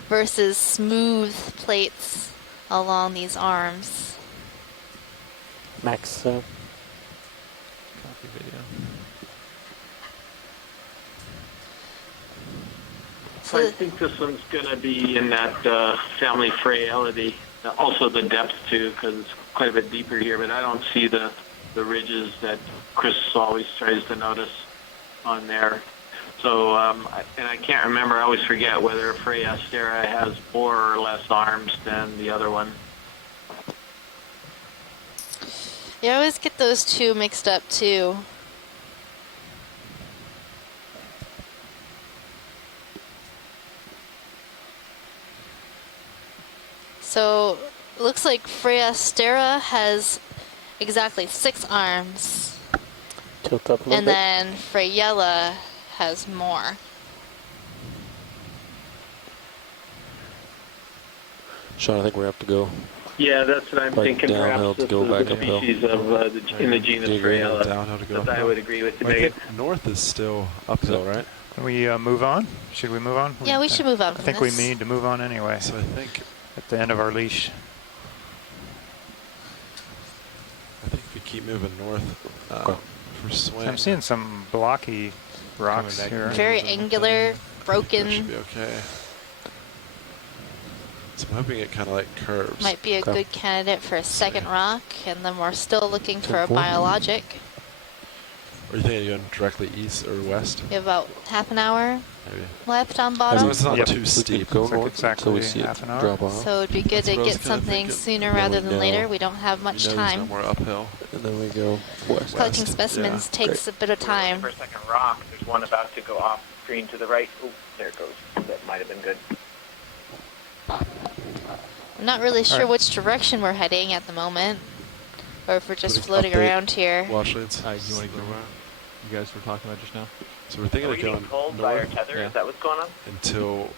versus smooth plates along these arms. Max, Copy video. I think this one's going to be in that family frailty. Also the depth too, because it's quite a bit deeper here. But I don't see the ridges that Chris always tries to notice on there. So and I can't remember. I always forget whether Freya Stera has 4 or less arms than the other one. You always get those two mixed up too. So, looks like Freya Stera has exactly 6 arms. tilt up a little And bit. then Freyella has more. Sean, I think we have to go. Yeah, that's what I'm Like thinking. downhill Perhaps to this go is back the uphill. species of in the genus Freyella. Downhill to go. That I would agree with you, I Megan. think north is still uphill, right? Can we move on? Should we move on? Yeah, we should move on I from think this. we need to move on anyway. So I think At the end of our leash. we keep keep moving north for swing. I'm seeing some blocky rocks here. Very angular, broken. That should be okay. So I'm hoping it kind of like curves. Might be a good candidate for a second rock, and then we're still looking for a biologic. Or you think you're going directly east or west? We have about half an hour Maybe. left on As bottom. long as it's not too steep. Go Looks like north exactly until we see half an hour. drop off. So it'd be good That's to what I was get kinda something thinking. sooner Then rather we than know- later. We don't have much There's no time. more uphill. And then we go west. Collecting West, specimens yeah. takes a bit of time. For a second rock, there's one about to go off screen to the right. Oh, there it goes. That might have been good. I'm not really sure Alright. which direction we're heading at the moment, or if we're just Quick floating update. around here. Watch leads. You want to go where you guys were talking about just now? So we're thinking Are of we getting going pulled by our north tether? Yeah. Is that what's going on? until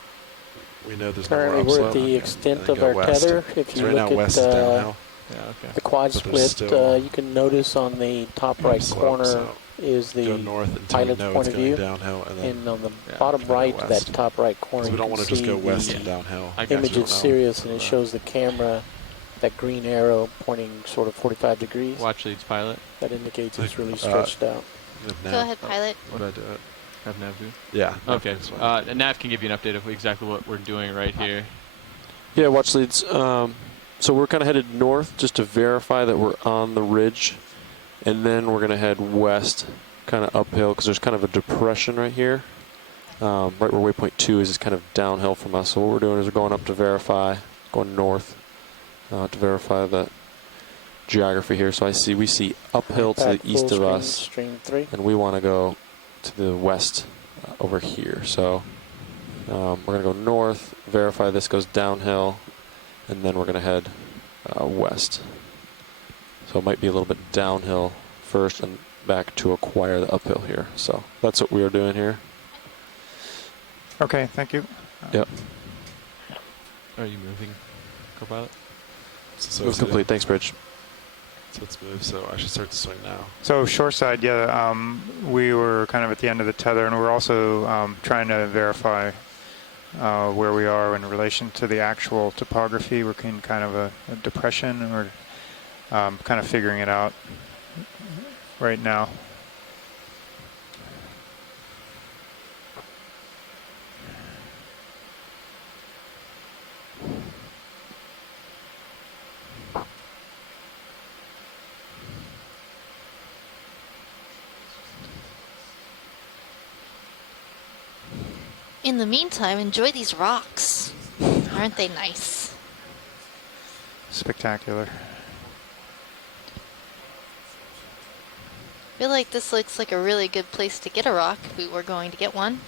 we know there's no more Currently, we're at upslope, the and extent then of go our west. tether. If So you right now look west at is downhill. Yeah, okay. the quad But there's split, still you can notice on the top right upslope, corner so is go the north until we pilot's know point it's of going view. downhill, and then And on the Yeah, bottom then go right, west. that top right corner, so we you don't can want to just see go west the and downhill. I got image you. is serious, and it shows the camera, that green arrow pointing sort of 45 degrees. Watch leads pilot. That indicates it's really Uh, stretched out. Go ahead, pilot. Would I do it? Have nav do. Yeah. Okay. that's fine. Nav can give you an update of exactly what we're doing right here. Yeah, watch leads. So we're kind of headed north just to verify that we're on the ridge. And then we're going to head west, kind of uphill, because there's kind of a depression right here. Right where waypoint 2 is kind of downhill from us. So what we're doing is we're going up to verify, going north to verify the geography here. So we see uphill to the Back east full of screen, us, Stream 3. and we want to go to the west over here. So we're going to go north, verify this goes downhill, and then we're going to head west. So it might be a little bit downhill first and back to acquire the uphill here. So that's what we are doing here. Okay, thank you. Yep. Are you moving, co-pilot? So Move complete. Thanks, Bridge. So let's move. So I should start to swing now. So shoreside, yeah, we were kind of at the end of the tether, and we're also trying to verify where we are in relation to the actual topography. We're in kind of a depression, and we're kind of figuring it out right now. In the meantime, enjoy these rocks. Aren't they nice? Spectacular. I feel like this looks like a really good place to get a rock if we were going to get one.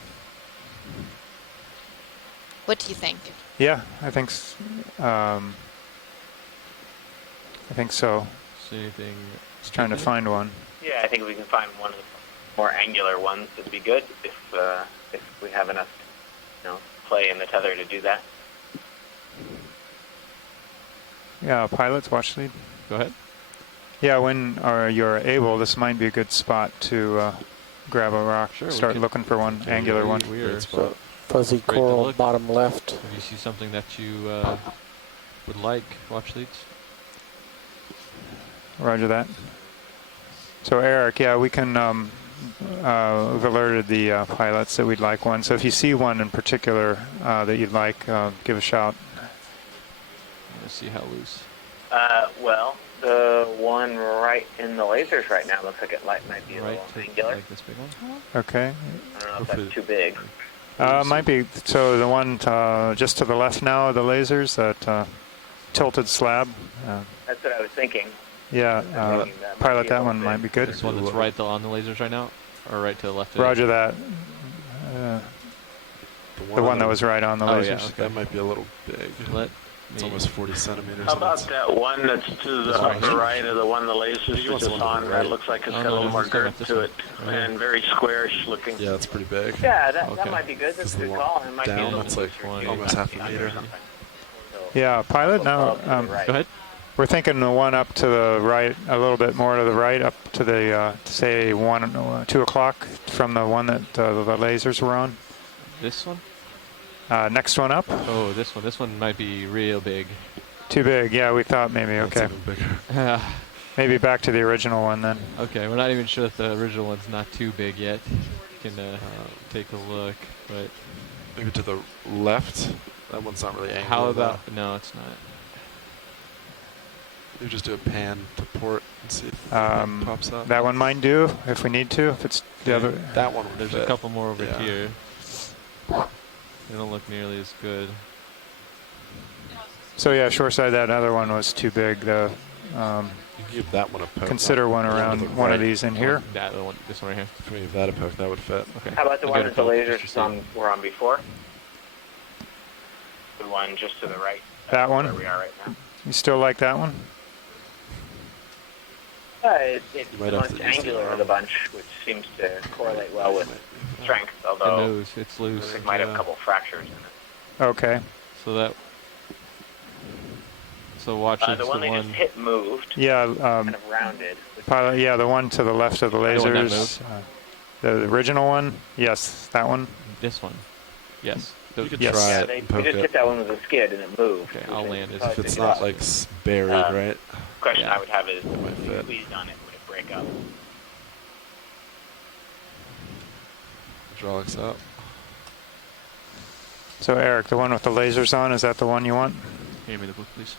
What do you think? Yeah, I think so. See anything? Just trying to find one. Yeah, I think if we can find one of the more angular ones, it'd be good if we have enough, play in the tether to do that. Yeah, pilots, watch lead. Go ahead. Yeah, when you're able, this might be a good spot to grab a rock. Sure, we start can- looking for one, angular one. Weird. So fuzzy Great to coral look. bottom left. If you see something that you would like, watch leads. Roger that. So Eric, yeah, we can, we've alerted the pilots that we'd like one. So if you see one in particular that you'd like, give a shout. Let's see how loose. Well, the one right in the lasers right now looks like it might be a Right, little angular. like this big one. Okay. I don't know if that's too big. Might be, so the one just to the left now of the lasers, that tilted slab. That's what I was thinking. Yeah, thinking that might pilot be a that little one big. might be good. This one that's right on the lasers right now, or right to the left. Of Roger that. The one that was right on the Oh, lasers. yeah, okay. That might be a little big. It's almost 40 centimeters. How about that one that's to the upper right of the one the lasers He are wants the just one on? to the That right. looks like it's Oh, got a no, little more this is girth this to one. it Right. and very squarish looking. Yeah, it's pretty big. Yeah, that Okay. might be good. That's Is a the good one call. It might be a down, little that's like closer to almost half a 1900 meter. or something. Yeah, pilot now. Right. Go ahead. We're thinking the one up to the right, a little bit more to the right, up to the, say, 2 o'clock from the one that the lasers were on. This one? Next one up. Oh, this one. This one might be real big. Too big. Yeah, we thought maybe. That's Okay. even bigger. Maybe back to the original one then. Okay, we're not even sure that the original one's not too big yet. You can take a look, but maybe to the left. That one's not really angled. How about? No, it's not. Maybe just do a pan to port and see if it pops up. That one might do if we need to. If it's the other. That one. There's a couple more over here. They don't look nearly as good. So yeah, short side. That other one was too big. The you can give that one a poke. consider one around one of these in here. That one, this one right here. If we give that a poke, that would fit. Okay. How about the one that the lasers were on before? The one just to the right. That one. Where we are right now. You still like that one? It's the most angular of the bunch, which seems to correlate well with strength, although it's loose. It might have a couple fractures in it. Okay. So watch the one they just hit moved. Yeah. Kind of rounded. Pilot, yeah, the one to the left of the lasers. The original one. Yes, that one. This one. Yes. You could yes. try Yeah, it. they just hit that one with a skid and it moved. Okay, I'll land it. If it's not like buried, right? Question I would have is, might fit. squeezed on it, would it break up? Hydraulics up. So Eric, the one with the lasers on, is that the one you want? Hand me the book, please.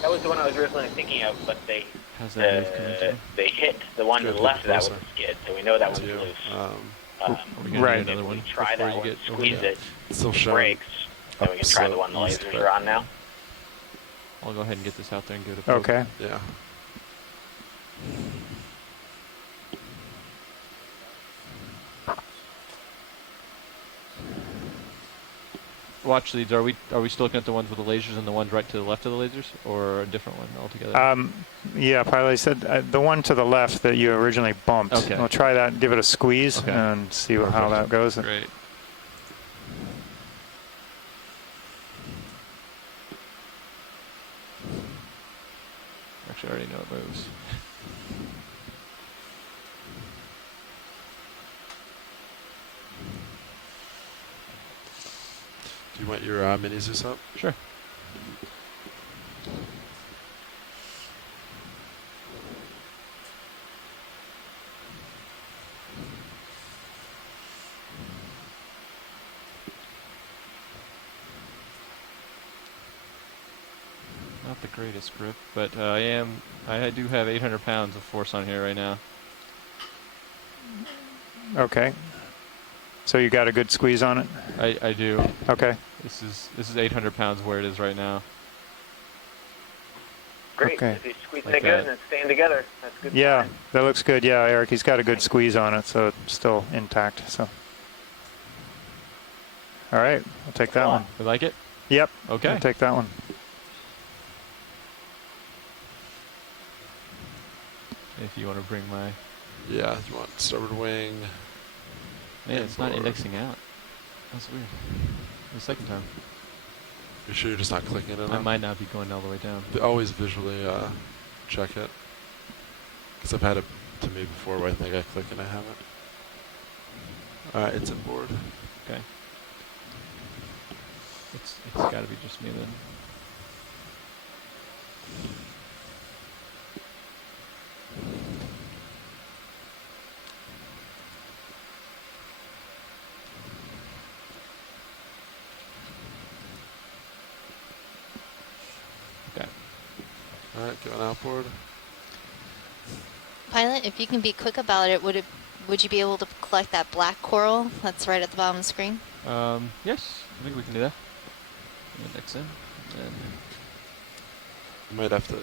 That was the one I was originally thinking of, but they How's that move coming through? they hit the one to the left of that with a skid, so we know that one's loose. Right. Another one. Try that one, squeeze it, Still it breaks, then we can try the one the lasers are on now. I'll go ahead and get this out there and give it a poke. Okay. Yeah. Watch these. Are we still looking at the ones with the lasers and the ones right to the left of the lasers, or a different one altogether? Yeah, pilot said the one to the left that you originally bumped. Okay. We'll try that, give it a squeeze, and see how that goes. Great. Actually, I already know it moves. Do you want your mini Zeus up? Sure. Not the greatest grip, but I do have 800 pounds of force on here right now. Okay. So you got a good squeeze on it? I do. Okay. This is 800 pounds where it is right now. Great. Okay. If he's squeezing it good and it's staying together, that's good. Yeah, sign. that looks good. Yeah, Eric, he's got a good squeeze on it, so it's still intact. So. All right, I'll take that one. You like it? Yep. Okay. I'll take that one. If you want to bring my... Yeah, you want starboard wing. Man, it's not indexing out. That's weird. The second time. You sure you're just not clicking it? I might not be going all the way down. Always visually check it. Because I've had it to me before where I think I click and I haven't. Alright, it's inboard. Okay. It's got to be just me then. Okay. Alright, going outboard. Pilot, if you can be quick about it, would you be able to collect that black coral that's right at the bottom of the screen? Yes, I think we can do that. Index in. And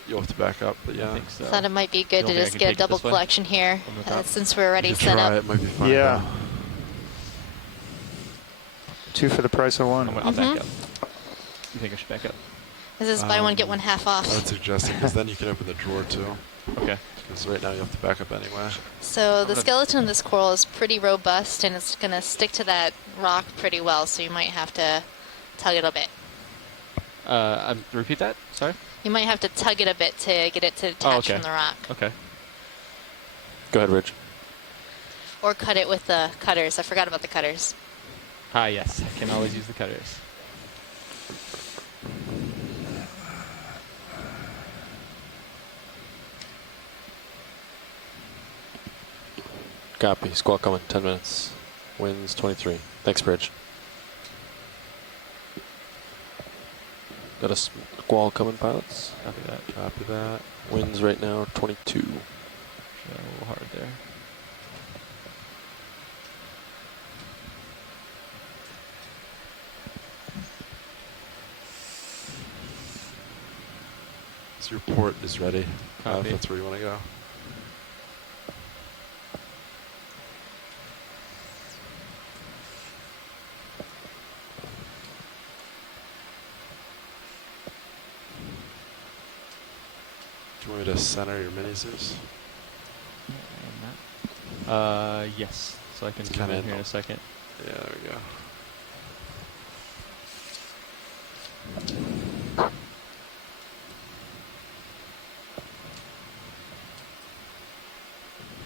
You'll have to back up, but yeah. I think so. Thought it might be good to just get a double collection here, since we're already set Try up. it, might be fun. Yeah. 2 for the price of 1. I'll back up. You think I should back up? This is buy one, get one half off. I would suggest it, because then you can open the drawer too. Okay. Because right now you have to back up anyway. So the skeleton of this coral is pretty robust, and it's going to stick to that rock pretty well, so you might have to tug it a bit. Repeat that? Sorry? You might have to tug it a bit to get it to detach from the rock. Okay. Go ahead, Rich. Or cut it with the cutters. I forgot about the cutters. Ah, yes. I can always use the cutters. Copy. Squall coming. 10 minutes. Winds 23. Thanks, Bridge. Got a squall coming, pilots. Copy that. Copy that. Winds right now 22. A little hard there. So your port is ready. If that's where you want to go. Do you want me to center your mini Zeus? Yes. So I can zoom in here in a second. Yeah, there we go.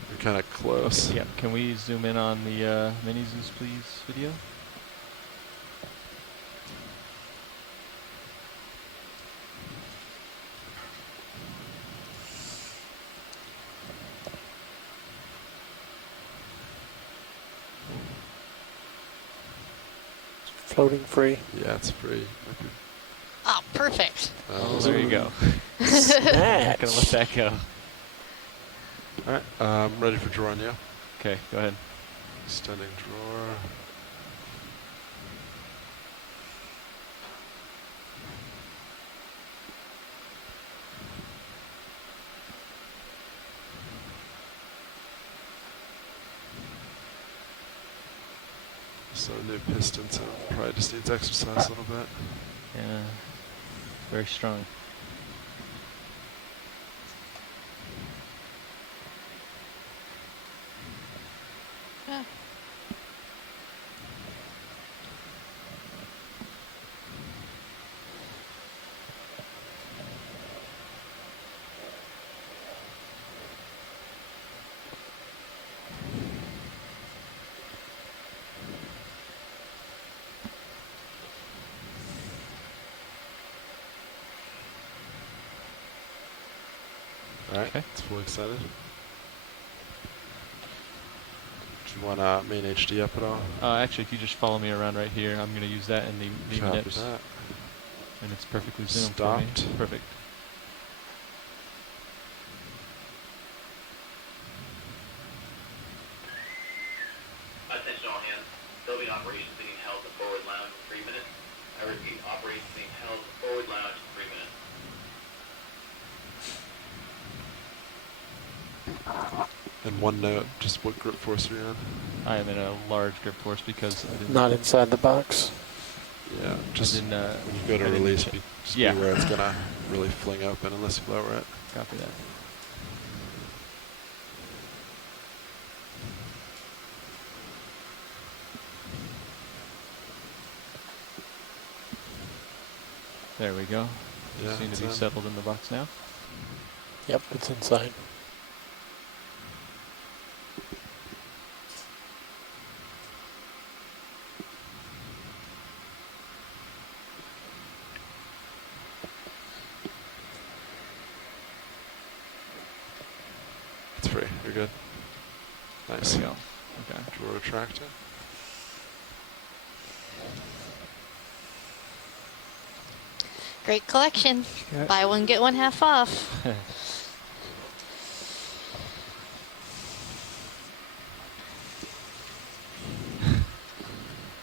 You're kind of close. Yeah. Can we zoom in on the mini Zeus, please, video? Floating free. Yeah, it's free. Oh, perfect. Oh, there you go. Snatch. Gonna let that go. All right, I'm ready for drawing you. Okay, go ahead. Extending drawer. So new piston, so probably just needs exercise a little bit. Yeah. Very strong. Yeah. Alright, Okay. it's fully excited. Do you want main HD up at all? Actually, if you just follow me around right here, I'm going to use that in the Copy nips. that. And it's perfectly zoomed Stopped. for me. Perfect. Attention all hands. There'll be an operation being held in the forward lounge for 3 minutes. I repeat, operation being held in the forward lounge for 3 minutes. And one note, just what grip force are you in? I am in a large grip force because I didn't. Not inside the box. Yeah, just didn't, when you go to release, just yeah. be where it's gonna really fling open unless you lower it. Copy that. There we go. Yeah, Seem to be it's in. settled in the box now. Yep, it's inside. It's free. You're good. Nice. There we go. Okay. Drawer retractor. Great collection. Buy one, get one half off.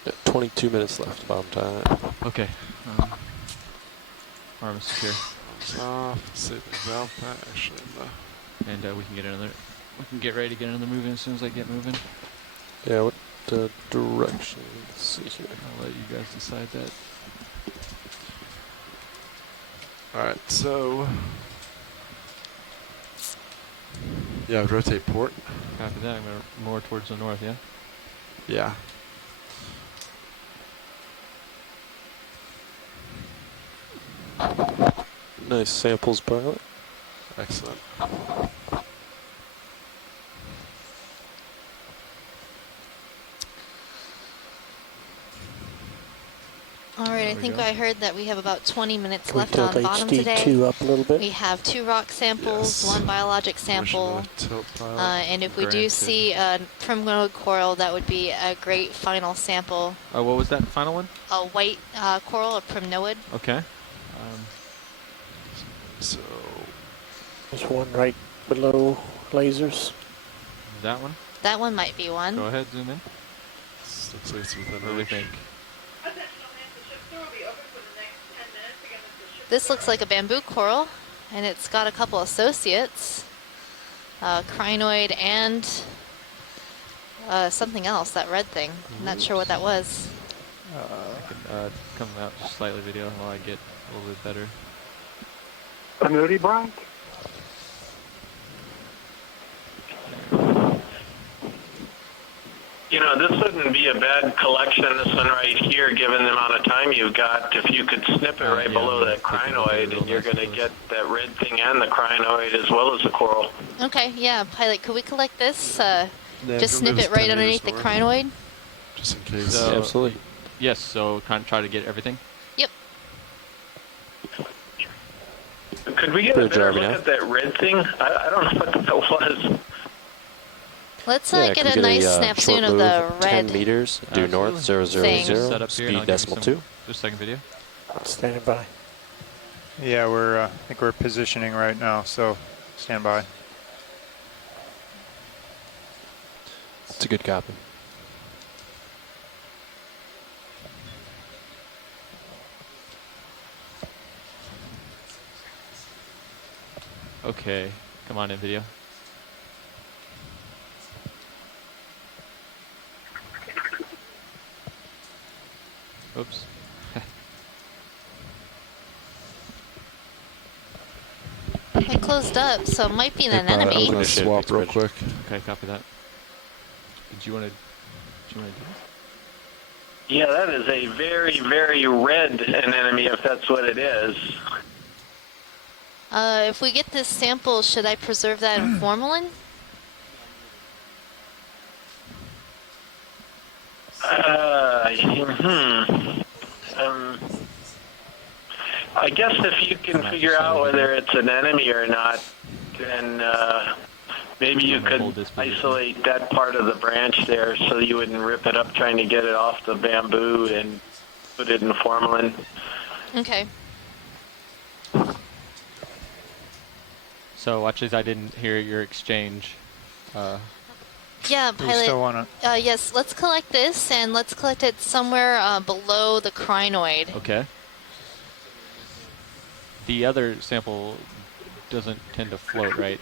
Yeah, 22 minutes left, bomb time. Okay. Arm is secure. Soft. Save the valve pack. Actually, And we can get another. We can get ready to get another move in as soon as I get moving. Yeah, what direction? Let's see here. I'll let you guys decide that. Alright, so yeah, rotate port. Copy that. I'm going more towards the north, yeah? Yeah. Nice samples, pilot. Excellent. All right, I think I heard that we have about 20 minutes left on tilt bottom HD2 today. up a little bit? We have 2 rock samples, 1 biologic sample, and if we do see a primrose coral, that would be a great final sample. What was that final one? A white coral, a primnoid. Okay. So there's one right below lasers. That one? That one might be one. Go ahead, zoom in. looks like it's within What do we think? This looks like a bamboo coral, and it's got a couple associates, crinoid and something else, that red thing. I'm not sure what that was. I can come out just slightly video while I get a little bit better. A nudibranch? You know, this wouldn't be a bad collection, this one right here, given the amount of time you've got. If you could snip it right below that crinoid, and you're going to get that red thing and the crinoid as well as the coral. Okay, yeah, Pilot, could we collect this? Just snip it right underneath the crinoid? Just in case. So, absolutely. Yes, so kind of try to get everything. Yep. Could we get a better look at that red thing? I don't know what that was. Let's get a nice snap soon of the red. 10 meters, due north, 000, speed decimal 2. Just second video. Standing by. Yeah, I think we're positioning right now, so stand by. It's a good copy. Okay, come on in video. Oops. I closed up, so it might be an enemy. I'm going to swap real quick. Okay, copy that. Did you want to do this? Yeah, that is a very, very red anemone, if that's what it is. If we get this sample, should I preserve that in formalin? I guess if you can figure out whether it's an enemy or not, then maybe you could isolate that part of the branch there so you wouldn't rip it up trying to get it off the bamboo and put it in formalin. Okay. So watch this, I didn't hear your exchange. Yeah, Pilot. Still wanna... yes, let's collect this, and let's collect it somewhere below the crinoid. Okay. The other sample doesn't tend to float, right?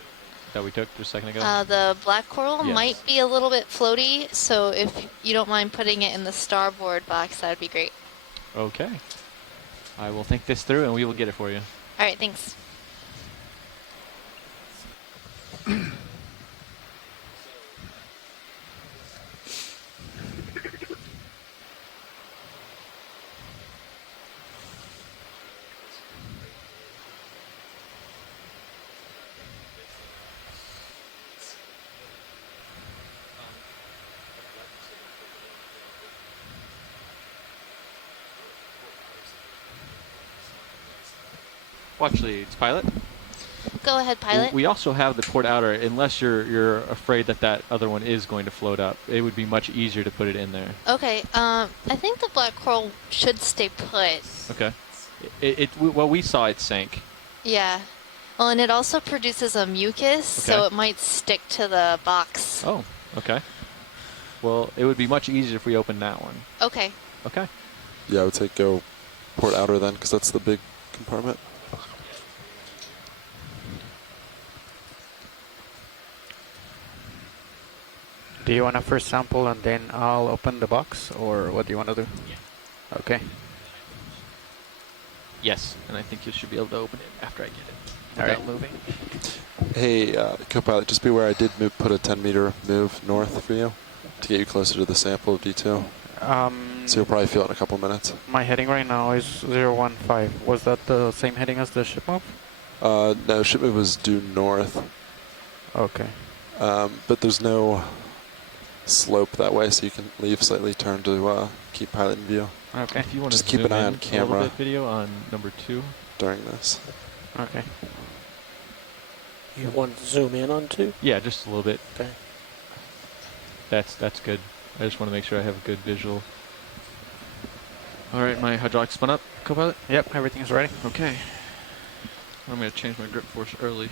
That we took just a second ago? The black coral Yes. might be a little bit floaty, so if you don't mind putting it in the starboard box, that would be great. Okay. I will think this through and we will get it for you. All right, thanks. Watch leads, Pilot. Go ahead, Pilot. We also have the port outer, unless you're afraid that that other one is going to float up. It would be much easier to put it in there. Okay, I think the black coral should stay put. Okay. Well, we saw it sank. Yeah. Well, and it also produces a mucus, so it might stick to the box. Oh, okay. Well, it would be much easier if we opened that one. Okay. Okay. Yeah, I would say go port outer then, because that's the big compartment. Do you want to first sample and then I'll open the box, or what do you want to do? Yeah. Okay. Yes, and I think you should be able to open it after I get it. All right. Moving. Hey, co-pilot, just be aware I did put a 10-meter move north for you to get you closer to the sample of D2. So you'll probably feel it in a couple minutes. My heading right now is 015. Was that the same heading as the ship move? No, ship move was due north. Okay. But there's no slope that way, so you can leave slightly, turn to keep pilot in view. Okay. If you want to just keep an eye on camera. A little bit video on number 2 during this. Okay. You want to zoom in on 2? Yeah, just a little bit. Okay. That's good. I just want to make sure I have a good visual. All right, my hydraulic spun up, co-pilot? Yep, everything's ready. Okay. I'm going to change my grip force early.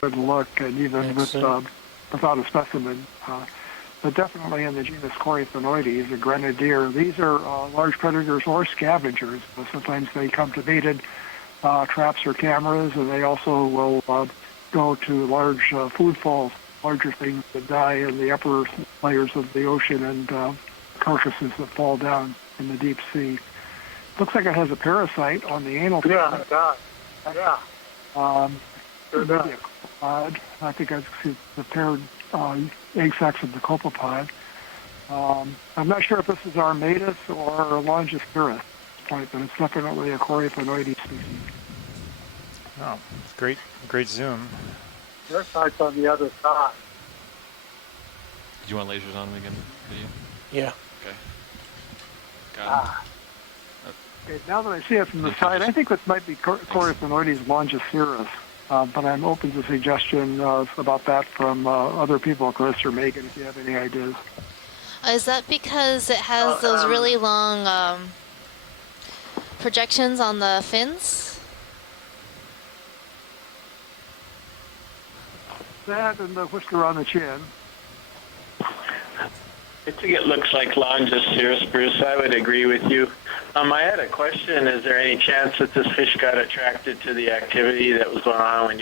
Good look, and even without a specimen. But definitely in the genus Coryphonoides, the grenadier, these are large predators or scavengers. Sometimes they come to baited traps or cameras, and they also will go to large food falls, larger things that die in the upper layers of the ocean, and carcasses that fall down in the deep sea. Looks like it has a parasite on the anal fin. Yeah, it does. Yeah. Sure does. I think I see the paired egg sacs of the copepod. I'm not sure if this is Armatus or Longispirus at this point, but it's definitely a Coryphonoides species. Oh, great zoom. Their side's on the other side. Do you want lasers on them again? Video? Yeah. Okay. Got it. Okay, now that I see it from the side, I think this might be Coryphonoides Longispirus. But I'm open to suggestion about that from other people, Chris or Megan, if you have any ideas. Is that because it has those really long projections on the fins? That and the whisker on the chin. I think it looks like Longispirus, Bruce. I would agree with you. I had a question. Is there any chance that this fish got attracted to the activity that was going on when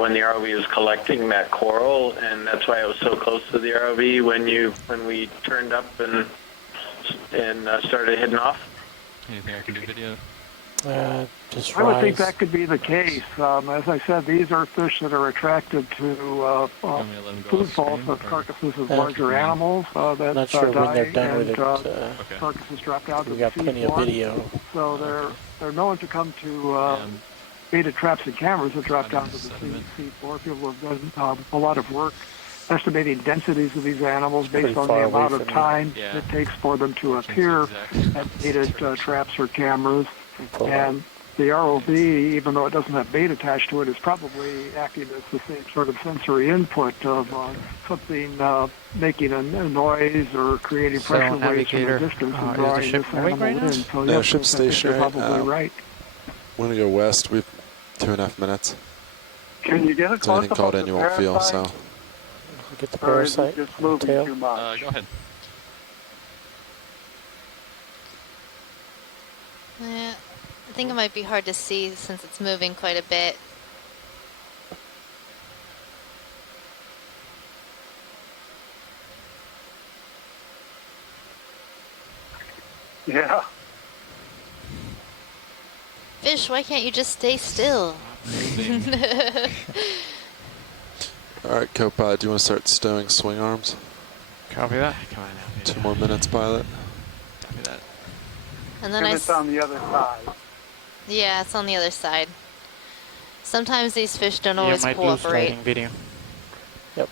when the ROV was collecting that coral, and that's why it was so close to the ROV when we turned up and started heading off? Anything I can do video? Just I would think that could be the case. As I said, these are fish that are attracted to food falls of carcasses of larger animals that not sure die, when they're done and with carcasses drop down to we the got plenty of video. So they're known to come to baited traps and cameras that drop down to the sea floor. People have done a lot of work estimating densities of these animals based on the amount of time it takes for them to appear at baited traps or cameras. And the ROV, even though it doesn't have bait attached to it, is probably acting as the same sort of sensory input of something making a noise or creating pressure waves from a distance and drawing this animal in. So no, yes, ship's stationary. you're probably right. We're going to go west. We've 2.5 minutes. Can you get a close anything called in you won't feel, so. Get the parasite just moving tail. too much? Go ahead. Yeah, I think it might be hard to see since it's moving quite a bit. Yeah. Fish, why can't you just stay still? All right, co-pilot, do you want to start stowing swing arms? Copy that. Come on now. 2 more minutes, pilot. Copy that. And then It's on the other side. Yeah, it's on the other side. Sometimes these fish don't always my cooperate. blue video. It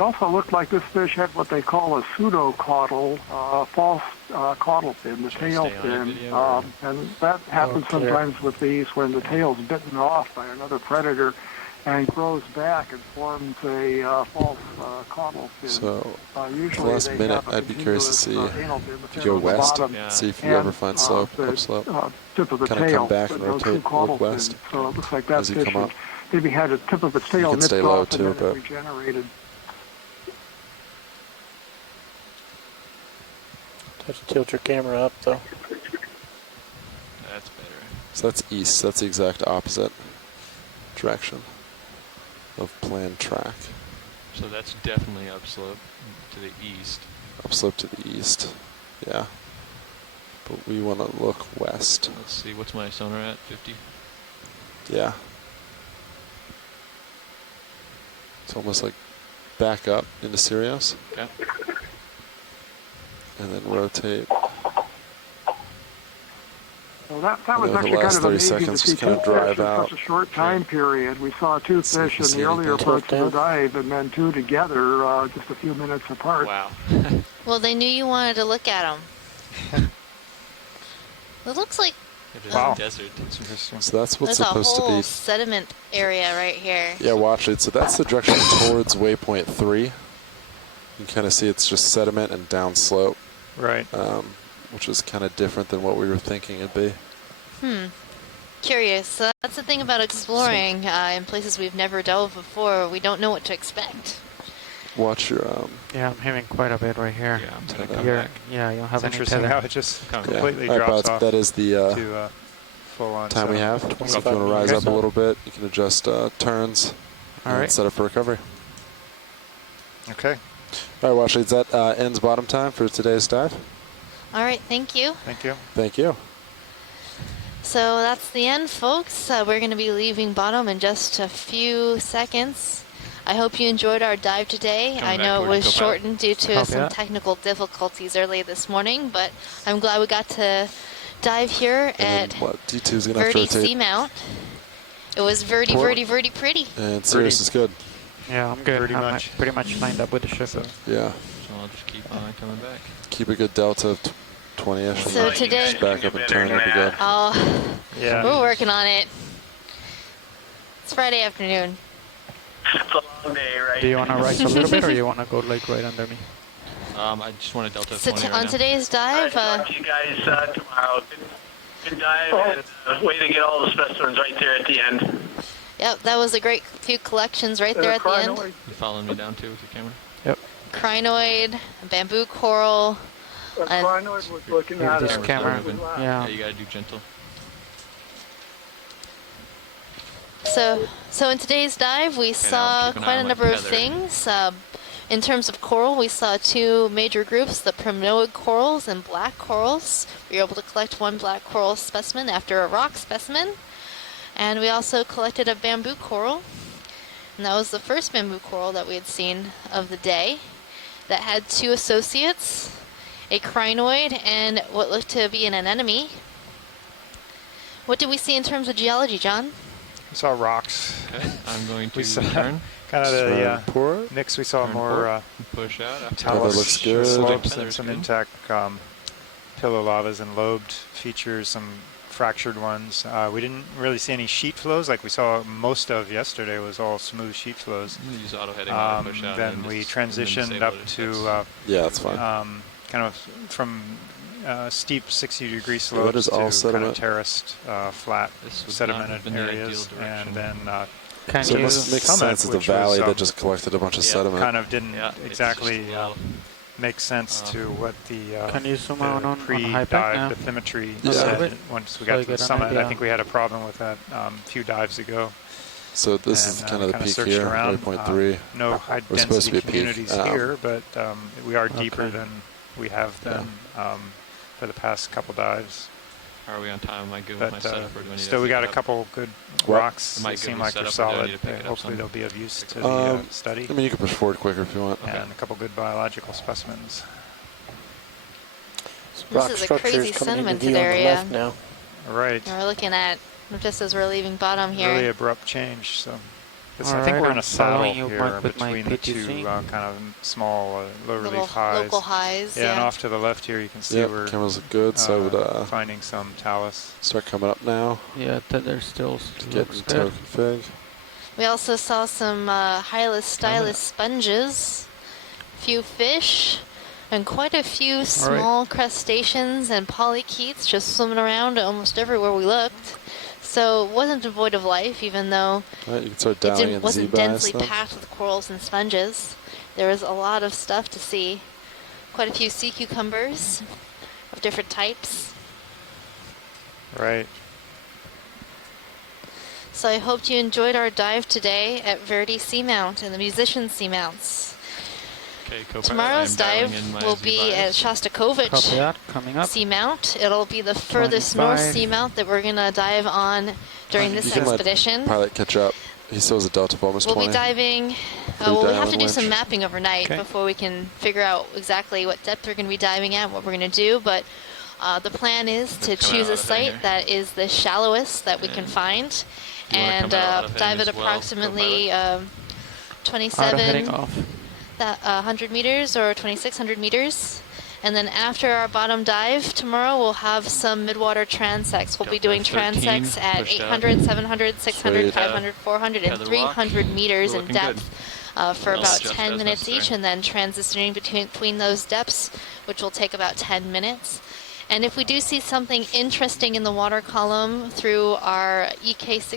also looked like this fish had what they call a pseudo-caudal, false caudal fin, the tail fin. And that happens sometimes with these when the tail's bitten off by another predator and grows back and forms a false caudal fin. So, usually for the last minute, I'd be curious to see if you go west, see if you ever find slope, upslope. Tip of the kind of tail, come back and rotate, look west so it looks like that as you fish come up. maybe had a tip of its tail You can nipped stay low off too, and then but it regenerated. Have to tilt your camera up, though. That's better. So that's east. That's the exact opposite direction of planned track. So that's definitely upslope to the east. Upslope to the east, yeah. But we want to look west. Let's see, what's my sonar at? 50? Yeah. It's almost like back up into Sirius. Okay. And then rotate. Well, that was the actually kind last of 30 amazing to seconds see just kind two of fish drive in out. such a short time period. We saw two fish in the earlier anything. parts of the dive and then two together just a few minutes apart. Wow. Well, they knew you wanted to look at them. It looks like wow. Desert. That's interesting. So that's what's there's supposed a whole to be. sediment area right here. Yeah, watch it. So that's the direction towards waypoint 3. You can kind of see it's just sediment and downslope. Right. Which is kind of different than what we were thinking it'd be. Curious. So that's the thing about exploring in places we've never delved before. We don't know what to expect. Watch your Yeah, I'm hearing quite a bit right here. Yeah, I'm gonna come Here, back. yeah, you don't have It's any interesting tether. how it just Yeah. completely All right, drops Bob, off that is the to full-on time we have. So if you want to rise up a little bit, you can adjust turns and set up for recovery. Okay. All right, watch leads. That ends bottom time for today's dive. All right, thank you. Thank you. Thank you. So that's the end, folks. We're going to be leaving bottom in just a few seconds. I hope you enjoyed our dive today. I know it was shortened due to some technical difficulties early this morning, but I'm glad we got to dive here at D2's gonna have to Verdi rotate. Seamount. It was Verdi, Verdi, Verdi pretty. And Sirius is good. Yeah, I'm good. Pretty I'm much. pretty much lined up with the ship. Yeah. So I'll just keep on coming back. Keep a good delta of 20-ish. So and today- just back up and turn would be good. Oh, Yeah. we're working on it. It's Friday afternoon. It's a long day, right? Do you want to rise a little bit, or you want to go like right under me? I just want to delta So 20 right on now. today's dive, Talk to you guys tomorrow. Good dive and way to get all the specimens right there at the end. yep, that was a great few collections right there at the end. You following me down too with your camera? Yep. Crinoid, bamboo coral, and Crinoid was looking at This it. camera. Yeah, Yeah. you gotta do gentle. so in today's dive we saw keep an eye quite a on my number of tether. things. In terms of coral, we saw two major groups, the primnoid corals and black corals. We were able to collect one black coral specimen after a rock specimen. And we also collected a bamboo coral. And that was the first bamboo coral that we had seen of the day that had two associates, a crinoid and what looked to be an anemone. What did we see in terms of geology, John? We saw rocks. Okay, I'm going to We saw turn. kind of the Port. mix. We saw Turn more port. Push out. After talus looks good. slopes Feather's and some good. intact pillow lavas and lobed features, some fractured ones. We didn't really see any sheet flows like we saw most of yesterday. Was all smooth sheet flows. I'm gonna use auto heading on the push out. Then and we just- and then transitioned disable up it if to that's- Yeah, that's fine. kind of from steep 60-degree that slopes is to all kind sediment. of terraced, flat, This would not have sedimented been the ideal areas, direction. and then Can So it you must make Summit, sense as the which was, valley that just collected a bunch of sediment. kind of didn't Yeah, it's exactly just a little- make sense to what the, Can you zoom the out on high pack now? pre-dive bathymetry Yeah. said once we So got you to the get an summit. I idea. think we had a problem with that few dives ago. So this And, is kind we of the kinda peak searched here, around. waypoint 3. No high We're supposed to density be at peak. communities here, but we are deeper Okay. than we have been for the past couple dives. How are we on time? Am I good with my But setup, or do I need to still, we pick got it a up? couple good What? rocks Am I that good seem with like they're setup, or do I solid. need to pick it up Hopefully, some? they'll be of use to Um, the study. I mean, you can push forward quicker if you want. Okay. And a couple good biological specimens. Rock This is a structures crazy coming into sedimented view on the area. left now. All right. We're looking at, just as we're leaving bottom here. Really abrupt change. So I All think right, we're in I'm a saddle following you, here Mark, with my between the PTC. two kind of small low Little relief highs. local highs, Yeah, and yeah. off to the left here, you can see Yep, we're cameras look good, so I would finding some talus. start coming up now. Yeah, tether still Get looks into good. config. We also saw some Hylas stylus sponges, few fish, and quite a few small crustaceans and polychaetes just swimming around almost everywhere we looked. So it wasn't devoid of life, even though All right, you can start it dialing in wasn't Z-bias densely then. packed with corals and sponges. There was a lot of stuff to see. Quite a few sea cucumbers of different types. Right. So I hope you enjoyed our dive today at Verdi Seamount and the Musician Seamounts. Okay, co-pilot, Tomorrow's I'm dialing dive in my will be at Z-bias. Shostakovich Copy that. Coming up. Seamount. It'll be the furthest north 25. seamount that we're going to dive on during this You can let expedition. pilot catch up. He still has a delta of almost We'll 20. be diving. Free Well, we have to dive do and some winch. mapping overnight Okay. before we can figure out exactly what depth we're going to be diving at, what we're going to do. But The plan is to choose a site that is the shallowest that we can find, and dive at approximately 2,700 meters or 2,600 meters. And then after our bottom dive tomorrow, we'll have some midwater transects. We'll be doing transects at 800, 700, 600, 500, 400, and 300 meters in depth for about 10 minutes each, and then transitioning between those depths, which will take about 10 minutes. And if we do see something interesting in the water column through our EK16